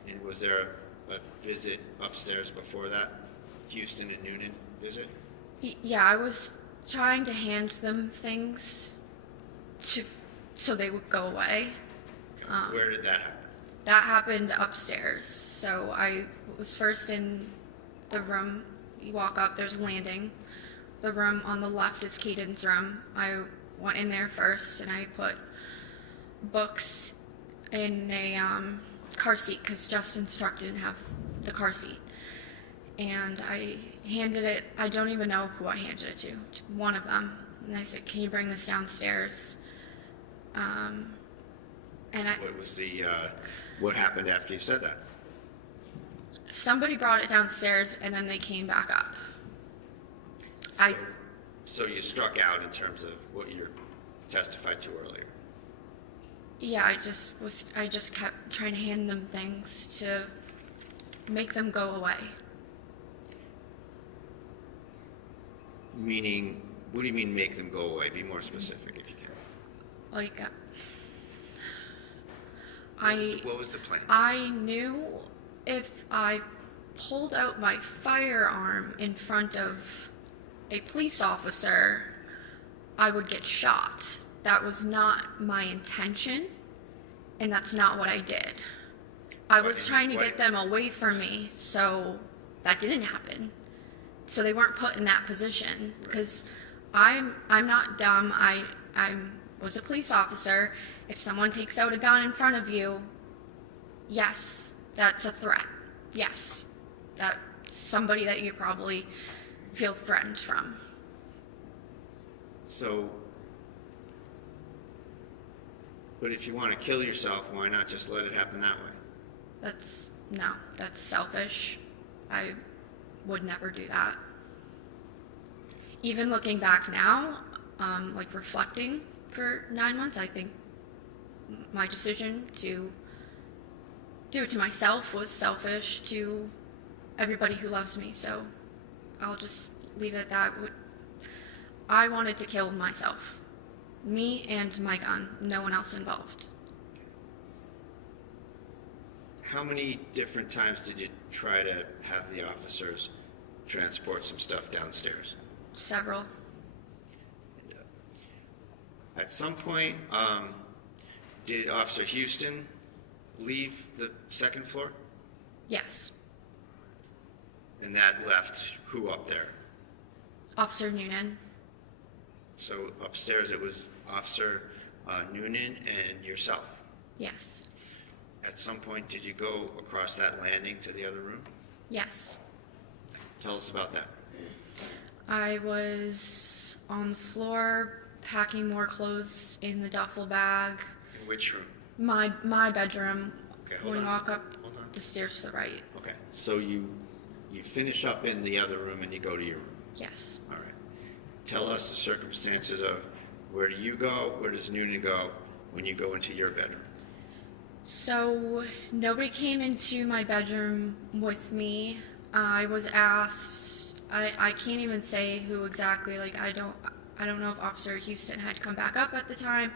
And was there a visit upstairs before that? Houston and Noonan visit? Yeah, I was trying to hand them things so they would go away. Where did that happen? That happened upstairs. So I was first in the room. You walk up, there's a landing. The room on the left is Caden's room. I went in there first and I put books in a car seat because Justin instructed didn't have the car seat. And I handed it, I don't even know who I handed it to one of them. And I said, "Can you bring this downstairs?" What happened after you said that? Somebody brought it downstairs and then they came back up. So you struck out in terms of what you testified to earlier? Yeah, I just kept trying to hand them things to make them go away. Meaning, what do you mean make them go away? Be more specific if you can. Like, What was the plan? I knew if I pulled out my firearm in front of a police officer, I would get shot. That was not my intention, and that's not what I did. I was trying to get them away from me, so that didn't happen. So they weren't put in that position, because I'm not dumb. I was a police officer, if someone takes out a gun in front of you, yes, that's a threat. Yes, that's somebody that you probably feel threatened from. So, but if you want to kill yourself, why not just let it happen that way? That's selfish. I would never do that. Even looking back now, like reflecting for 9 months, I think my decision to do it to myself was selfish to everybody who loves me. So I'll just leave it at that. I wanted to kill myself. Me and my gun. No one else involved. How many different times did you try to have the officers transport some stuff downstairs? Several. At some point, did Officer Houston leave the second floor? Yes. And that left who up there? Officer Noonan. So upstairs it was Officer Noonan and yourself. Yes. At some point, did you go across that landing to the other room? Yes. Tell us about that. I was on the floor packing more clothes in the duffel bag. In which room? My bedroom. Okay, When we walk up Hold on. the stairs to the right. Okay, so you finish up in the other room and you go to your room. Yes. All right. Tell us the circumstances of where do you go, where does Noonan go when you go into your bedroom? So nobody came into my bedroom with me. I was asked, I can't even say who exactly, like I don't know if Officer Houston had come back up at the time,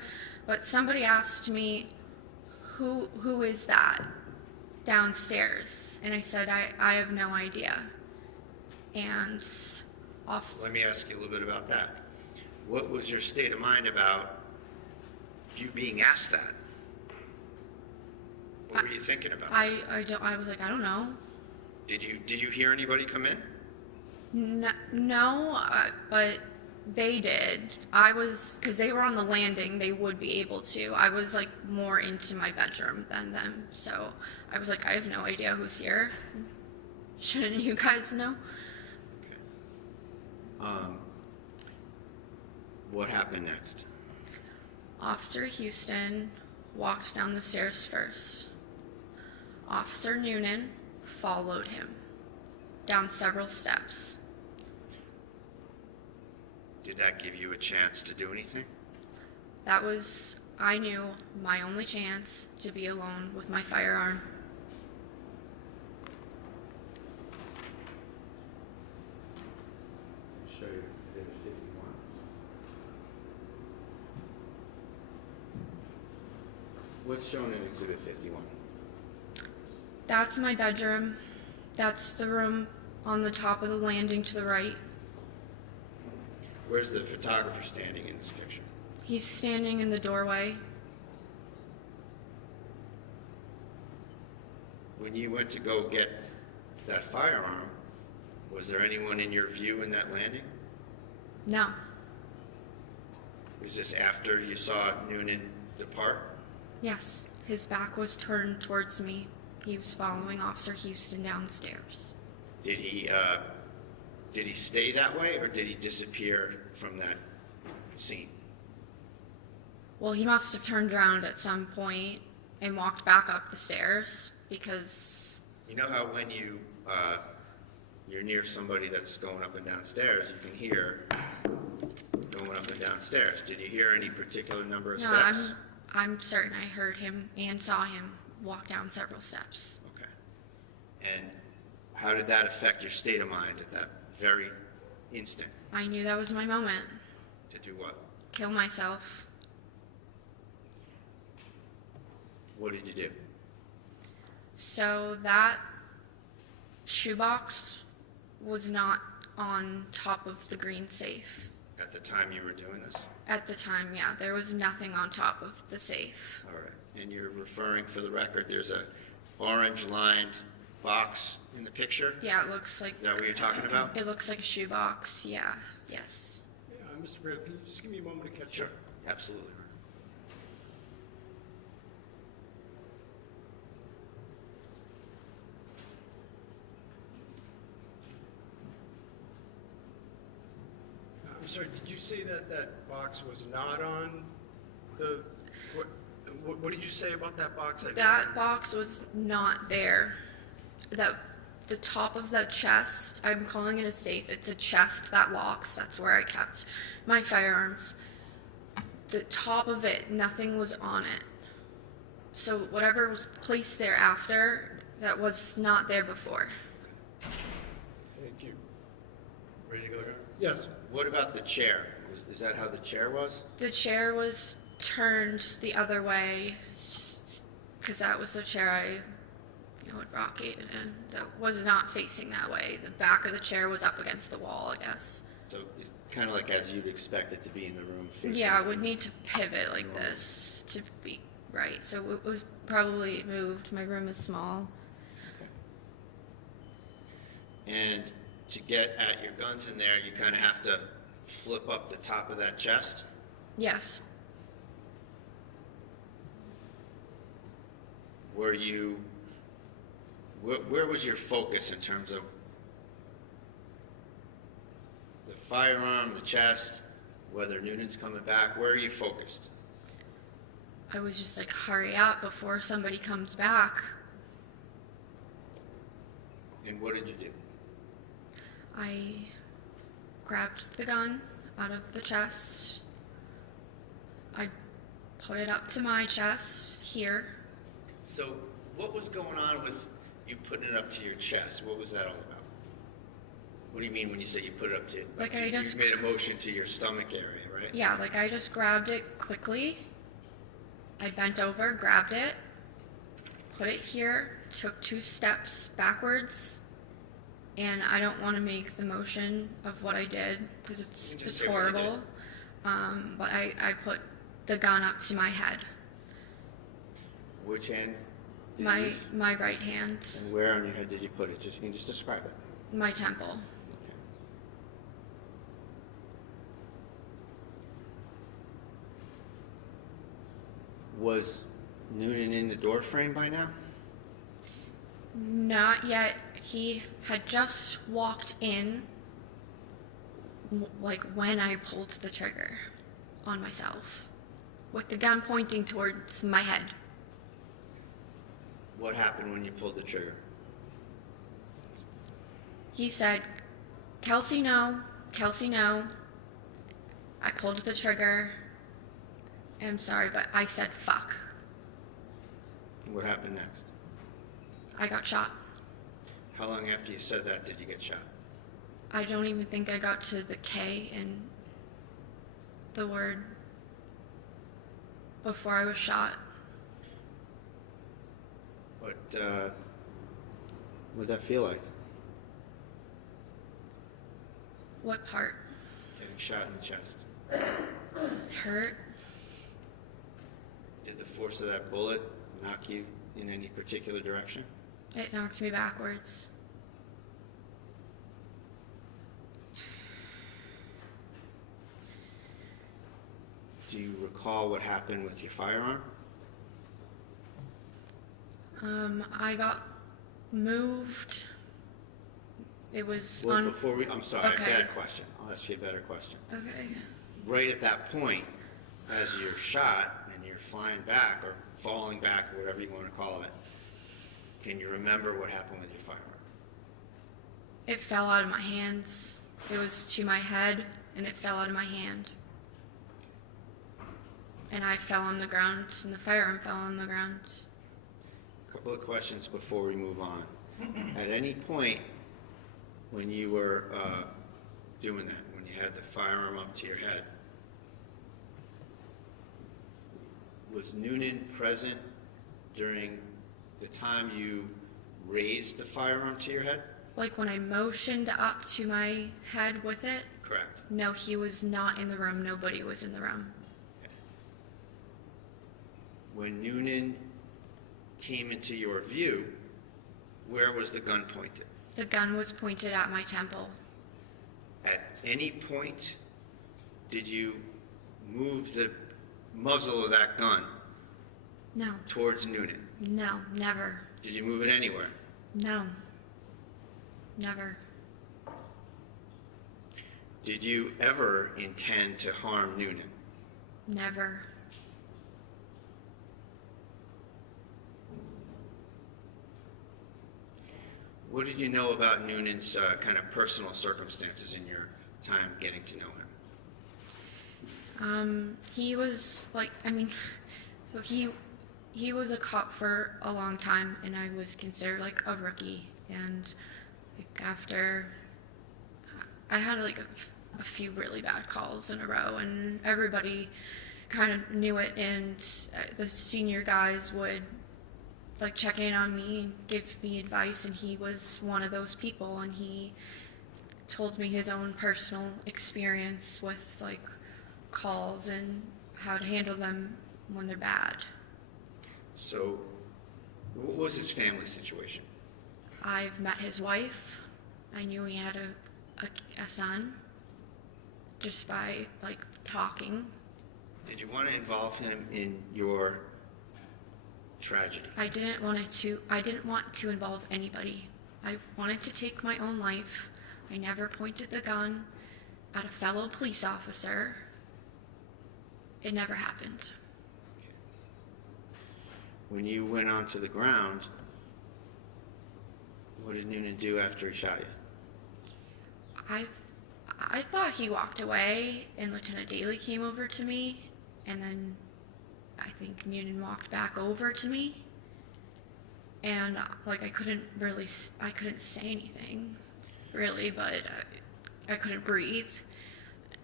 but somebody asked me, who is that downstairs? And I said, I have no idea. And Let me ask you a little bit about that. What was your state of mind about you being asked that? What were you thinking about? I was like, I don't know. Did you hear anybody come in? No, but they did. Because they were on the landing, they would be able to. I was like more into my bedroom than them, so I was like, I have no idea who's here. Shouldn't you guys know? Okay. What happened next? Officer Houston walked down the stairs first. Officer Noonan followed him down several steps. Did that give you a chance to do anything? That was, I knew, my only chance to be alone with my firearm. Show you Exhibit 51. What's shown in Exhibit 51? That's my bedroom. That's the room on the top of the landing to the right. Where's the photographer standing in this picture? He's standing in the doorway. When you went to go get that firearm, was there anyone in your view in that landing? No. Was this after you saw Noonan depart? Yes. His back was turned towards me. He was following Officer Houston downstairs. Did he stay that way, or did he disappear from that scene? Well, he must have turned around at some point and walked back up the stairs because... You know how when you're near somebody that's going up and downstairs, you can hear going up and downstairs. Did you hear any particular number of steps? No, I'm certain I heard him and saw him walk down several steps. Okay. And how did that affect your state of mind at that very instant? I knew that was my moment. To do what? Kill myself. What did you do? So that shoebox was not on top of the green safe. At the time you were doing this? At the time, yeah. There was nothing on top of the safe. All right. And you're referring, for the record, there's a orange-lined box in the picture? Yeah, it looks like... Is that what you're talking about? It looks like a shoebox, yeah. Yes. Mr. Brad, can you just give me a moment to catch up? Sure. Absolutely. say that that box was not on the, what did you say about that box? That box was not there. The top of the chest, I'm calling it a safe. It's a chest that locks. That's where I kept my firearms. The top of it, nothing was on it. So whatever was placed there after, that was not there before. Thank you. Ready to go, John? Yes. What about the chair? Is that how the chair was? The chair was turned the other way, because that was the chair I had rocked in. That was not facing that way. The back of the chair was up against the wall, I guess. So it's kind of like as you'd expect it to be in the room. Yeah, I would need to pivot like this to be right. So it was probably moved. My room is small. And to get at your guns in there, you kind of have to flip up the top of that chest. Yes. Where was your focus in terms of the firearm, the chest, whether Noonan's coming back? Where are you focused? I was just like, hurry up before somebody comes back. And what did you do? I grabbed the gun out of the chest. I put it up to my chest here. So what was going on with you putting it up to your chest? What was that all about? What do you mean when you say you put it up to Like you I just made a motion to your stomach area, right? Yeah, like I just grabbed it quickly. I bent over, grabbed it, put it here, took 2 steps backwards, and I don't want to make the motion of what I did because it's horrible. But I put the gun up to my head. Which hand? Did you use? My right hand. And where on your head did you put it? You can just describe it. My temple. Okay. Was Noonan in the door frame by now? Not yet. He had just walked in, like when I pulled the trigger on myself, with the gun pointing towards my head. What happened when you pulled the trigger? He said, Kelsey, no. Kelsey, no. I pulled the trigger. I'm sorry, but I said fuck. What happened next? I got shot. How long after you said that did you get shot? I don't even think I got to the K in the word before I was shot. What would that feel like? What part? Getting shot in the chest. Hurt. Did the force of that bullet knock you in any particular direction? It knocked me backwards. Do you recall what happened with your firearm? I got moved. It was Well, on. before I'm sorry, Okay. a better question. I'll ask you a better question. Okay. Right at that point, as you're shot and you're flying back or falling back, or whatever you want to call it, can you remember what happened with your firearm? It fell out of my hands. It was to my head, and it fell out of my hand. And I fell on the ground, and the firearm fell on the ground. A couple of questions before we move on. At any point when you were doing that, when you had the firearm up to your head, was Noonan present during the time you raised the firearm to your head? Like when I motioned up to my head with it? Correct. No, he was not in the room. Nobody was in the room. When Noonan came into your view, where was the gun pointed? The gun was pointed at my temple. At any point, did you move the muzzle of that gun No. towards Noonan? No, never. Did you move it anywhere? No. Never. Did you ever intend to harm Noonan? Never. What did you know about Noonan's kind of personal circumstances in your time getting to know him? He was like, so he was a cop for a long time, and I was considered like a rookie. And like after, I had like a few really bad calls in a row, and everybody kind of knew it. And the senior guys would like check in on me and give me advice, and he was one of those people. And he told me his own personal experience with like calls and how to handle them when they're bad. So, what was his family situation? I've met his wife. I knew he had a son just by like talking. Did you want to involve him in your tragedy? I didn't want to involve anybody. I wanted to take my own life. I never pointed the gun at a fellow police officer. It never happened. When you went onto the ground, what did Noonan do after he shot you? I thought he walked away, and Lieutenant Daly came over to me, and then I think Noonan walked back over to me, and like I couldn't say anything, really, but I couldn't breathe,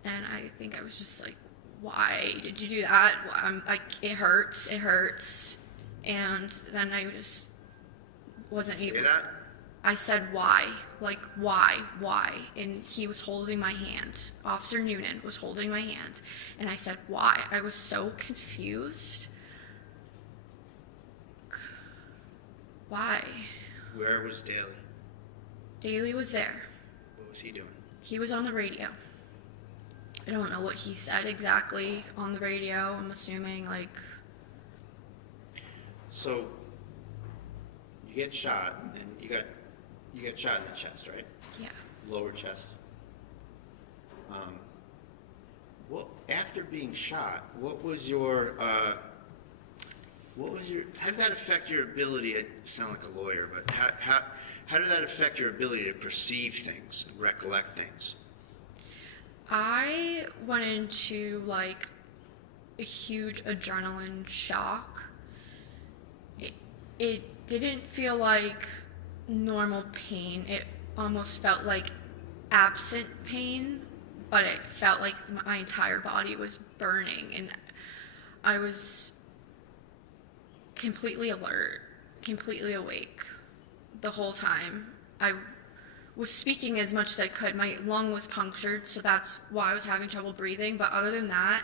and I think I was just like, why did you do that? I'm like, it hurts, and then I just wasn't able. Say that? I said, why? Like, why? And he was holding my hand. Officer Noonan was holding my hand. And I said, why? I was so confused. Why? Where was Daly? Daly was there. What was he doing? He was on the radio. I don't know what he said exactly on the radio. I'm assuming, like... So, you get shot, and you got shot in the chest, right? Yeah. Lower chest. After being shot, how did that affect your ability, I sound like a lawyer, but how did that affect your ability to perceive things and recollect things? I went into, like, a huge adrenaline shock. It didn't feel like normal pain. It almost felt like absent pain, but it felt like my entire body was burning, and I was completely alert, completely awake the whole time. I was speaking as much as I could. My lung was punctured, so that's why I was having trouble breathing, but other than that,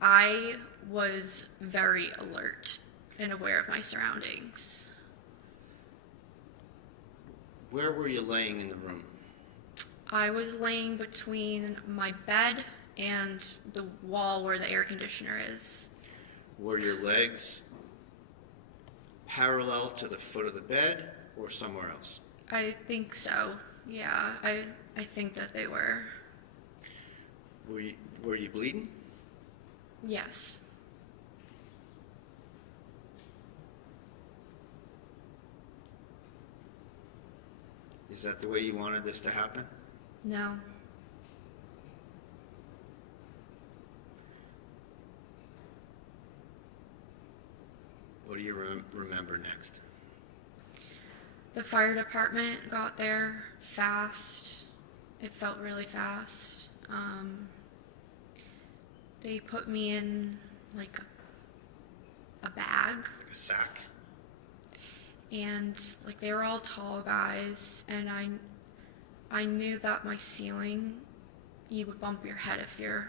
I was very alert and aware of my surroundings. Where were you laying in the room? I was laying between my bed and the wall where the air conditioner is. Were your legs parallel to the foot of the bed or somewhere else? I think so. Yeah, I think that they were. Were you bleeding? Yes. Is that the way you wanted this to happen? No. What do you remember next? The fire department got there fast. It felt really fast. They put me in like a bag. A sack? And like they were all tall guys, and I knew that my ceiling, you would bump your head if you're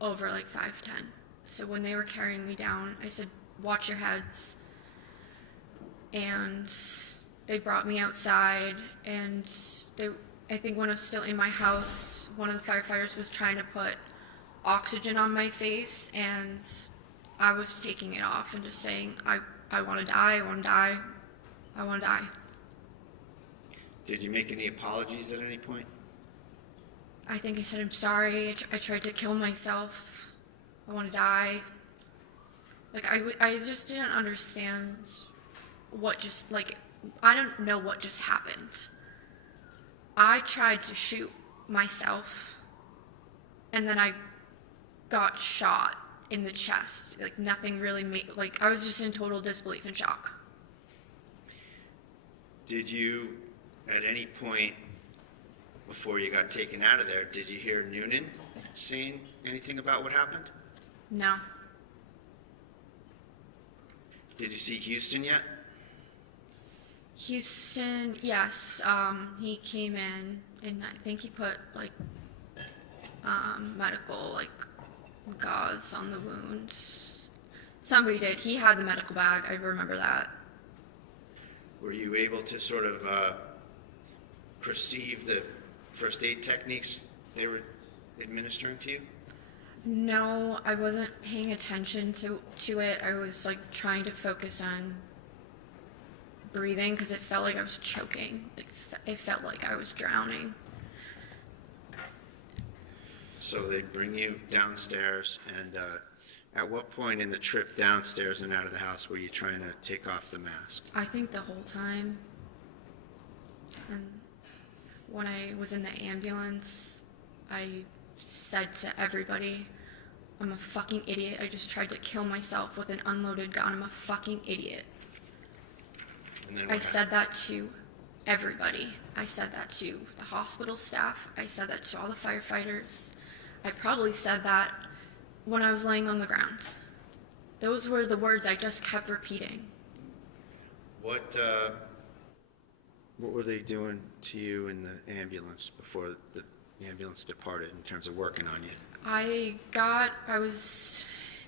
over like 5'10". So when they were carrying me down, I said, watch your heads. And they brought me outside, and I think when I was still in my house, one of the firefighters was trying to put oxygen on my face, and I was taking it off and just saying, I want to die, I want to die, I want to die. Did you make any apologies at any point? I think I said, I'm sorry, I tried to kill myself, I want to die. Like, I just didn't understand what just, like, I don't know what just happened. I tried to shoot myself, and then I got shot in the chest. Like, nothing really made, like, I was just in total disbelief and shock. Did you, at any point before you got taken out of there, did you hear Noonan saying anything about what happened? No. Did you see Houston yet? Houston, yes, he came in, and I think he put, like, medical, like, gauze on the wound. Somebody did. He had the medical bag. I remember that. Were you able to sort of perceive the first aid techniques they were administering to you? No, I wasn't paying attention to it. I was, like, trying to focus on breathing because it felt like I was choking. Like, it felt like I was drowning. So they bring you downstairs, and at what point in the trip downstairs and out of the house were you trying to take off the mask? I think the whole time. And when I was in the ambulance, I said to everybody, I'm a fucking idiot. I just tried to kill myself with an unloaded gun. I'm a fucking idiot. And then I said that to everybody. I said that to the hospital staff. I said that to all the firefighters. I probably said that when I was laying on the ground. Those were the words I just kept repeating. What were they doing to you in the ambulance before the ambulance departed in terms of working on you?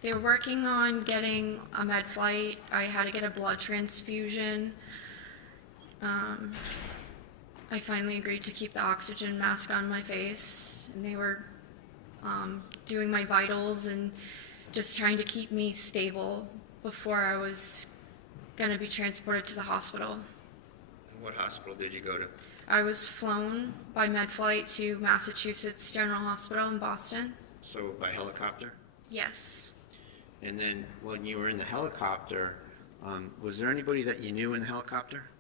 They were working on getting a med flight. I had to get a blood transfusion. I finally agreed to keep the oxygen mask on my face, and they were doing my vitals and just trying to keep me stable before I was going to be transported to the hospital. What hospital did you go to? I was flown by med flight to Massachusetts General Hospital in Boston. So by helicopter? Yes. And then when you were in the helicopter, was there anybody that you knew in the helicopter?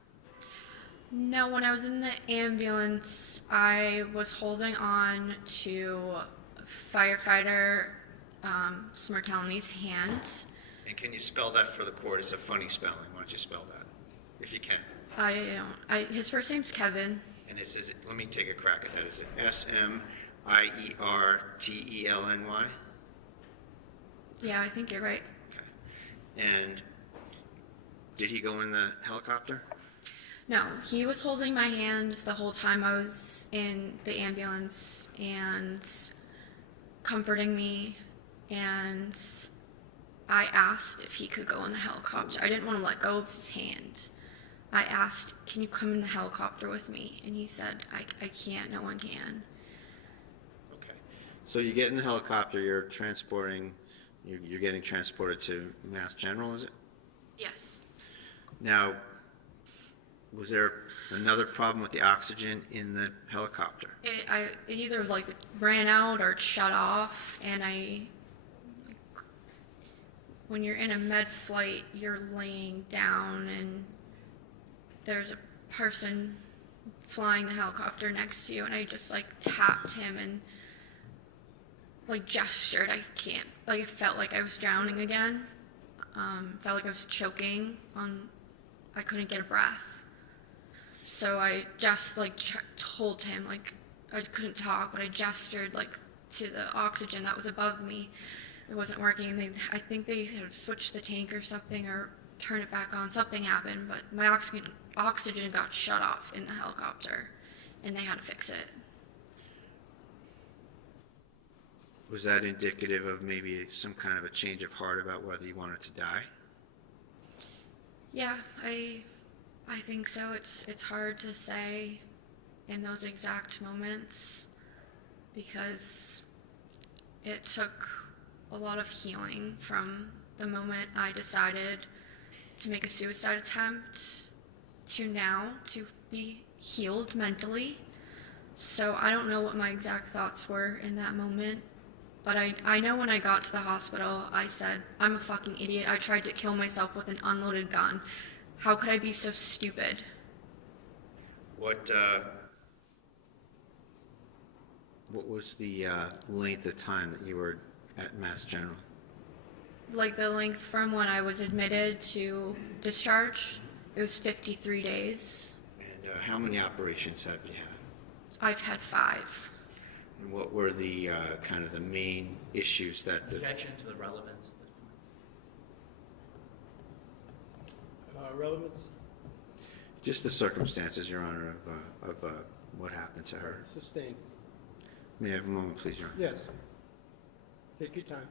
No, when I was in the ambulance, I was holding on to firefighter Smirtelny's hand. And can you spell that for the court? It's a funny spelling. Why don't you spell that, if you can? His first name's Kevin. And let me take a crack at that. Is it Smiertelny? Yeah, I think you're right. Okay. And did he go in the helicopter? No, he was holding my hand the whole time I was in the ambulance and comforting me, and I asked if he could go in the helicopter. I didn't want to let go of his hand. I asked, can you come in the helicopter with me? And he said, I can't, no one can. Okay. So you get in the helicopter, you're getting transported to Mass General, is it? Yes. Now, was there another problem with the oxygen in the helicopter? It either like ran out or it shut off, and when you're in a med flight, you're laying down and there's a person flying the helicopter next to you, and I just like tapped him and like gestured. It felt like I was drowning again. Felt like I was choking I couldn't get a breath. So I just told him, I couldn't talk, but I gestured to the oxygen that was above me. It wasn't working. I think they had switched the tank or something, or turned it back on. Something happened, but my oxygen got shut off in the helicopter, and they had to fix it. Was that indicative of maybe some kind of a change of heart about whether you wanted to die? Yeah, I think so. It's hard to say in those exact moments because it took a lot of healing from the moment I decided to make a suicide attempt to now to be healed mentally. So I don't know what my exact thoughts were in that moment, but I know when I got to the hospital, I said, I'm a fucking idiot. I tried to kill myself with an unloaded gun. How could I be so stupid? What was the length of time that you were at Mass General? Like the length from when I was admitted to discharge, it was 53 days. And how many operations have you had? I've had 5. And what were the kind of the main issues that the... Objection to the relevance at this point. Relevance? Just the circumstances, Your Honor, of what happened to her. Sustained. May I have a moment, please, Your Honor? Yes. Take your time.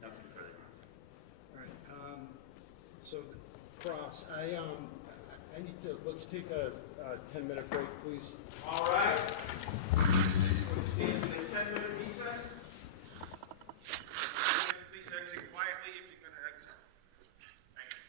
Nothing further. All right, so Cross, I need to, let's take a 10-minute break, please. All right. Stands in a 10-minute recess. Please exit quietly if you're going to exit. Thank you.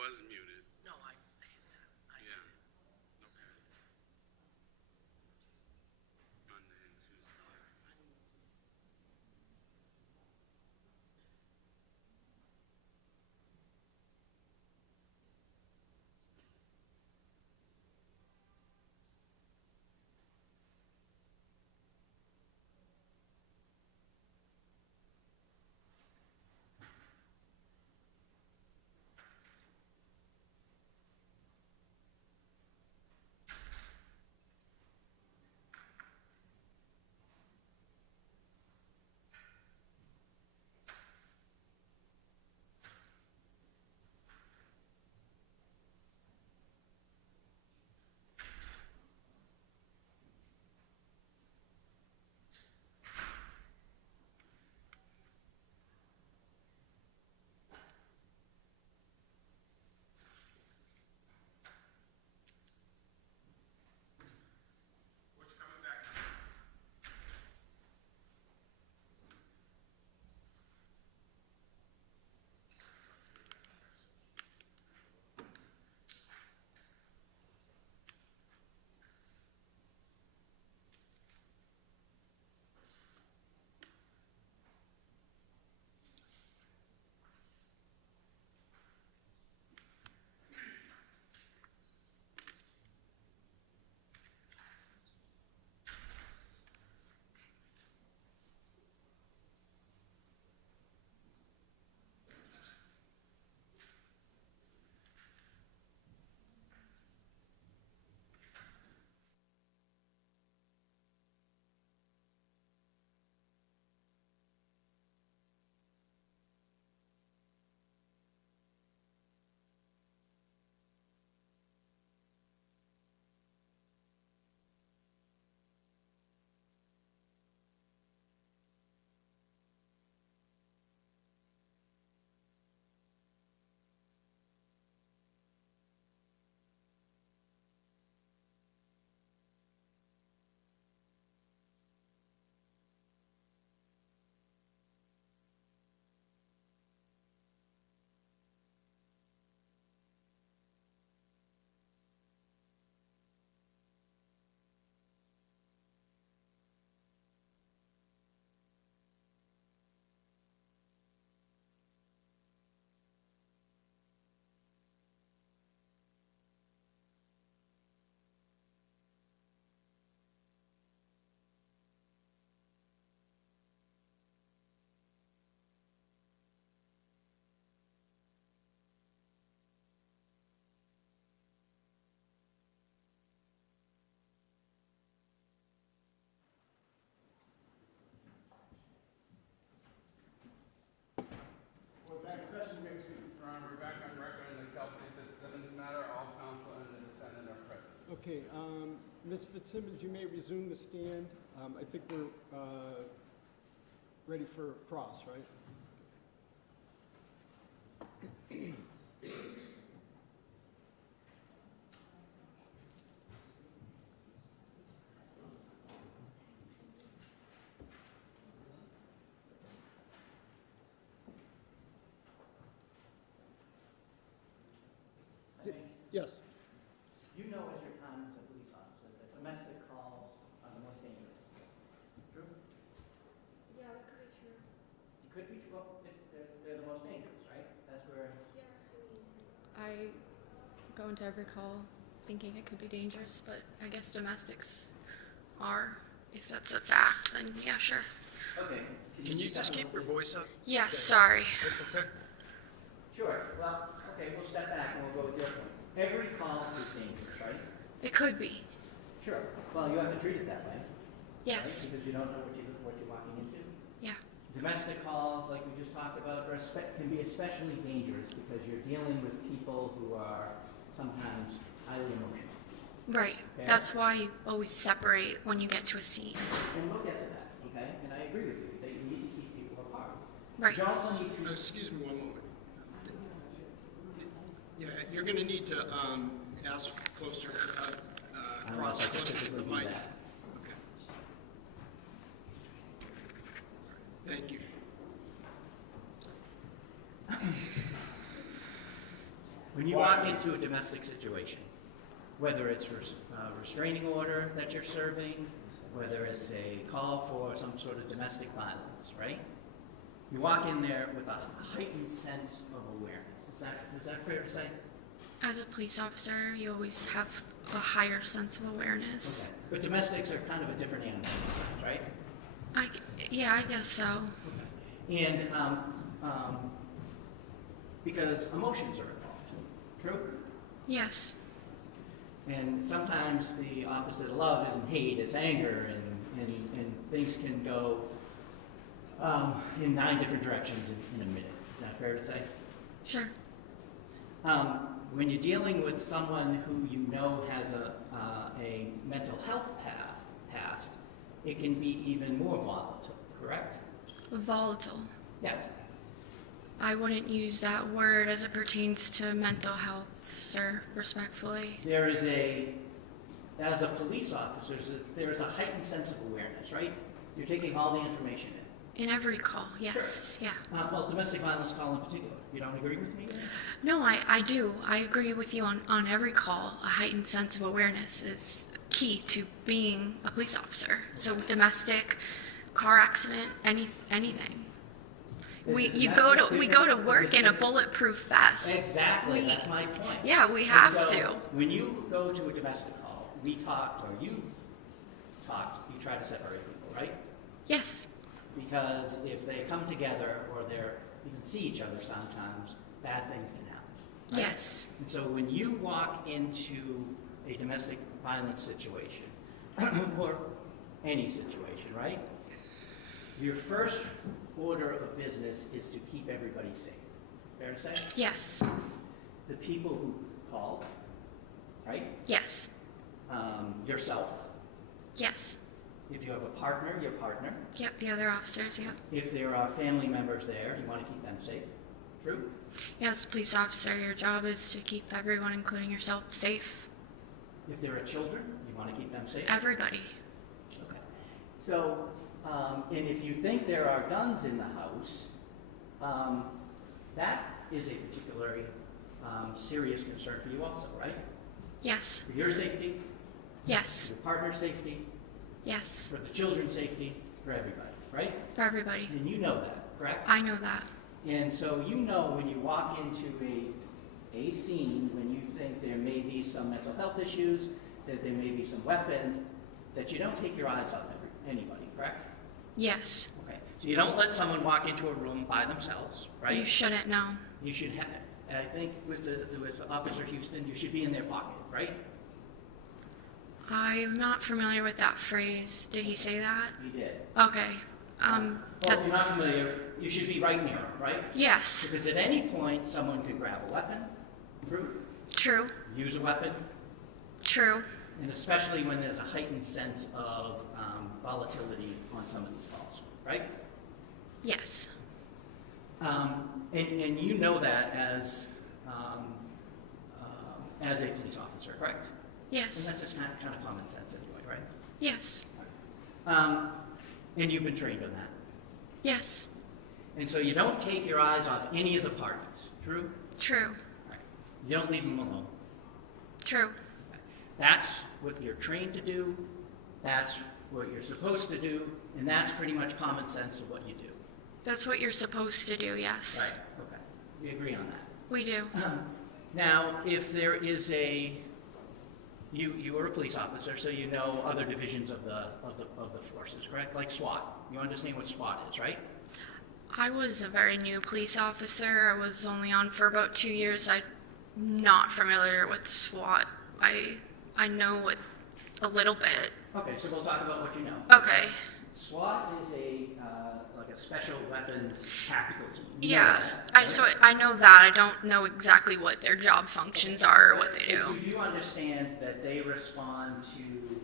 was muted. No, I hit that. Yeah. Okay. Monday and Tuesday. We're back in session, you may be seated. Your Honor, we're back on record in the Kelsey Fitzsimmons matter. All counsel and the defendant are present. Okay, Ms. Fitzsimmons, you may resume the stand. I think we're ready for cross, right? Yes. You know as your time as a police officer that domestic calls are the most dangerous. True? Yeah, that could be true. You could be, well, they're the most dangerous, right? That's where, Yeah, I go into every call thinking it could be dangerous, but I guess domestics are. If that's a fact, then yeah, sure. okay. Can you just keep your voice up? Yes, sorry. That's okay. Sure, well, okay, we'll step back and we'll go with your point. Every call is dangerous, right? It could be. Sure. Well, you have to treat it that way. Yes. Right? Because you don't know what you're walking into. Yeah. Domestic calls, like we just talked about, can be especially dangerous because you're dealing with people who are sometimes highly emotional. Right. Okay? That's why you always separate when you get to a scene. And we'll get to that, okay? And I agree with you that you need to keep people apart. Right. You also need to... Excuse me one moment. Yeah, you're going to need to ask closer, cross closer to the mic. Okay. Thank you. When you walk into a domestic situation, whether it's a restraining order that you're serving, whether it's a call for some sort of domestic violence, right? You walk in there with a heightened sense of awareness. Is that fair to say? As a police officer, you always have a higher sense of awareness. Okay. But domestics are kind of a different animal sometimes, right? Yeah, I guess so. Okay. And because emotions are involved, true? Yes. And sometimes the opposite of love isn't hate, it's anger, and things can go in 9 different directions in a minute. Is that fair to say? Sure. When you're dealing with someone who you know has a mental health past, it can be even more volatile, correct? Volatile. Yes. I wouldn't use that word as it pertains to mental health, sir, respectfully. There is as a police officer, there is a heightened sense of awareness, right? You're taking all the information in. In every call, yes, Sure. yeah. Well, domestic violence call in particular. You don't agree with me? No, I do. I agree with you on every call. A heightened sense of awareness is key to being a police officer. So domestic, car accident, anything. We go to work in a bulletproof vest. Exactly, that's my point. Yeah, we have to. When you go to a domestic call, you try to separate people, right? Yes. Because if they come together or you can see each other sometimes, bad things can happen. Right? Yes. And so when you walk into a domestic violence situation, or any situation, right? Your first order of business is to keep everybody safe. Fair to say? Yes. The people who called, right? Yes. Yourself. Yes. If you have a partner, your partner. Yep, the other officers, yep. If there are family members there, you want to keep them safe. True? Yes, police officer, your job is to keep everyone, including yourself, safe. If there are children, you want to keep them safe. Everybody. Okay. So, and if you think there are guns in the house, that is a particularly serious concern for you also, right? Yes. For your safety. Yes. For your partner's safety. Yes. For the children's safety. For everybody, right? For everybody. And you know that, correct? I know that. And so you know when you walk into a scene, when you think there may be some mental health issues, that there may be some weapons, that you don't take your eyes off anybody, correct? Yes. Okay. So you don't let someone walk into a room by themselves, right? You shouldn't, no. You should have, I think with Officer Houston, you should be in their pocket, right? I'm not familiar with that phrase. Did he say that? He did. Okay. Well, if you're not familiar, you should be right near him, right? Yes. Because at any point, someone could grab a weapon, true? True. Use a weapon. True. And especially when there's a heightened sense of volatility on some of these calls, right? Yes. And you know that as a police officer, correct? Yes. And that's just kind of common sense anyway, right? Yes. And you've been trained on that. Yes. And so you don't take your eyes off any of the parties, true? True. Right. You don't leave them alone. True. That's what you're trained to do, that's what you're supposed to do, and that's pretty much common sense of what you do. That's what you're supposed to do, yes. Right, okay. We agree on that. We do. Now, if there is you are a police officer, so you know other divisions of the forces, correct? Like SWAT. You understand what SWAT is, right? I was a very new police officer. I was only on for about 2 years. I'm not familiar with SWAT. I know a little bit. Okay, so we'll talk about what you know. Okay. SWAT is like a special weapons tactical team. Yeah, I know that. I don't know exactly what their job functions are or what they do. You do understand that they respond to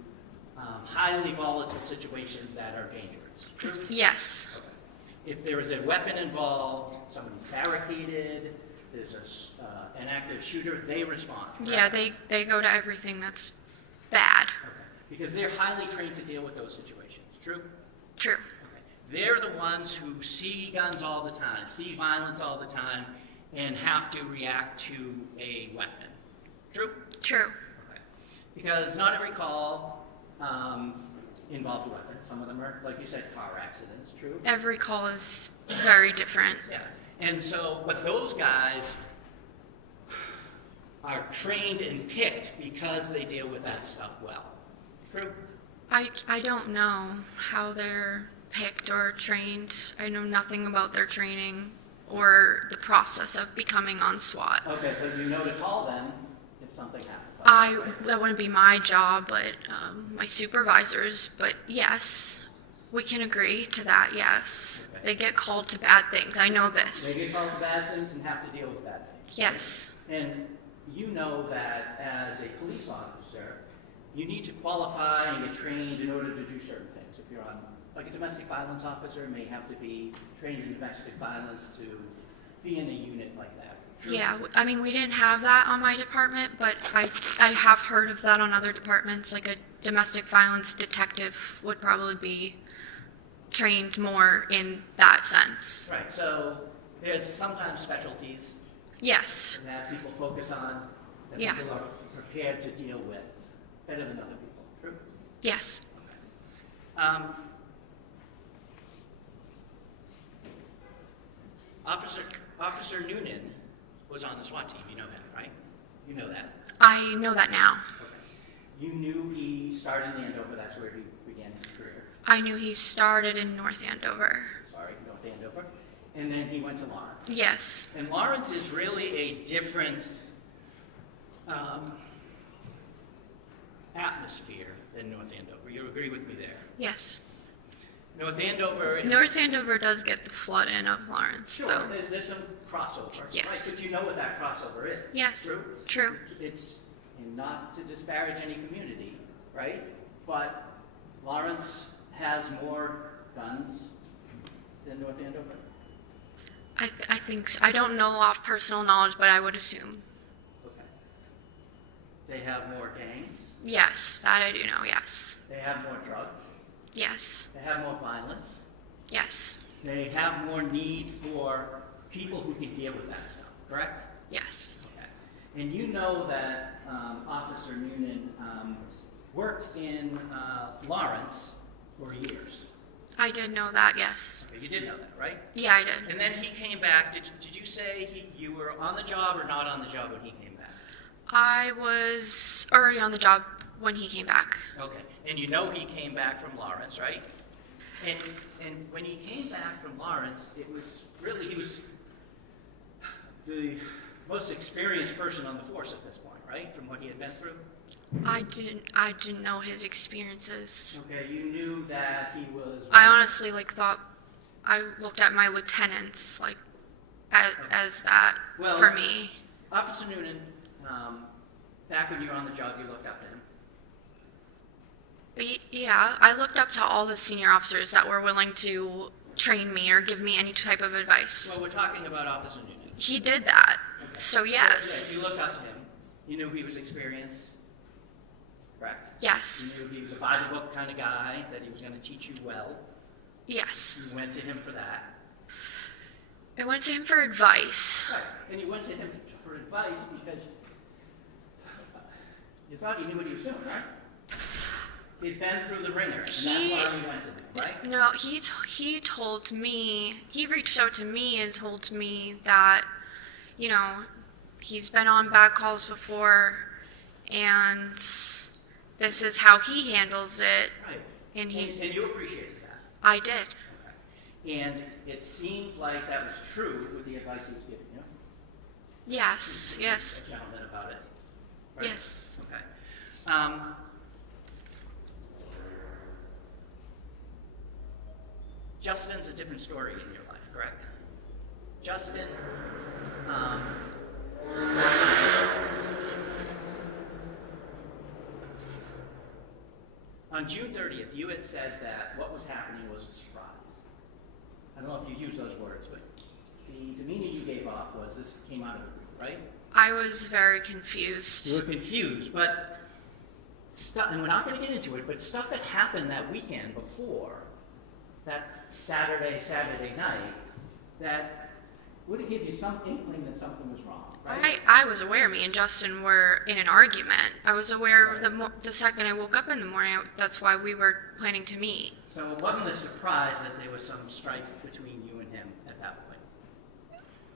highly volatile situations that are dangerous, true? Yes. Okay. If there is a weapon involved, somebody's barricaded, there's an active shooter, they respond. Correct? Yeah, they go to everything that's bad. Okay. Because they're highly trained to deal with those situations, true? True. Okay. They're the ones who see guns all the time, see violence all the time, and have to react to a weapon. True? True. Okay. Because not every call involves a weapon. Some of them are, like you said, car accidents. True? Every call is very different. Yeah. And so, but those guys are trained and picked because they deal with that stuff well. True? I don't know how they're picked or trained. I know nothing about their training or the process of becoming on SWAT. Okay, but you know to call them if something happens. That wouldn't be my job, but my supervisors. But yes, we can agree to that. Yes, Okay. they get called to bad things. I know this. They get called to bad things and have to deal with bad things. Yes. And you know that as a police officer, you need to qualify and get trained in order to do certain things. If you're on, like a domestic violence officer may have to be trained in domestic violence to be in a unit like that. True? Yeah, I mean, we didn't have that on my department, but I have heard of that on other departments. Like a domestic violence detective would probably be trained more in that sense. Right, so there's sometimes specialties Yes. that people focus on that Yeah. people are prepared to deal with better than other people. True? Yes. Officer Noonan was on the SWAT team. You know that, right? You know that. I know that now. Okay. You knew he started in Andover. That's where he began his career. I knew he started in North Andover. Sorry, North Andover. And then he went to Lawrence. Yes. And Lawrence is really a different atmosphere than North Andover. You agree with me there? Yes. North Andover is... North Andover does get the flood in of Lawrence, Sure, though. there's some crossover. Yes. Right, but you know what that crossover is. Yes. True? True. It's, and not to disparage any community, right? But Lawrence has more guns than North Andover. I think so. I don't know off personal knowledge, but I would assume. Okay. They have more gangs. Yes, that I do know, yes. They have more drugs. Yes. They have more violence. Yes. They have more need for people who can deal with that stuff, correct? Yes. Okay. And you know that Officer Noonan worked in Lawrence for years. I did know that, yes. Okay, you did know that, right? Yeah, I did. And then he came back. Did you say you were on the job or not on the job when he came back? I was already on the job when he came back. Okay. And you know he came back from Lawrence, right? And when he came back from Lawrence, it was really, he was the most experienced person on the force at this point, right? From what he had been through? I didn't know his experiences. Okay, you knew that he was... I honestly thought I looked at my lieutenants as that Well, for me. Officer Noonan, back when you were on the job, you looked up to him. Yeah, I looked up to all the senior officers that were willing to train me or give me any type of advice. Well, we're talking about Officer Noonan. He did that. Okay. So yes. Yeah, you looked up to him. You knew he was experienced, correct? Yes. You knew he was a by-the-book kind of guy, that he was going to teach you well. Yes. You went to him for that. I went to him for advice. Right. And you went to him for advice because you thought you knew what he was doing, right? He'd been through the ringer, and that's why you went to him, right? No, he told me, he reached out to me and told me that, you know, he's been on bad calls before, and this is how he handles it. Right. And you appreciated that. I did. Okay. And it seemed like that was true with the advice he was giving you. Yes, yes. A gentleman about it. Right? Yes. Okay. Justin's a different story in your life, correct? Justin, on June 30th, you had said that what was happening was a surprise. I don't know if you used those words, but the demeanor you gave off was this came out of the blue, right? I was very confused. You were confused, but stuff, and we're not going to get into it, but stuff that happened that weekend before, that Saturday night, that would have given you some inkling that something was wrong, right? I was aware me and Justin were in an argument. I was aware the second I woke up in the morning. That's why we were planning to meet. So it wasn't a surprise that there was some strife between you and him at that point.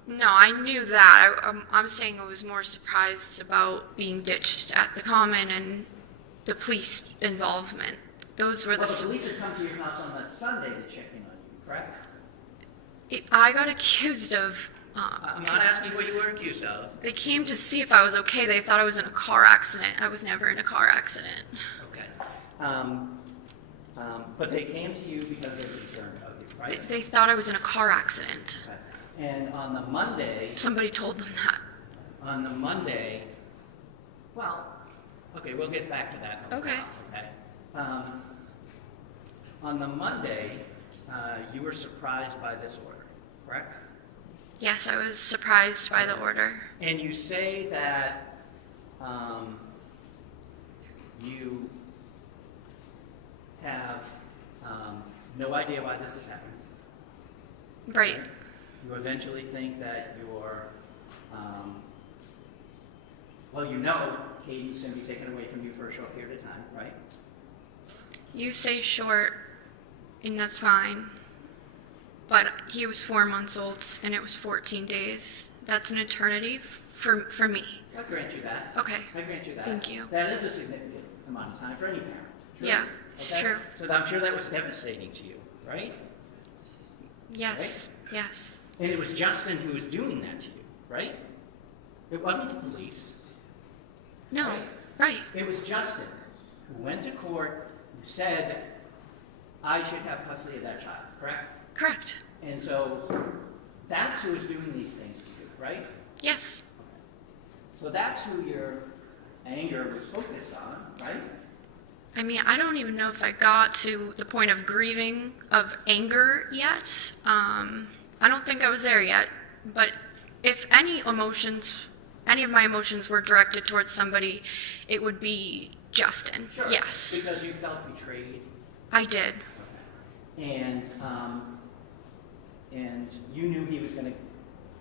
No, I knew that. I'm saying I was more surprised about being ditched at the Common and the police involvement. Those were Well, the police had come to your house on that Sunday to check in on you, correct? I got accused of. I'm not asking what you were accused of. They came to see if I was okay. They thought I was in a car accident. I was never in a car accident. Okay. But they came to you because they were concerned about you, right? They thought I was in a car accident. Okay. And on the Monday... Somebody told them that. On the Monday... Well, okay, we'll get back to that. Okay. Okay. On the Monday, you were surprised by this order, correct? Yes, I was surprised by the order. And you say that you have no idea why this has happened. Right. You eventually think that you're, well, you know Katie's going to be taken away from you for a short period of time, right? You say short, and that's fine. But he was 4 months old, and it was 14 days. That's an eternity for me. I grant you that. Okay. I grant you that. Thank you. That is a significant amount of time for any parent. True? Yeah, it's Okay? true. So I'm sure that was devastating to you, right? Yes, yes. And it was Justin who was doing that to you, right? It wasn't the police. No, right. It was Justin who went to court, who said, I should have custody of that child, correct? Correct. And so that's who is doing these things to you, right? Yes. So that's who your anger was focused on, right? I mean, I don't even know if I got to the point of grieving, of anger yet. I don't think I was there yet. But if any of my emotions were directed towards somebody, it would be Justin. Sure. Yes. Because you felt betrayed. I did. And you knew he was going to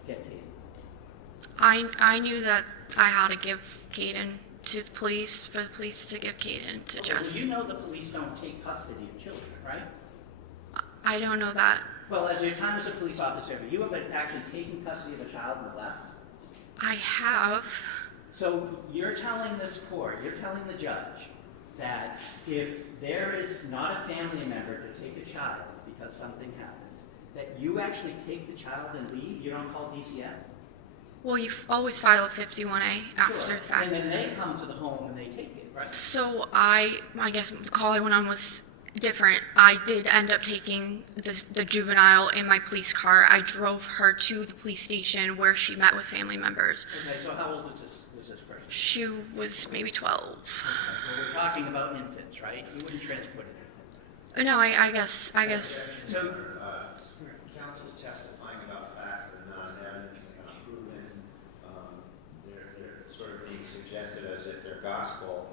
get Kaden. I knew that I had to give Caden to the police, for the police to give Caden to Justin. You know the police don't take custody of children, right? I don't know that. Well, as your time as a police officer, have you ever actually taken custody of a child and left? I have. So you're telling this court, you're telling the judge, that if there is not a family member to take a child because something happens, that you actually take the child and leave? You don't call DCF? Well, you always file a 51A after the fact. And then they come to the home and they take it, right? So I guess the call I went on was different. I did end up taking the juvenile in my police car. I drove her to the police station where she met with family members. Okay, so how old was this person? She was maybe 12. Okay, well, we're talking about infants, right? You wouldn't transport an infant. No, I guess. So, Counsel's testifying about facts that are not evidence and not proven. They're sort of being suggested as if they're gospel,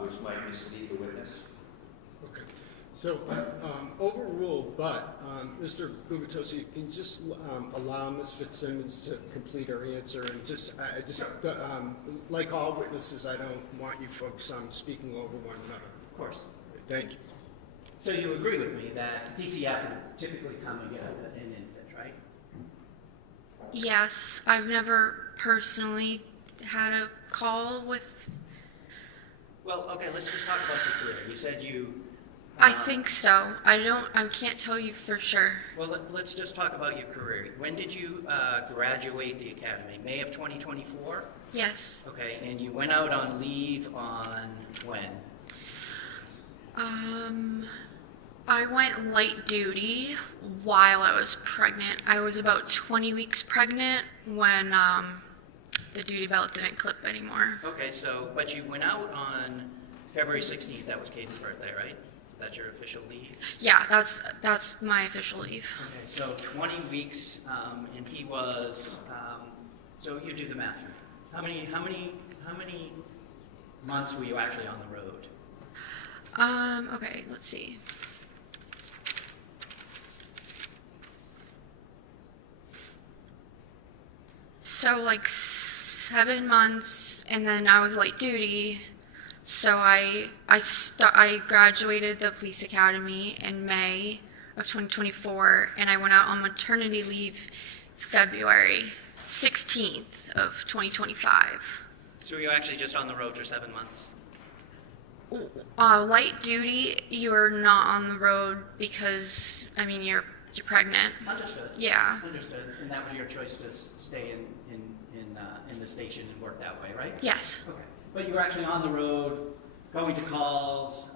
which might mislead the witness. Okay. So overruled, but Mr. Gubitosi, can you just allow Ms. Fitzsimmons to complete her answer? And like all witnesses, I don't want you folks speaking over one another. of course. Thank you. So you agree with me that DCF would typically come and get an infant, right? Yes, I've never personally had a call with. Well, okay, let's just talk about your career. You said you... I think so. I can't tell you for sure. Well, let's just talk about your career. When did you graduate the academy? May of 2024? Yes. Okay, and you went out on leave on when? I went light duty while I was pregnant. I was about 20 weeks pregnant when the duty belt didn't clip anymore. Okay, so, but you went out on February 16th. That was Caden's birthday, right? So that's your official leave? Yeah, that's my official leave. Okay, so 20 weeks, and he was, so you do the math for me. How many months were you actually on the road? Okay, let's see. So like 7 months, and then I was light duty. So I graduated the police academy in May of 2024, and I went out on maternity leave February 16th of 2025. So you're actually just on the road for 7 months? Light duty, you're not on the road because, I mean, you're pregnant. Understood. Yeah. Understood. And that was your choice to stay in the station and work that way, right? Yes. Okay. But you were actually on the road, going to calls,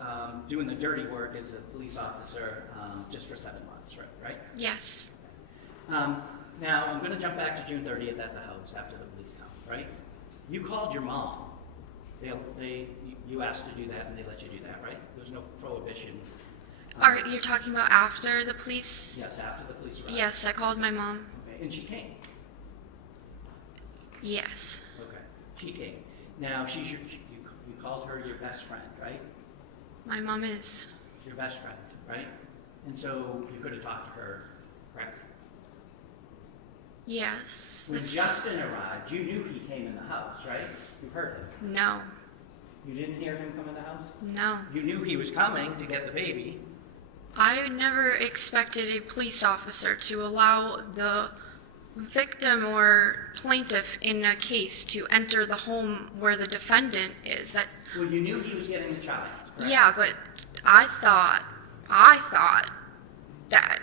doing the dirty work as a police officer, just for 7 months, right? Yes. Now, I'm going to jump back to June 30th at the house after the police come, right? You called your mom. You asked to do that, and they let you do that, right? There's no prohibition. You're talking about after the police? Yes, after the police arrived. Yes, I called my mom. Okay, and she came. Yes. Okay, she came. Now, you called her your best friend, right? My mom is. Your best friend, right? And so you could have talked to her, correct? Yes. When Justin arrived, you knew he came in the house, right? You heard him. No. You didn't hear him come in the house? No. You knew he was coming to get the baby. I never expected a police officer to allow the victim or plaintiff in a case to enter the home where the defendant is. Well, you knew he was getting the child, correct? Yeah, but I thought that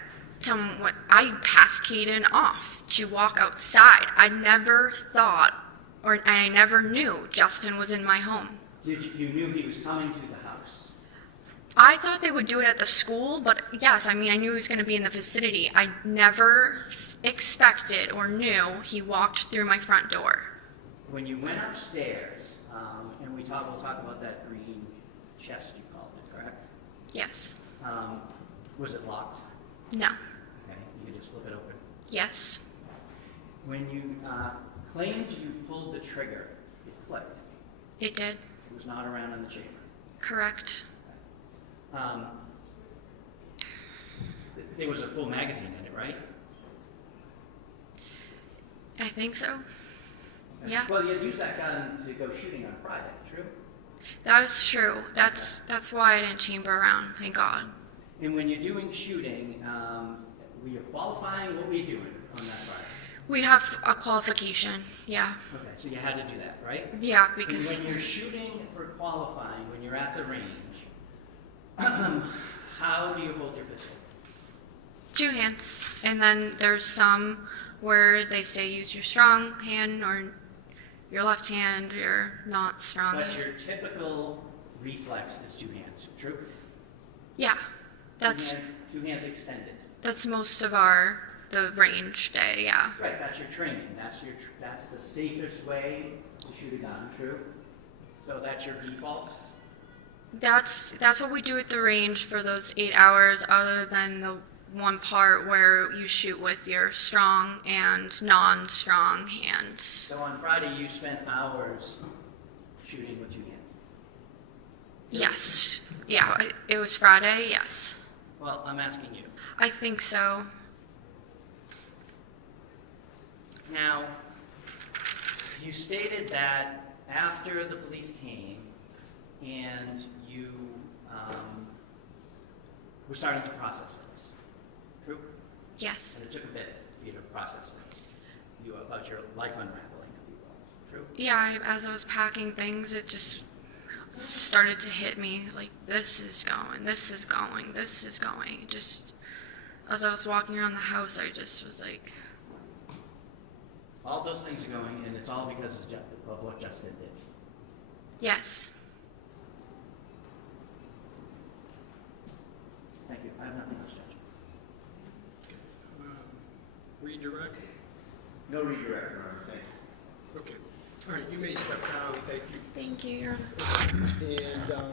I passed Kaden off to walk outside. I never thought, or I never knew Justin was in my home. You knew he was coming to the house? I thought they would do it at the school, but yes, I mean, I knew he was going to be in the vicinity. I never expected or knew he walked through my front door. When you went upstairs, and we'll talk about that green chest you called it, correct? Yes. Was it locked? No. Okay, you could just flip it open. Yes. When you claimed you pulled the trigger, it clicked. It did. It was not around in the chamber. Correct. There was a full magazine in it, right? I think so. Okay. Yeah. Well, you had used that gun to go shooting on Friday, true? That is true. That's why I didn't chamber around, thank God. And when you're doing shooting, were you qualifying? What were you doing on that Friday? We have a qualification, yeah. Okay, so you had to do that, right? Yeah, because... And when you're shooting for qualifying, when you're at the range, how do you hold your pistol? 2 hands, and then there's some where they say use your strong hand or your left hand, you're not strong. But your typical reflex is 2 hands, true? Yeah, that's... Two hands extended. That's most of the range day, yeah. Right, that's your training. That's the safest way to shoot a gun, true? So that's your default? That's what we do at the range for those 8 hours, other than the one part where you shoot with your strong and non-strong hands. So on Friday you spent hours shooting with 2 hands? Yes. Yeah, it was Friday, yes. Well, I'm asking you. I think so. Now, you stated that after the police came and you were starting to process things, true? Yes. And it took a bit for you to process things, about your life unraveling, if you will, true? Yeah, as I was packing things, it just started to hit me, like, this is going, this is going, this is going. Just, as I was walking around the house, I just was like... All those things are going, and it's all because of what Justin did. Yes. Thank you. I have nothing else, Judge. Redirect? No redirect, Your Honor. Thank you. Okay. All right, you may step down. Thank you. Thank you, Your Honor. And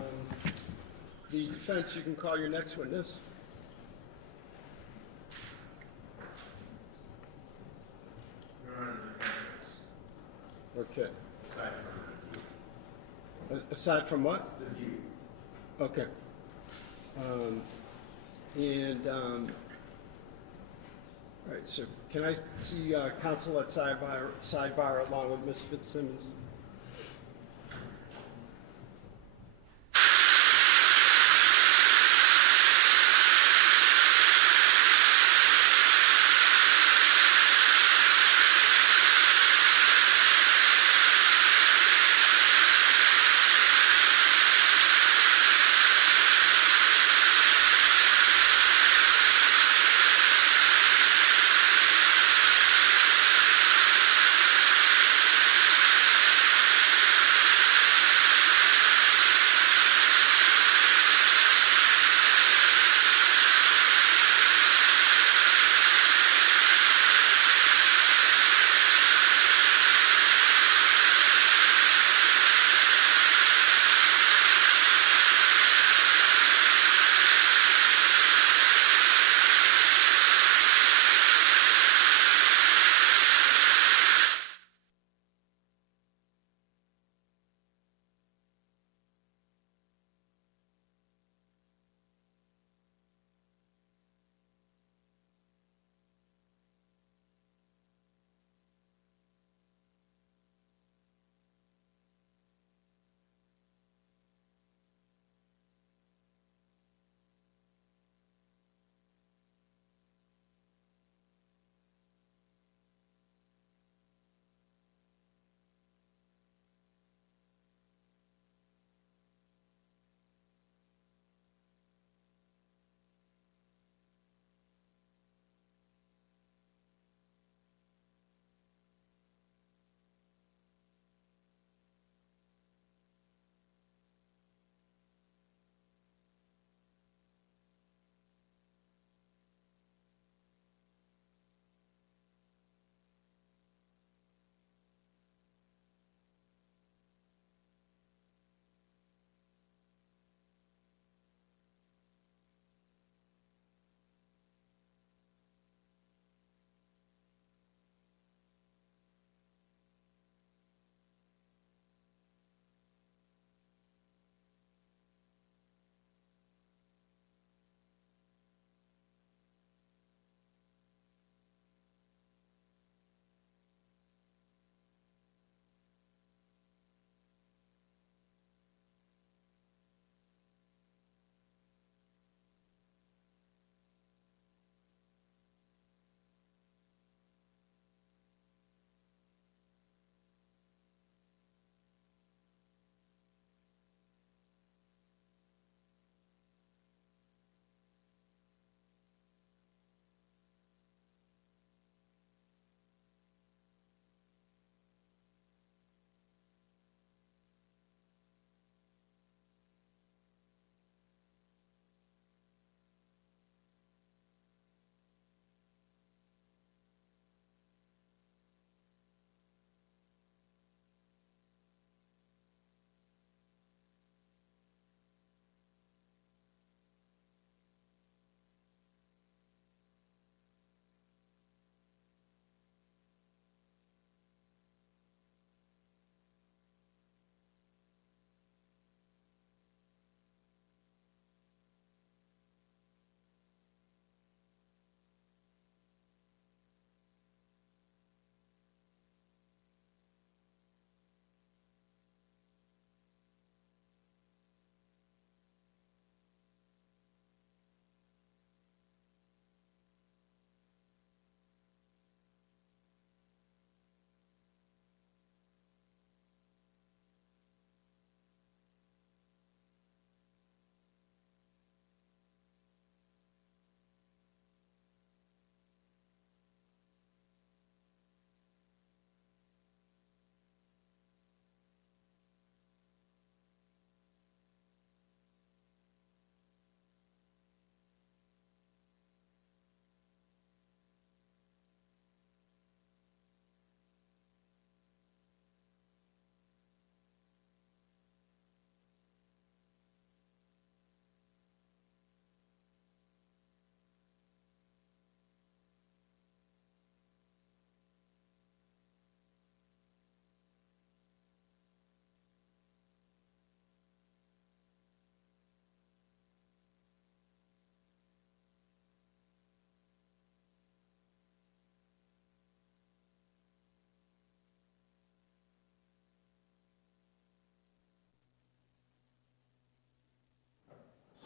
the defense, you can call your next witness. Your Honor, the defense. Okay. Aside from Aside from what? the view. Okay. All right. so can I see counsel at sidebar along with Ms. Fitzsimmons?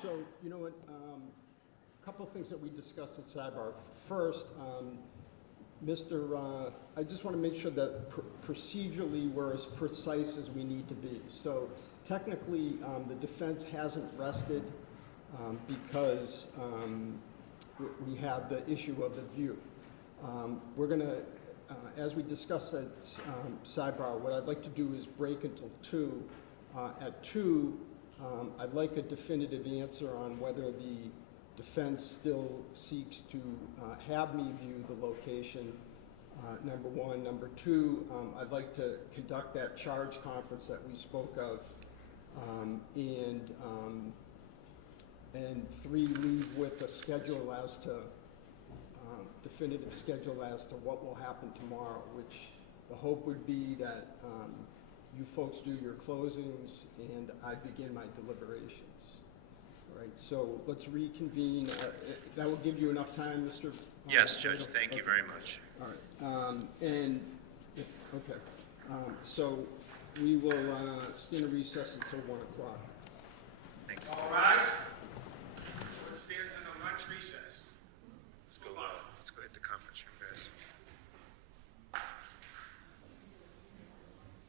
So, you know what, a couple of things that we discussed at sidebar. First, I just want to make sure that procedurally we're as precise as we need to be. So technically, the defense hasn't rested because we have the issue of the view. We're going to, as we discussed at sidebar, what I'd like to do is break until 2. At 2, I'd like a definitive answer on whether the defense still seeks to have me view the location, number one. Number two, I'd like to conduct that charge conference that we spoke of, and 3, leave with a schedule as to, definitive schedule as to what will happen tomorrow, which the hope would be that you folks do your closings and I begin my deliberations. All right, so let's reconvene. That will give you enough time, Mr. Yes, Judge, thank you very much. All right, okay. So we will stand in recess until 1 o'clock. Thank you. All rise. Court stands in a lunch recess. Let's go hit the conference room, guys.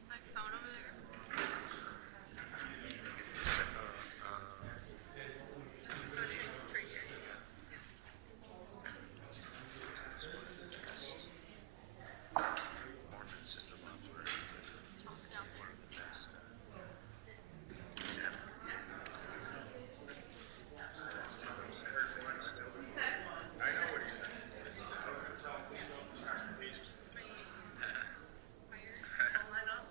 My phone over there. It's right here. Ordinance is the one where Let's talk down there. one of the best. I know what he said. Tell me about the constipation. Hold that up.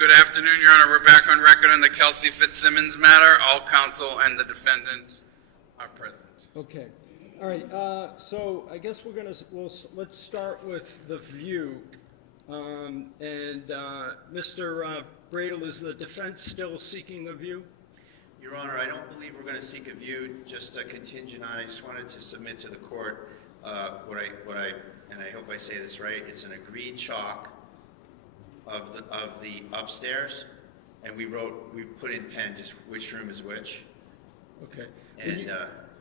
Good afternoon, Your Honor. We're back on record on the Kelsey Fitzsimmons matter. All counsel and the defendant are present. Okay. All right. So I guess let's start with the view. Mr. Bradel, is the defense still seeking a view? Your Honor, I don't believe we're going to seek a view, just a contingent on. I just wanted to submit to the court what I and I hope I say this right. It's an agreed chalk of the upstairs, and we put in pen just which room is which. Okay. And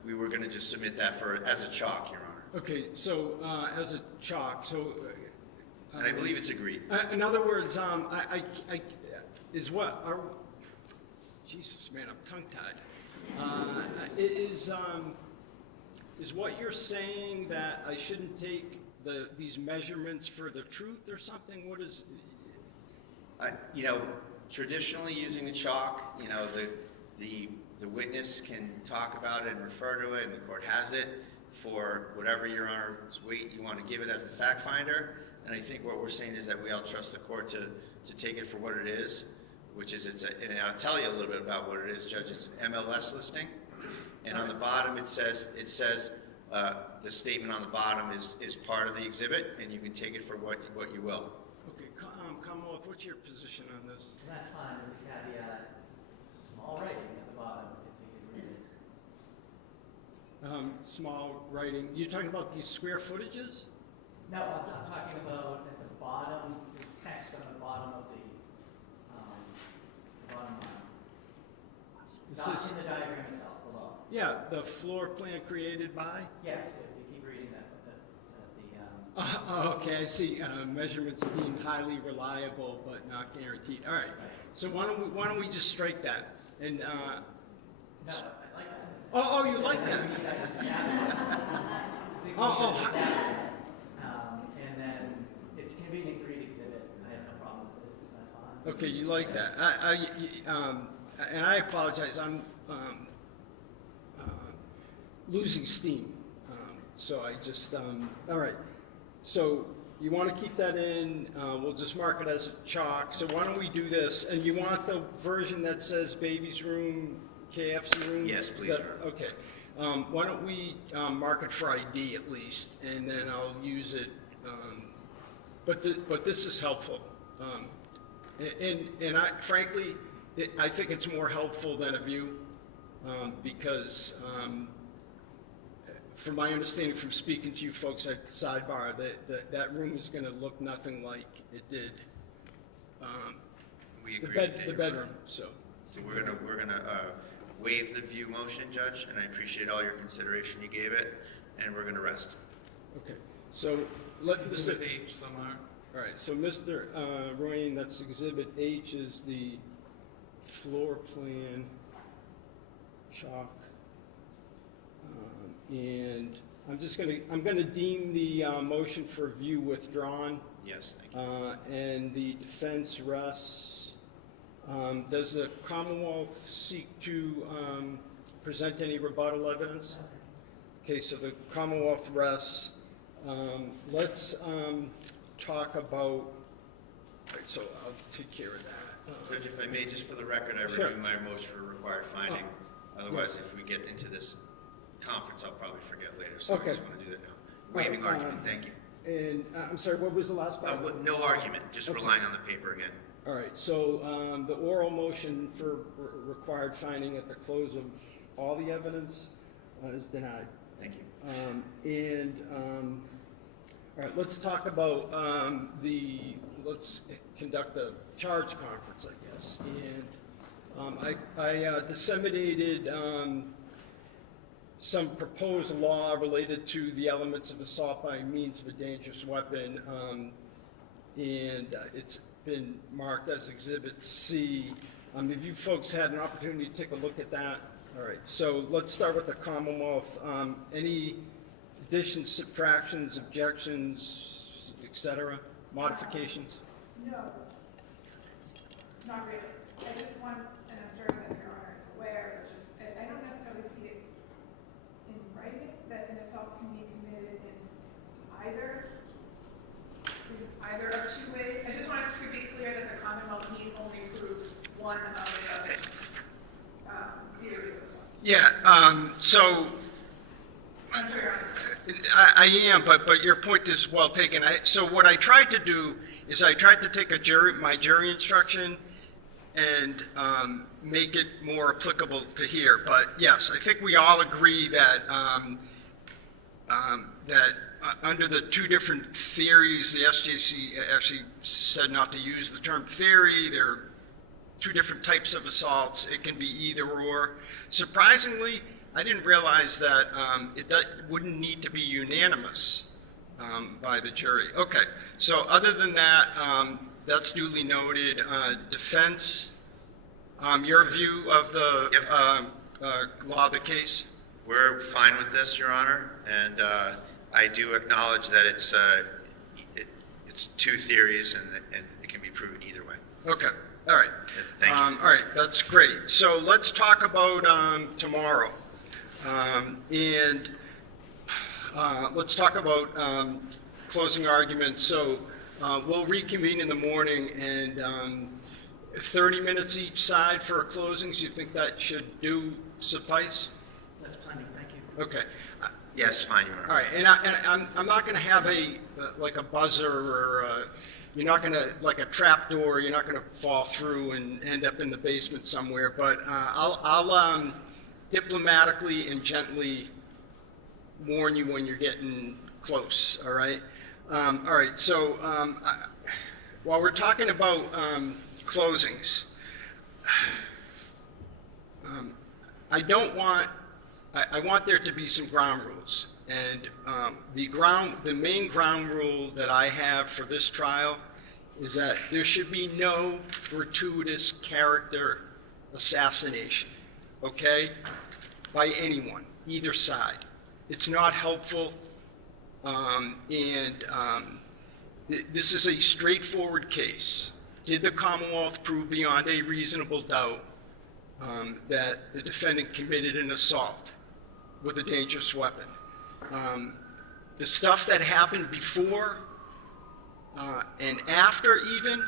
we were going to just submit that as a chalk, Your Honor. Okay. So as a chalk. So. And I believe it's agreed. In other words, Jesus, man, I'm tongue-tied. Is what you're saying that I shouldn't take these measurements for the truth or something? What is? Traditionally using the chalk, the witness can talk about it and refer to it, and the court has it for whatever Your Honor's weight you want to give it as the fact finder. And I think what we're saying is that we all trust the court to take it for what it is, which is and I'll tell you a little bit about what it is, Judge. It's an MLS listing, and on the bottom it says the statement on the bottom is part of the exhibit, and you can take it for what you will. Okay, Commonwealth, what's your position on this? That's fine, with the caveat, small writing at the bottom, if you can read it. Small writing. You're talking about these square footages? No, I'm talking about at the bottom, the text on the bottom of the bottom line. Not in the diagram itself, below. Yeah, the floor plan created by? Yes, if you keep reading that. Okay, I see. Measurements deemed highly reliable but not guaranteed. All right. So why don't we just strike that? And no, I like that. Oh, you like that? And then if it can be an agreed exhibit, I have no problem with it. That's fine. Okay, you like that. And I apologize. I'm losing steam. So I just, all right. So you want to keep that in. We'll just mark it as a chalk. So why don't we do this? And you want the version that says baby's room, KF's room? Yes, please. Okay. Why don't we mark it for ID at least, and then I'll use it. But this is helpful. And frankly, I think it's more helpful than a view because from my understanding from speaking to you folks at Sidebar, that room is going to look nothing like it did. We agree with the bedroom. So we're gonna waive the view motion, Judge, and I appreciate all your consideration you gave it, and we're gonna rest. Okay. So let Mr. Exhibit H somewhere. All right. So Mr. Royan, that's Exhibit H is the floor plan chalk. And I'm gonna deem the motion for view withdrawn. Yes, thank you. And the defense rests. Does the Commonwealth seek to present any rebuttal evidence? Okay, so the Commonwealth rests. Let's talk about. All right, so I'll take care of that. Judge, if I may, just for the record, I Sure. renew my motion for required finding. Otherwise, if we get into this conference, I'll probably forget later, so Okay. I just want to do that now. Waiving argument, thank you. And I'm sorry, what was the last part? No argument, just Okay. relying on the paper again. All right, so the oral motion for required finding at the close of all the evidence is denied. Thank you. All right, let's talk about let's conduct a charge conference, I guess. And I disseminated some proposed law related to the elements of assault by means of a dangerous weapon, and it's been marked as Exhibit C. Have you folks had an opportunity to take a look at that? All right, so let's start with the Commonwealth. Any additions, subtractions, objections, et cetera, modifications? No, not really. I just want, and I'm sure that Your Honor is aware, I don't necessarily see it in writing that an assault can be committed in either of two ways. I just wanted to be clear that the Commonwealth need only one of the other theories of assault. Yeah, so I'm sure you're understanding. I am, but your point is well taken. So what I tried to do is I tried to take my jury instruction and make it more applicable to here. But yes, I think we all agree that under the two different theories, the SJC actually said not to use the term theory. There are two different types of assaults. It can be either or. Surprisingly, I didn't realize that it wouldn't need to be unanimous by the jury. Okay, so other than that, that's duly noted. Defense, your view of the law of the case? We're fine with this, Your Honor, and I do acknowledge that it's two theories and it can be proven either way. Okay, all right. Thank you. All right, that's great. So let's talk about tomorrow. Let's talk about closing arguments. So we'll reconvene in the morning and 30 minutes each side for closings. You think that should suffice? That's plenty, thank you. Okay. Yes, fine, Your Honor. All right, and I'm not going to have like a buzzer or you're not going to, like a trap door, you're not going to fall through and end up in the basement somewhere, but I'll diplomatically and gently warn you when you're getting close, all right? All right, so while we're talking about closings, I want there to be some ground rules. And the main ground rule that I have for this trial is that there should be no gratuitous character assassination, okay, by anyone, either side. It's not helpful, this is a straightforward case. Did the Commonwealth prove beyond a reasonable doubt that the defendant committed an assault with a dangerous weapon? The stuff that happened before and after even,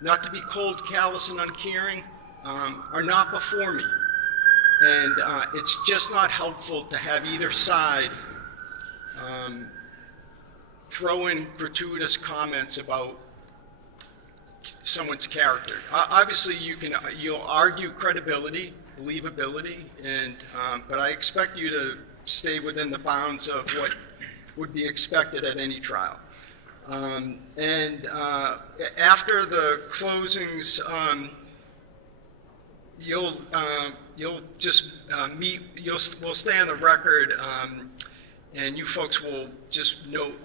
not to be cold, callous, and uncaring, are not before me. And it's just not helpful to have either side throw in gratuitous comments about someone's character. Obviously, you'll argue credibility, believability, and but I expect you to stay within the bounds of what would be expected at any trial. After the closings, you'll just meet. We'll stay on the record, and you folks will just note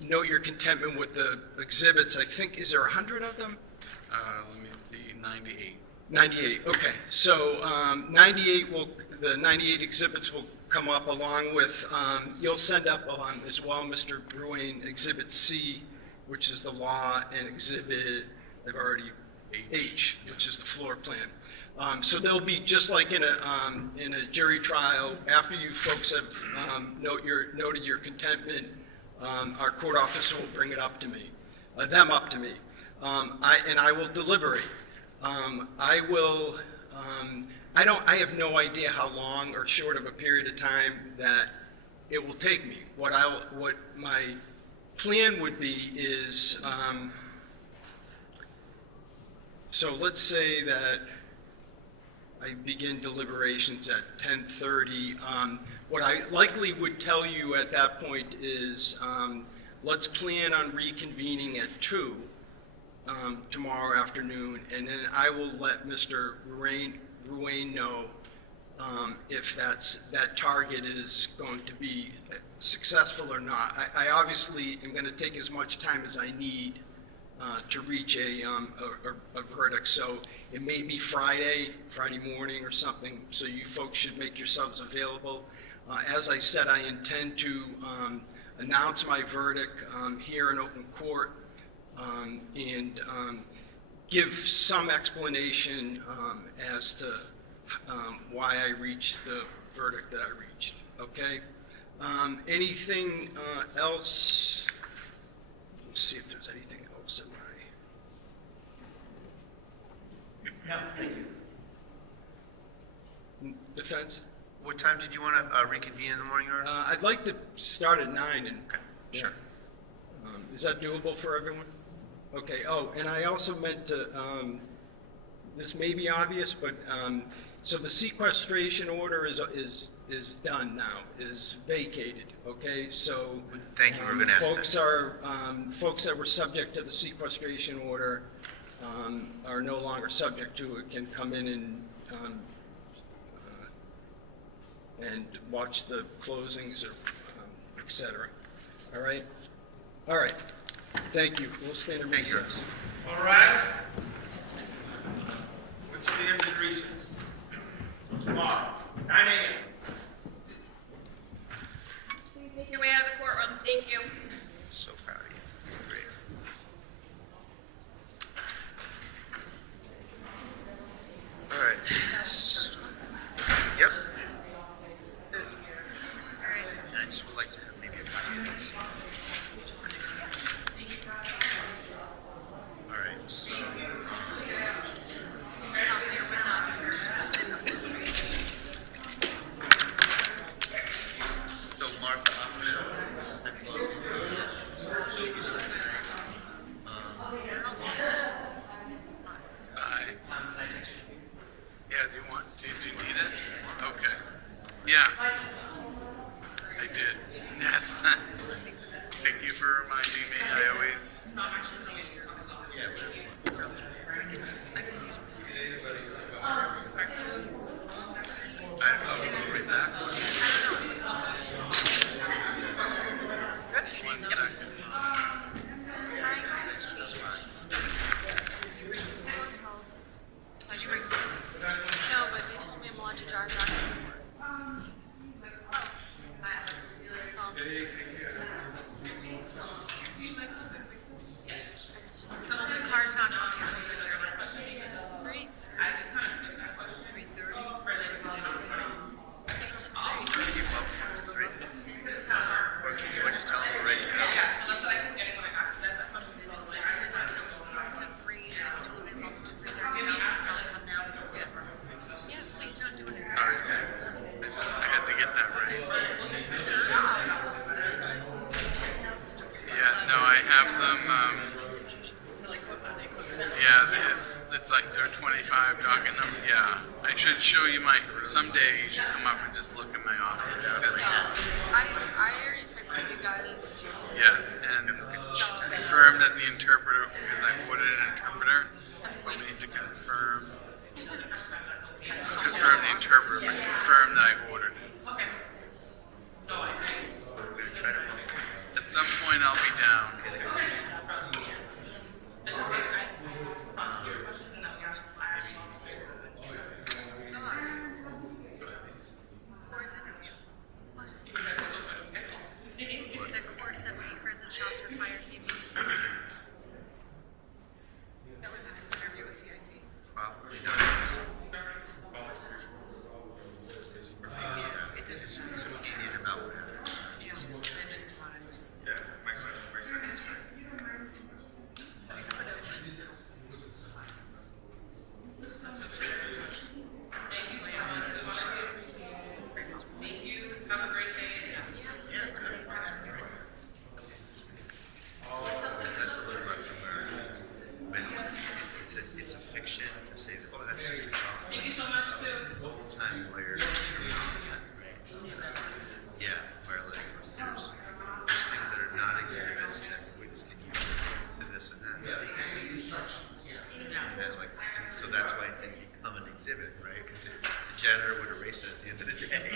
your contentment with the exhibits. I think, is there 100 of them? Let me see, 98. 98, okay. So the 98 exhibits will come up along with, you'll send up as well, Mr. Ruane, Exhibit C, which is the law, and Exhibit, I've already, H, which is the floor plan. So they'll be just like in a jury trial. After you folks have noted your contentment, our court officer will bring it up to me, them up to me, and I will deliberate. I have no idea how long or short of a period of time that it will take me. What my plan would be is, so let's say that I begin deliberations at 10:30. What I likely would tell you at that point is, let's plan on reconvening at 2 tomorrow afternoon, and then I will let Mr. Ruane know if that target is going to be successful or not. I obviously am going to take as much time as I need to reach a verdict, so it may be Friday morning or something, so you folks should make yourselves available. As I said, I intend to announce my verdict here in open court and give some explanation as to why I reached the verdict that I reached, okay? Anything else? Let's see if there's anything else in No, thank you. Defense? What time did you want to reconvene in the morning, Your Honor? I'd like to start at 9 and. Okay, sure. Is that doable for everyone? Okay, oh, and I also meant to, this may be obvious, but, so the sequestration order is done now, is vacated, okay? So. Thank you, we're going to ask folks that. are, folks that were subject to the sequestration order are no longer subject to it, can come in and watch the closings or et cetera. All right? All right. Thank you. We'll stand in Thank you. recess. All rise. We'll stand in recess. Tomorrow, 9 a.m. Please make your way out of the courtroom. Thank you. So proud of you. Great. All right. Yep. I just would like to have maybe a few minutes. All right, so. So Martha, Yeah, do you need it? Okay. Yeah. I did. Yes. Thank you for reminding me. I always. I'll go right back. One second. Did you bring clothes? No, but they told me I'm allowed to drive back and forth. The car's not on until 3:30. 3:30? Keep up to 3. Or can you just tell them we're ready to go? Yeah, so that's what I was getting when I asked you that question. I said 3, and I told him it was to 3:30. Tell him come now. Yeah, please don't do it. All right. I had to get that right. Yeah, no, I have them, yeah, it's like they're 25 docket number, yeah. I should show you someday you should come up and just look in my office. I already texted you guys. Yes, and confirm that the interpreter, because I ordered an interpreter, but we need to confirm the interpreter, but confirm that I ordered it. At some point I'll be down. The court said when he heard the shots were fired, he immediately. That was in his interview with CIC. Probably not. It doesn't So we need him out. Yeah, my son is fine. That's a little rough from when it's a fiction to say that, oh, that's just a comic. Thank you so much, too. Old-time lawyer. Yeah, violating there's things that are not exhibits that we just can use to this and that. And like, so that's why it didn't become an exhibit, right? Because the janitor would erase it at the end of the day.